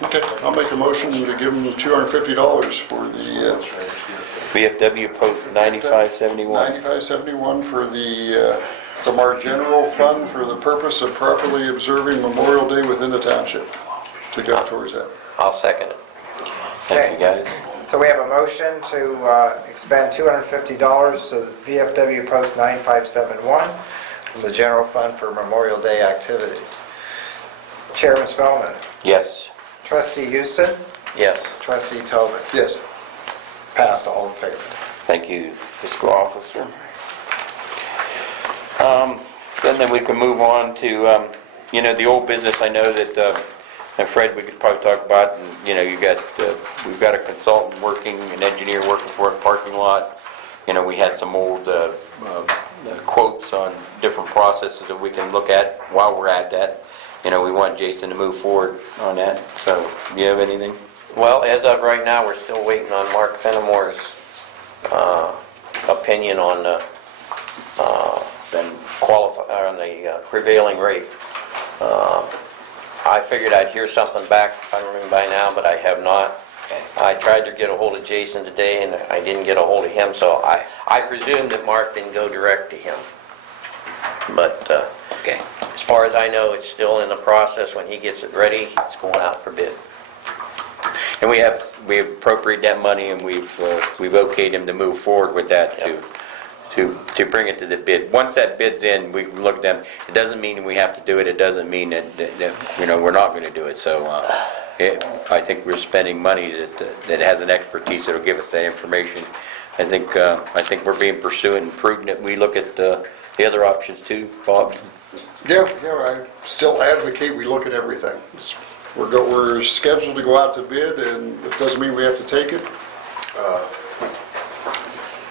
Okay, I'll make a motion to give them $250 for the VFW Post 9571. 9571 for the from our general fund for the purpose of properly observing Memorial Day within the township, to go towards that. I'll second it. Thank you, guys. So we have a motion to expend $250 to the VFW Post 9571 from the general fund for Memorial Day activities. Chairman Spellman. Yes. Trustee Houston. Yes. Trustee Tobin. Yes. Passed, all in favor. Thank you, fiscal officer. Then we can move on to, the old business. I know that, and Fred, we could probably talk about, and, we've got a consultant working, an engineer working for a parking lot. We had some old quotes on different processes that we can look at while we're at that. We want Jason to move forward on that. So, do you have anything? Well, as of right now, we're still waiting on Mark Fenimore's opinion on the prevailing rate. I figured I'd hear something back, if I remember by now, but I have not. I tried to get a hold of Jason today, and I didn't get a hold of him, so I presume that Mark didn't go direct to him. But as far as I know, it's still in the process. When he gets it ready, it's going out for bid. And we appropriated that money, and we've okayed him to move forward with that to bring it to the bid. Once that bid's in, we can look at them. It doesn't mean we have to do it. It doesn't mean that we're not going to do it. So I think we're spending money that has an expertise that'll give us that information. I think we're being pursuant and prudent that we look at the other options too, Bob. Yeah, I still advocate we look at everything. We're scheduled to go out to bid, and it doesn't mean we have to take it.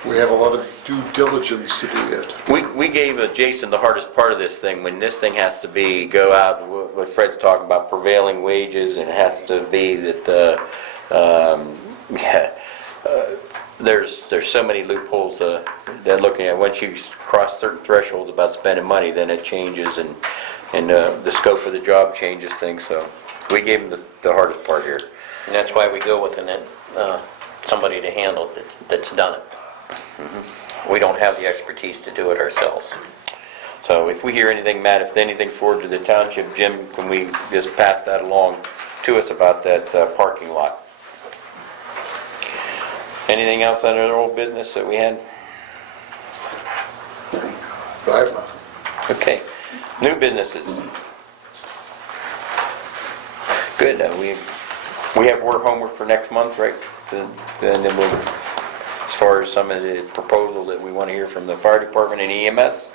We have a lot of due diligence to do yet. We gave Jason the hardest part of this thing, when this thing has to go out, what Fred's talking about, prevailing wages, and it has to be that, there's so many loopholes they're looking at. Once you cross certain thresholds about spending money, then it changes, and the scope of the job changes things, so we gave him the hardest part here. And that's why we go with somebody to handle it that's done it. We don't have the expertise to do it ourselves. So if we hear anything, Matt, if anything forward to the township, Jim, can we just pass that along to us about that parking lot? Anything else under old business that we had? I have nothing. Okay. New businesses. Good. We have homework for next month, right? And then we'll, as far as some of the proposal that we want to hear from the fire department and EMS.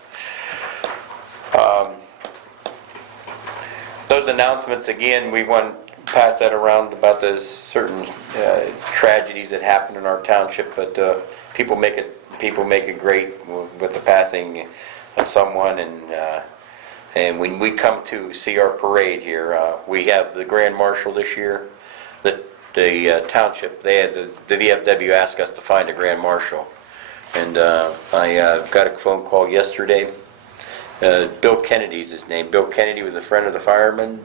Those announcements, again, we want to pass that around about the certain tragedies that happen in our township, but people make it great with the passing of someone, and when we come to see our parade here, we have the Grand Marshal this year. The township, the VFW asked us to find a Grand Marshal, and I got a phone call yesterday. Bill Kennedy's his name. Bill Kennedy was a friend of the firemen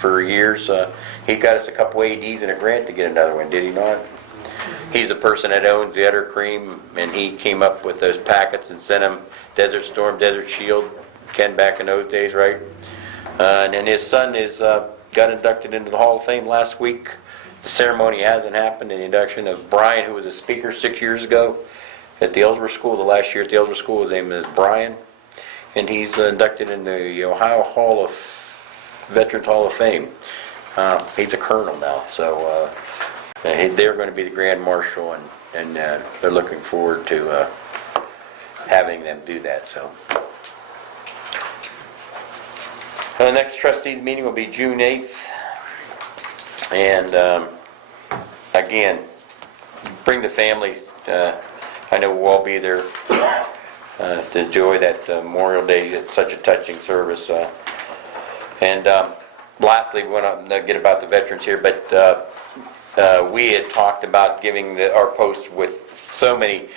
for years. He got us a couple ADs and a grant to get another one, did he not? He's the person that owns the Utter Cream, and he came up with those packets and sent them Desert Storm, Desert Shield, Ken, back in those days, right? And then his son got inducted into the Hall of Fame last week. The ceremony hasn't happened, the induction of Brian, who was a speaker 6 years ago at the Ellsworth School. The last year at the Ellsworth School, his name is Brian, and he's inducted in the Ohio Veterans Hall of Fame. He's a colonel now, so they're going to be the Grand Marshal, and they're looking forward to having them do that. So the next trustees meeting will be June 8th, and again, bring the families. I know we'll all be there to enjoy that Memorial Day. It's such a touching service. And lastly, we want to get about the veterans here, but we had talked about giving our post with so many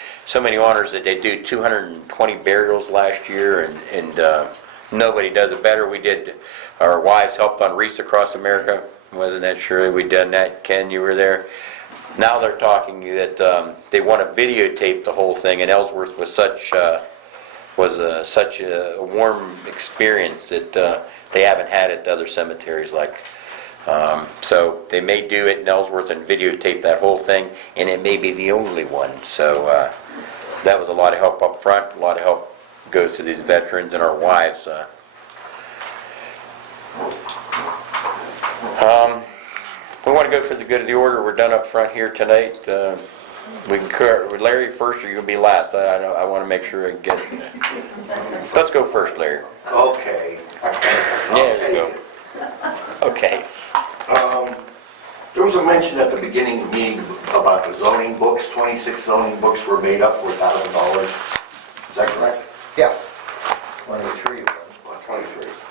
honors that they do 220 burials last year, and nobody does it better. We did. Our wives helped on Wreaths Across America. Wasn't that sure we'd done that? Ken, you were there. Now they're talking that they want to videotape the whole thing, and Ellsworth was such a warm experience that they haven't had at other cemeteries like. So they may do it in Ellsworth and videotape that whole thing, and it may be the only one. So that was a lot of help up front. A lot of help goes to these veterans and our wives. We want to go for the good of the order. We're done up front here tonight. We can Larry first, or you going to be last? I want to make sure I get it. Let's go first, Larry. Okay. There we go. Okay. There was a mention at the beginning of the meeting about the zoning books. 26 zoning books were made up for $1,000. Is that correct? Yes. 23.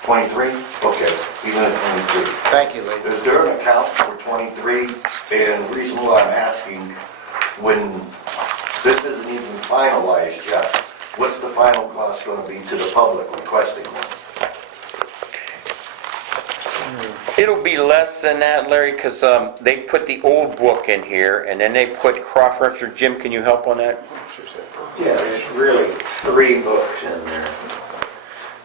23? Okay, even at 23. Thank you, Lee. Is there an account for 23? And the reason why I'm asking, when this isn't even finalized yet, what's the final cost going to be to the public requesting one? It'll be less than that, Larry, because they put the old book in here, and then they put cross-reference. Jim, can you help on that? Yeah, there's really 3 books in there.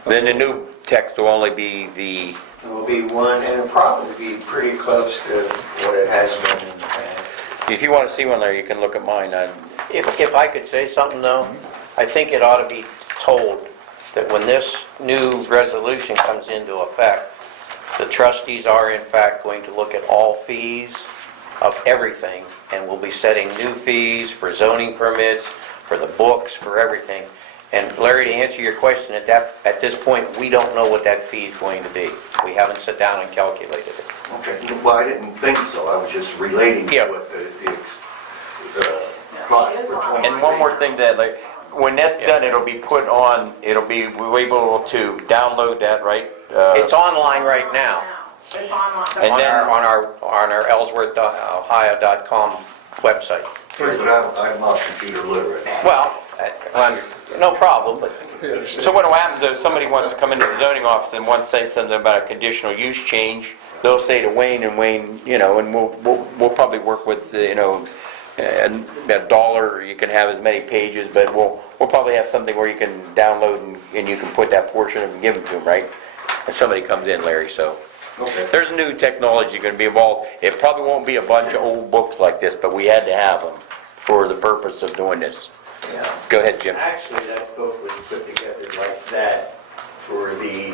Then the new text will only be the... It will be one, and it'll probably be pretty close to what it has been in the past. If you want to see one, Larry, you can look at mine. If I could say something, though, I think it ought to be told that when this new resolution comes into effect, the trustees are in fact going to look at all fees of everything, and will be setting new fees for zoning permits, for the books, for everything. And Larry, to answer your question, at this point, we don't know what that fee is going to be. We haven't sat down and calculated it. Okay, well, I didn't think so. I was just relating to Yeah. what cost It is for online. 20. And one more thing that, like, when that's done, it'll be put on, we're able to download that, right? It's online right now It's online. And on then- our ellsworth.ohio.com website. But I'm not computer literate. Well, no problem, but So what will happen is if somebody wants to come into the zoning office and wants to say something about a conditional use change, they'll say to Wayne, and Wayne, and we'll probably work with, and $1, you can have as many pages, but we'll probably have something where you can download and you can put that portion of it and give them to them, right? If somebody comes in, Larry, so. Okay. There's new technology going to be involved. It probably won't be a bunch of old books like this, but we had to have them for the purpose of doing this. Go ahead, Jim. Actually, that book was put together like that for the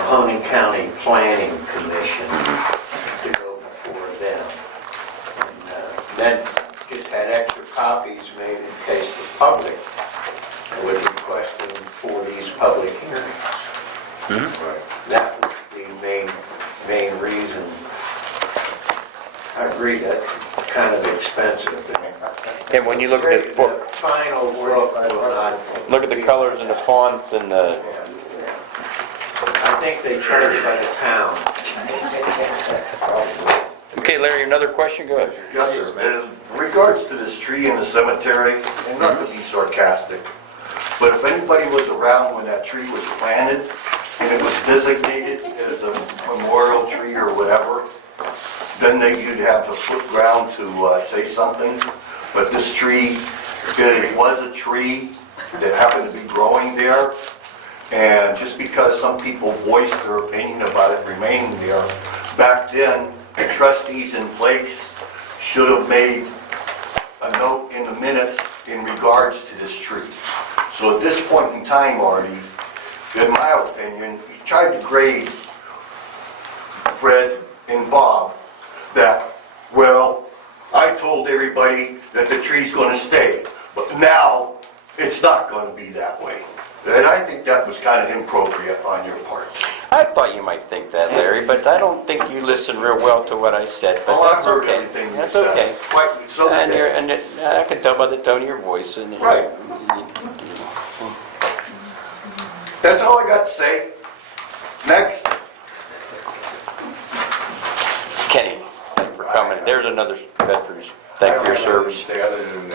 Mahoning County Planning Commission to go before them. And then just had extra copies made in case the public was requesting for these public hearings. That was the main reason. I agree, that's kind of expensive. And when you look at this book, The final book will not... look at the colors and the fonts and the... I think they charge by the pound. Okay, Larry, another question? Go ahead. Yes, sir. In regards to this tree in the cemetery, and not to be sarcastic, but if anybody was around when that tree was planted and it was designated as a memorial tree or whatever, then you'd have the foot ground to say something. But this tree, it was a tree that happened to be growing there, and just because some people voiced their opinion about it remaining there, back then, the trustees in place should have made a note in the minutes in regards to this tree. So at this point in time, Artie, in my opinion, you tried to grade Fred and Bob that, well, I told everybody that the tree's going to stay, but now it's not going to be that way. And I think that was kind of inappropriate on your part. I thought you might think that, Larry, but I don't think you listened real well to what I said, but Oh, I that's heard okay. everything you That's said. okay. Quite so And did I can tell by the tone of your voice. And Right. That's all I got to say. Next. Kenny, thank you for coming. There's another veterans. Thank you for your service. Say other than,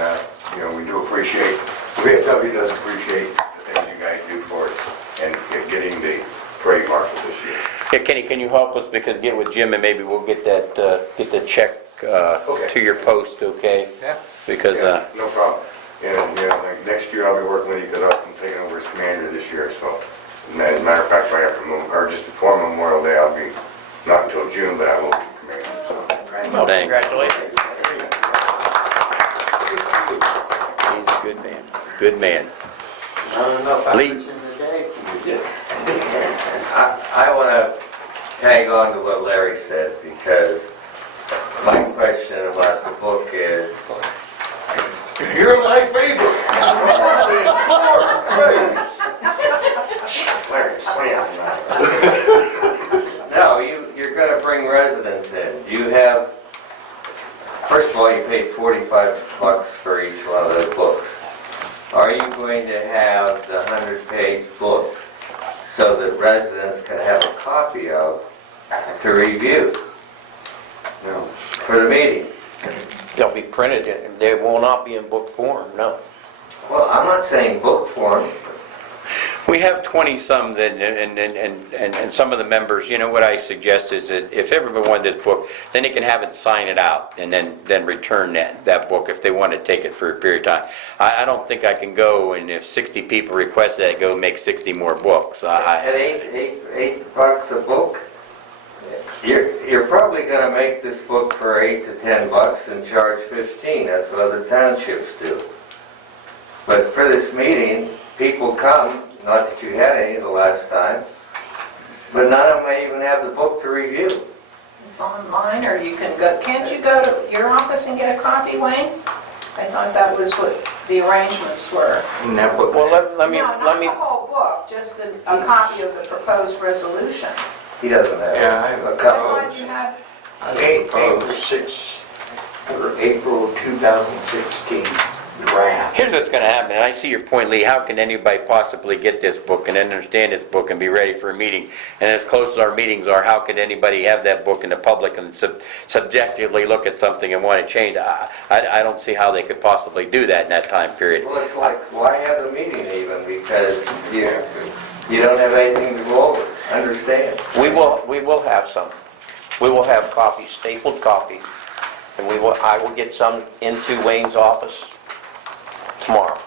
we do appreciate, the VFW does appreciate the things you guys do for us and getting the parade marshal this year. Yeah, Kenny, can you help us, because get with Jim and maybe we'll get the check Okay. to your post, okay? Yeah. Because, Yeah, no problem. And, like next year I'll be working with you because I'm taking over as commander this year, so. And as a matter of fact, right after, just before Memorial Day, I'll be, not until June, but I will be commander, so. well, thanks. Congratulations. He's a good man. Good man. I don't know if I Lee. was in the day for you. I want to tag on to what Larry said, because my question about the book is, You're my favorite. Larry, slam. no, you're going to bring residents in. Do you have, first of all, you paid $45 for each one of those books. Are you going to have the 100-page book so that residents can have a copy of to review for the meeting? They'll be printed, they will not be in book form, no. Well, I'm not saying book form. We have 20-some, and some of the members, what I suggest is that if everyone wanted this book, then they can have it, sign it out, and then return that book if they want to take it for a period of time. I don't think I can go, and if 60 people request that, go make 60 more books. At $8 a book, you're probably going to make this book for $8 to $10 and charge $15. That's what other townships do. But for this meeting, people come. Not that you had any the last time, but none of them may even have the book to review. It's online, or you can go, can't you go to your office and get a copy, Wayne? I thought that was what the arrangements were. Well, let me, No, not the whole book, just a copy of the proposed resolution. He doesn't have Yeah, I have a a I couple. thought you had, 8 or 6. for April 2016 draft. Here's what's going to happen, and I see your point, Lee. How can anybody possibly get this book and understand this book and be ready for a meeting? And as close as our meetings are, how could anybody have that book in the public and subjectively look at something and want to change? I don't see how they could possibly do that in that time period. Well, it's like, why have the meeting even? Because you don't have anything to go over. Understand? We will have some. We will have copies, stapled copies, and I will get some into Wayne's office tomorrow.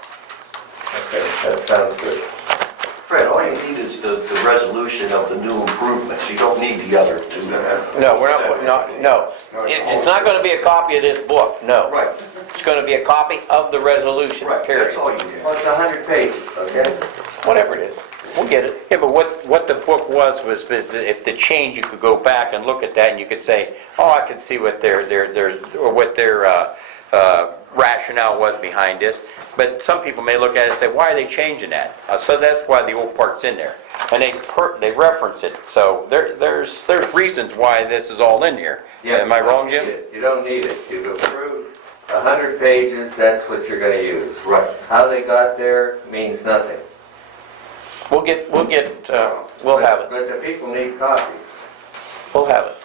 Okay, that sounds good. Fred, all you need is the resolution of the new improvements. You don't need the other two. No, we're not, no. It's not going to be a copy of this book, no. Right. It's going to be a copy of the resolution, Right, period. that's all you need. Well, it's 100 pages, okay? Whatever it is, we'll get it. Yeah, but what the book was if the change, you could go back and look at that and you could say, oh, I can see what their rationale was behind this. But some people may look at it and say, why are they changing that? So that's why the old part's in there. And they reference it. So there's reasons why this is all in here. Yeah, Am I wrong, Jim? You don't need it. You've approved 100 pages, that's what you're going to use. Right. How they got there means nothing. We'll have it. But the people need copies. We'll have it.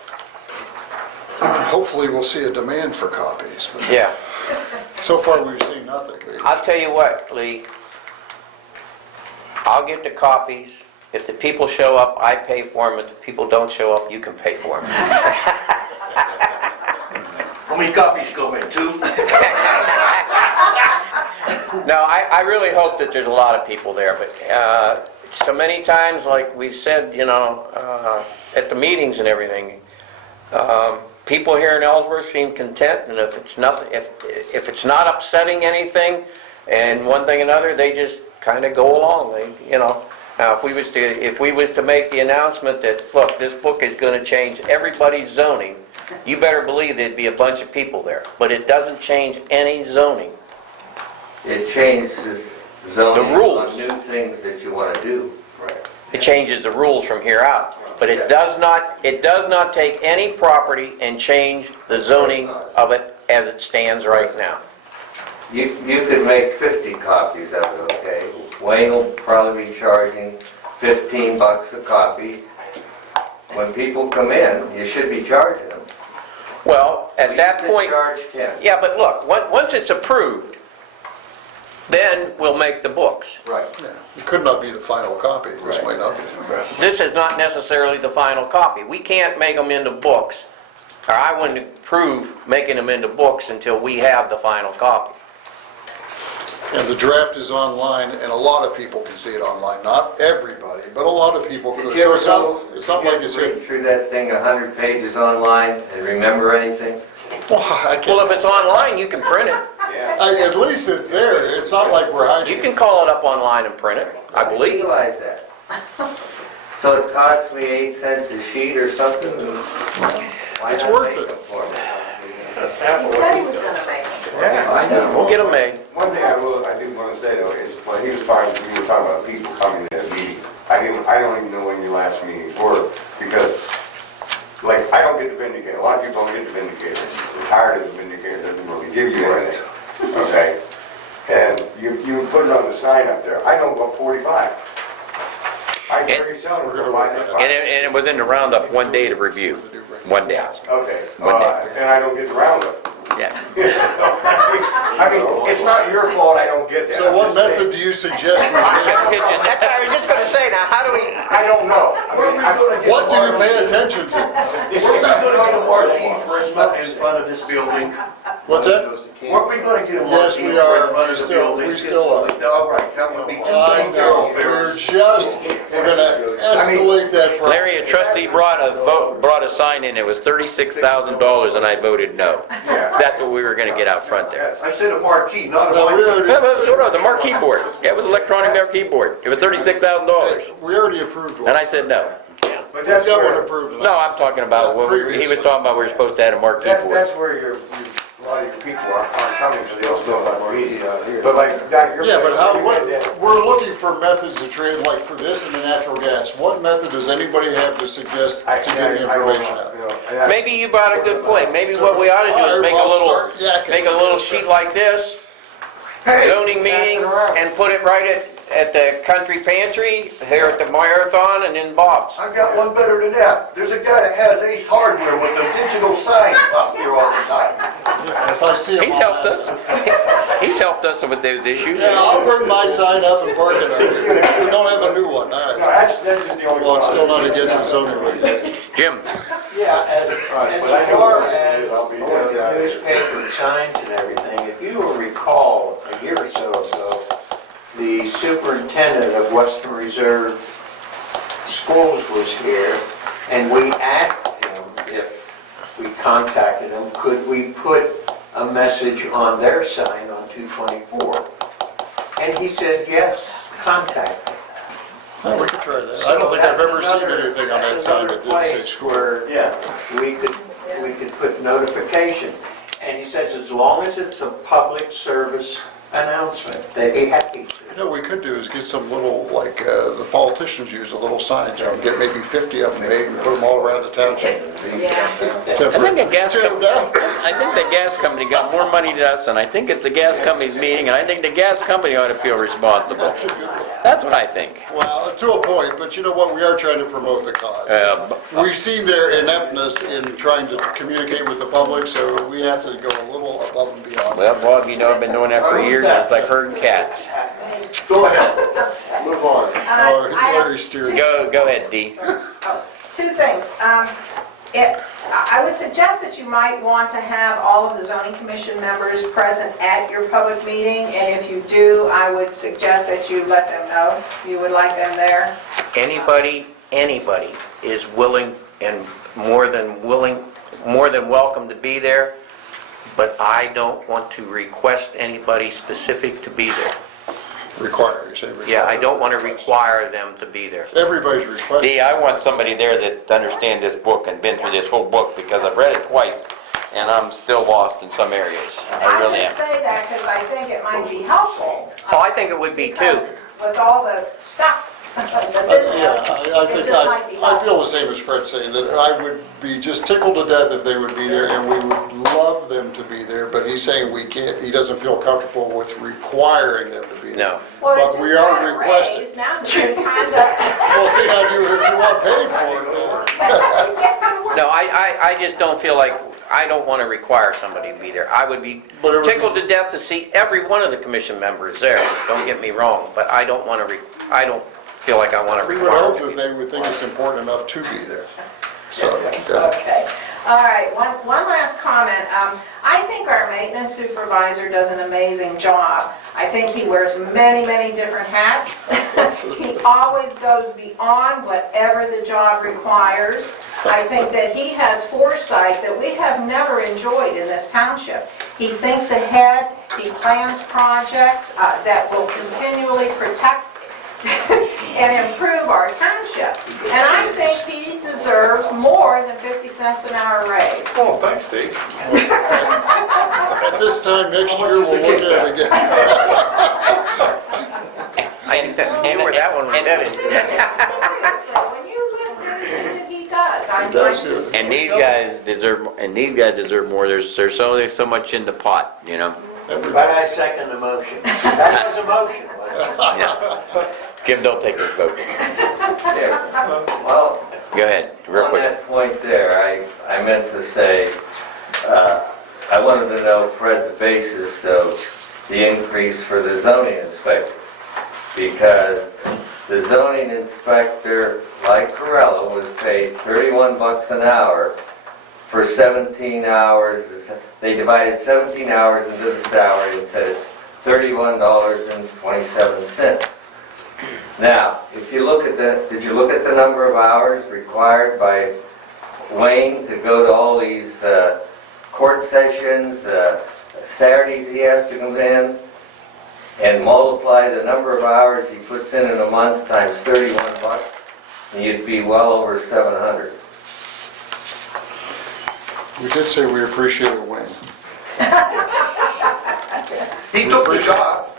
Hopefully, we'll see a demand for copies. But Yeah. so far, we've seen nothing. I'll tell you what, Lee. I'll get the copies. If the people show up, I pay for them. If the people don't show up, you can pay for them. How many copies go in? 2? No, I really hope that there's a lot of people there, but so many times, like we've said, at the meetings and everything, people here in Ellsworth seem content, and if it's not upsetting anything, and one thing or another, they just kind of go along. Now, if we was to make the announcement that, look, this book is going to change everybody's zoning, you better believe there'd be a bunch of people there. But it doesn't change any zoning. It changes zoning The rules. on new things that you want to do. Right. It changes the rules from here out. But it does not take any property and change the zoning of it as it stands right now. You could make 50 copies of it, okay? Wayne will probably be charging $15 a copy. When people come in, you should be charging them. Well, at that point, Charge 10. yeah, but look, once it's approved, then we'll make the books. Right. Yeah. It could not be the final copy. This might not be. This is not necessarily the final copy. We can't make them into books, or I wouldn't approve making them into books until we have the final copy. And the draft is online, and a lot of people can see it online. Not everybody, but a lot of people could. Did you ever So it's not like it's read hidden. through that thing 100 pages online and remember anything? Well, I can't. Well, if it's online, you can print it. At least it's there. It's not like we're hiding. You can call it up online and print it, I believe. Realize that. So it costs me 8 cents a sheet or something? Why It's not worth make it. them for me? He said he was going to make it. Yeah, I know. We'll get them made. One thing I do want to say though is when you were talking about people coming to the meeting, I don't even know when your last meetings were because, like, I don't get the vindicator. A lot of people don't get the vindicator. They're tired of the vindicator. It doesn't really give you anything. Okay, and you put it on the sign up there. I don't go 45. I very seldom go by the sign. And it was in the roundup 1 day to review. 1 day. Okay, 1 day. and I don't get the roundup. Yeah. I mean, it's not your fault I don't get that. So I'm what just method saying. do you suggest we take? That's what I was just going to say. Now, how do we... I don't know. What do you pay attention to? We're not going to get a marquee for in front of this building. What's that? Weren't we going to get a Yes, marquee we are. in front of the building? We still are. All right, that would be I know. We're going to escalate that problem. Larry, a trustee brought a sign in. It was $36,000, and I voted no. That's what we were going to get out front there. I said a marquee, not a No, we marquee. already, No, the marquee board. Yeah, it was electronic marquee board. It was $36,000. we already approved one. And I said no. But that's That one where, approved. No, I'm talking about, he was talking about we were supposed to have a marquee board. that's where a lot of your people aren't coming because they don't know about media. But like, Doc, you're Yeah, but saying, we're looking for methods of trade, like for this and the natural gas. What method does anybody have to suggest to get the information out? Maybe you brought a good point. Maybe what we ought to do is make a little sheet like this, zoning meeting, and put it right at the country pantry, here at the marathon, and in Bob's. I've got one better than that. There's a guy that has Ace Hardware with the digital signs up here all the time. If I see him He's on helped that- us. He's helped us with those issues. Yeah, I'll bring my sign up and park it up here. We don't have a new one, all No, right. that's just the only Well, one. it's still not against the zoning regulations. Jim? Yeah, as but I know far what it as is. I'll be the down there. newspaper signs and everything, if you will recall, a year or so ago, the superintendent of Western Reserve Schools was here, and we asked him if we contacted him, could we put a message on their sign on 224? And he said, yes, contact them. Well, we could try that. I don't think I've ever seen anything on that sign that didn't say Place school. where Yeah. we could put notification. And he says, as long as it's a public service announcement, they'd be happy to. You know, what we could do is get some little, like, the politicians use, a little signs, and get maybe 50 of them made and put them all around the township. I think the gas company got more money than us, and I think it's the gas company's meeting, and I think the gas company ought to feel responsible. That's a good one. That's what I think. Well, to a point, but you know what, we are trying to promote the cause. We've seen their ineptness in trying to communicate with the public, so we have to go a little above and beyond. Well, Bob, you know, I've been doing that for years, and it's like herding cats. Go ahead. Move on. Oh, Larry steered. Go ahead, Dee. Two things. I would suggest that you might want to have all of the zoning commission members present at your public meeting, and if you do, I would suggest that you let them know you would like them there. Anybody is willing and more than welcome to be there, but I don't want to request anybody specific to be there. Require, you say require. Yeah, I don't want to require them to be there. Everybody's requesting. Dee, I want somebody there that understands this book and been through this whole book, because I've read it twice, and I'm still lost in some areas. I really am. I just say that because I think it might be helpful. Oh, I think it would be too. Because with all the stuff, I feel the same as Fred saying, that I would be just tickled to death if they would be there, and we would love them to be there, but he's saying we can't, he doesn't feel comfortable with requiring them to be there. No. Well, But we are requesting. Now's the good time to... Well, see, now you want paid for it. No, I just don't feel like, I don't want to require somebody to be there. I would be But it would be- tickled to death to see every one of the commission members there. Don't get me wrong, but I don't want to, I don't feel like I want to We would require hope them. that they would think it's important enough to be there. So, yeah. Okay. All right, one last comment. I think our maintenance supervisor does an amazing job. I think he wears many, many different hats. He always goes beyond whatever the job requires. I think that he has foresight that we have never enjoyed in this township. He thinks ahead, he plans projects that will continually protect and improve our township. And I think he deserves more than 50 cents an hour raise. Oh, thanks, Dave. At this time next year, we'll look at it again. I knew where that one was headed. When you listen to everything he does, He does do it. And these guys deserve more. There's only so much in the pot, you know? But I second the motion. That was a motion, wasn't it? Jim, don't take this vote. Well, Go ahead, real on quick. that point there, I meant to say, I wanted to know Fred's basis of the increase for the zoning inspector. Because the zoning inspector, like Corella, was paid 31 bucks an hour for 17 hours. They divided 17 hours into the salary and said it's $31.27. Now, if you look at did you look at the number of hours required by Wayne to go to all these court sessions, Saturdays he has to come in, and multiply the number of hours he puts in a month times 31 bucks, and you'd be well over 700. We did say we appreciate a win. He took the job.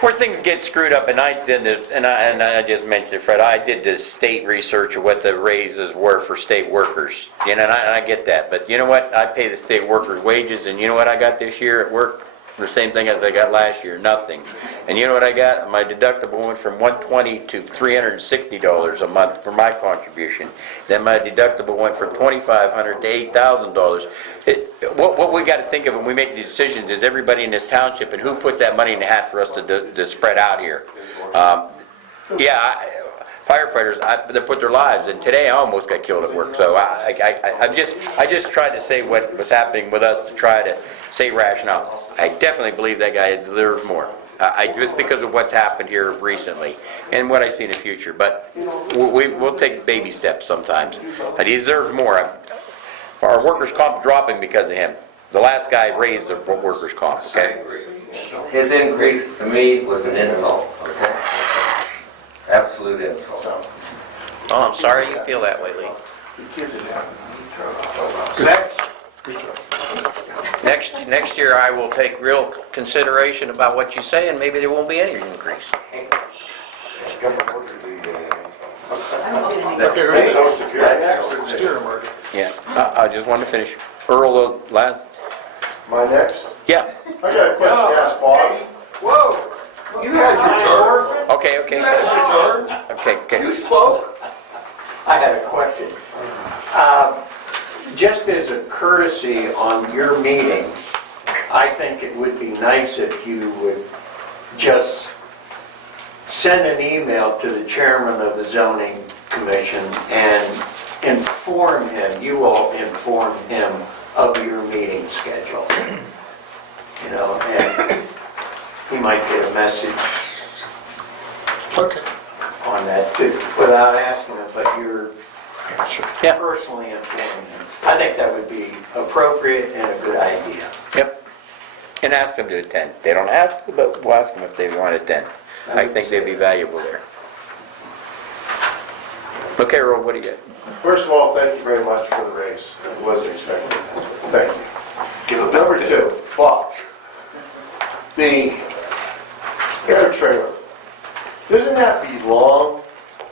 where things get screwed up, and I did this, and I just mentioned it, Fred, I did this state research of what the raises were for state workers. You know, and I get that, but you know what? I pay the state workers' wages, and you know what I got this year at work? The same thing as I got last year, nothing. And you know what I got? My deductible went from $120 to $360 a month for my contribution. Then my deductible went from $2,500 to $8,000. What we got to think of when we make these decisions is everybody in this township and who put that money in the hat for us to spread out here. Firefighters, they put their lives, and today I almost got killed at work. So I just tried to say what was happening with us to try to say rationale. I definitely believe that guy deserves more. Just because of what's happened here recently and what I see in the future. But we'll take baby steps sometimes. But he deserves more. Our workers' comp dropping because of him. The last guy raised the workers' comp. Okay. His increase to me was an insult. Okay. Absolute insult. Oh, I'm sorry you feel that way, Lee. Next year I will take real consideration about what you say, and maybe there won't be any increase. Yeah, I just wanted to finish. Earl, last. My next? Yeah. I got a question to ask Bobby. Whoa! You had your turn. Okay. You had your turn. Okay. You spoke. I had a question. Just as a courtesy on your meetings, I think it would be nice if you would just send an email to the chairman of the zoning commission and inform him, you all inform him of your meeting schedule. You know, and he might get a message on that too, without asking him, but you're personally informing him. I think that would be appropriate and a good idea. Yep. And ask them to attend. They don't have to, but we'll ask them if they want to attend. I think they'd be valuable there. Okay, Earl, what do you got? First of all, thank you very much for the raise. I wasn't expecting that. Thank you. Give it number two, Bob. The air trailer. Doesn't that belong,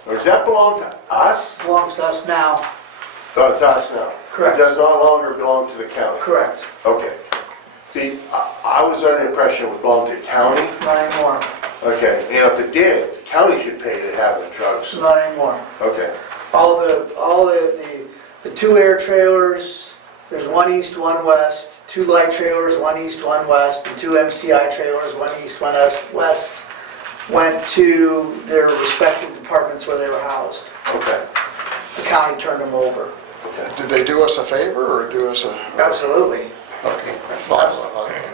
or does that belong to us? Belongs to us now. Oh, it's us now. Correct. It does no longer belong to the county. Correct. Okay. See, I was under the impression it would belong to the county. Not anymore. Okay. And if it did, the county should pay to have the trucks. Not anymore. Okay. All the two air trailers, there's one east, one west, two light trailers, one east, one west, and two MCI trailers, one east, one west, went to their respective departments where they were housed. Okay. The county turned them over. Did they do us a favor or do us a... Absolutely. Okay.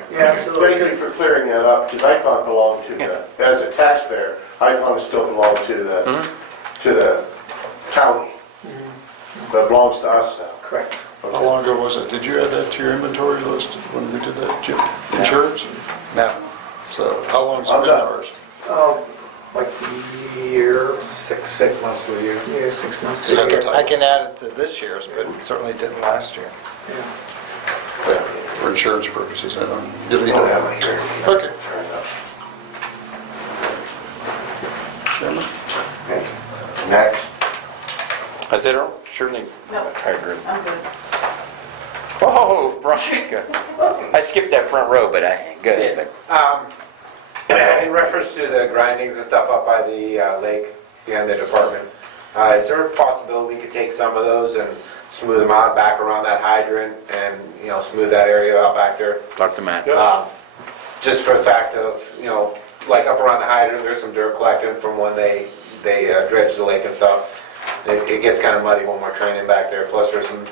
Yeah, absolutely. Thank you for clearing that up, because I thought it belonged to the, as a taxpayer, I thought it still belonged to the county. But it belongs to us now. Correct. Okay. How long ago was it? Did you add that to your inventory list when we did that, Jim? Insurance? No. So how long's it been ours? Like a year. 6 months to a year. Yeah, 6 months. I can add it to this year's, but certainly didn't last year. Yeah, for insurance purposes, I don't... Delete don't it. have my turn. Okay. Chairman? Next. That's it, Earl? Surely. No, I agree. I'm good. Whoa, Veronica. I skipped that front row, but good. But In reference to the grindings and stuff up by the lake behind the department, is there a possibility we could take some of those and smooth them out back around that hydrant and, you know, smooth that area out back there? Talk to Matt. Just for the fact of, you know, like up around the hydrant, there's some dirt collecting from when they dredge the lake and stuff. It gets kind of muddy when we're training back there. Plus there's some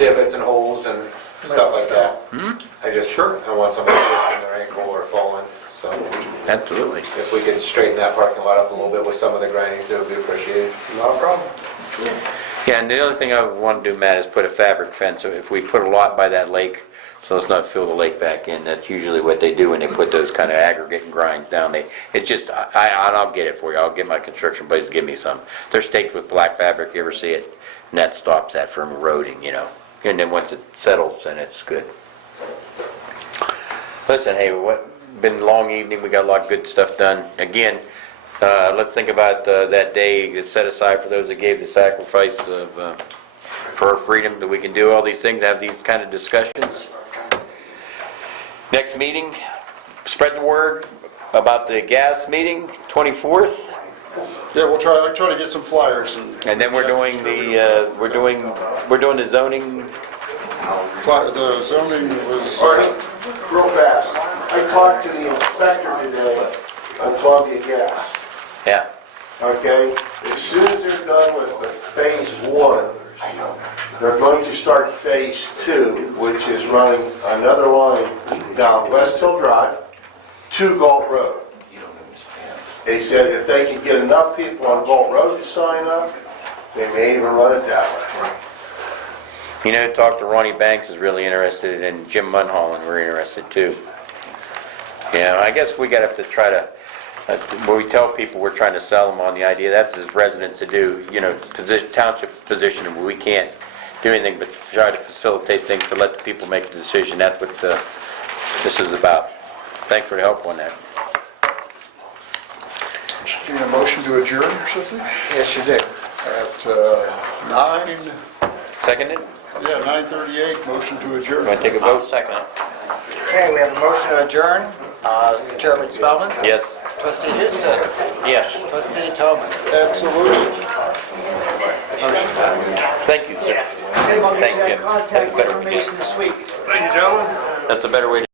divots and holes and stuff like that. I want somebody twisting their ankle or falling. So Absolutely. if we could straighten that parking lot up a little bit with some of the grindings, it would be appreciated. No problem. Yeah, and the other thing I would want to do, Matt, is put a fabric fence. So if we put a lot by that lake, so it's not fill the lake back in. That's usually what they do when they put those kind of aggregate and grinds down. It's just, I'll get it for you. I'll get my construction buddies to give me some. They're staked with black fabric. You ever see it? And that stops that from eroding, you know. And then once it settles, then it's good. Listen, hey, been a long evening, we got a lot of good stuff done. Again, let's think about that day that's set aside for those that gave the sacrifice for our freedom, that we can do all these things, have these kind of discussions. Next meeting, spread the word about the gas meeting, 24th. Yeah, I'll try to get some flyers And then we're doing the zoning. The zoning was... All right, real fast. I talked to the inspector today on Columbia Gas, Yeah. okay? As soon as they're done with the phase 1, they're going to start phase 2, which is running another line down West Hill Drive to Galt Road. They said if they can get enough people on Galt Road to sign up, they may even run it that way. You know, talk to Ronnie Banks is really interested, and Jim Munholland, we're interested too. Yeah, I guess we got to try to, when we tell people we're trying to sell them on the idea, that's as residents to do, you know, township position, and we can't do anything but try to facilitate things to let the people make the decision. That's what this is about. Thanks for the help on that. Do you need a motion to adjourn or something? Yes, you do. At 9... Seconded? Yeah, 9:38, motion to adjourn. Want to take a vote? Second. Okay, we have a motion to adjourn. Chairman Spellman? Yes. Trustee Houston? Yes. Trustee Tobin? Absolutely. Thank you, sir. Maybe I'll get Thank you you. that contact That's a better information this week. That's a better way to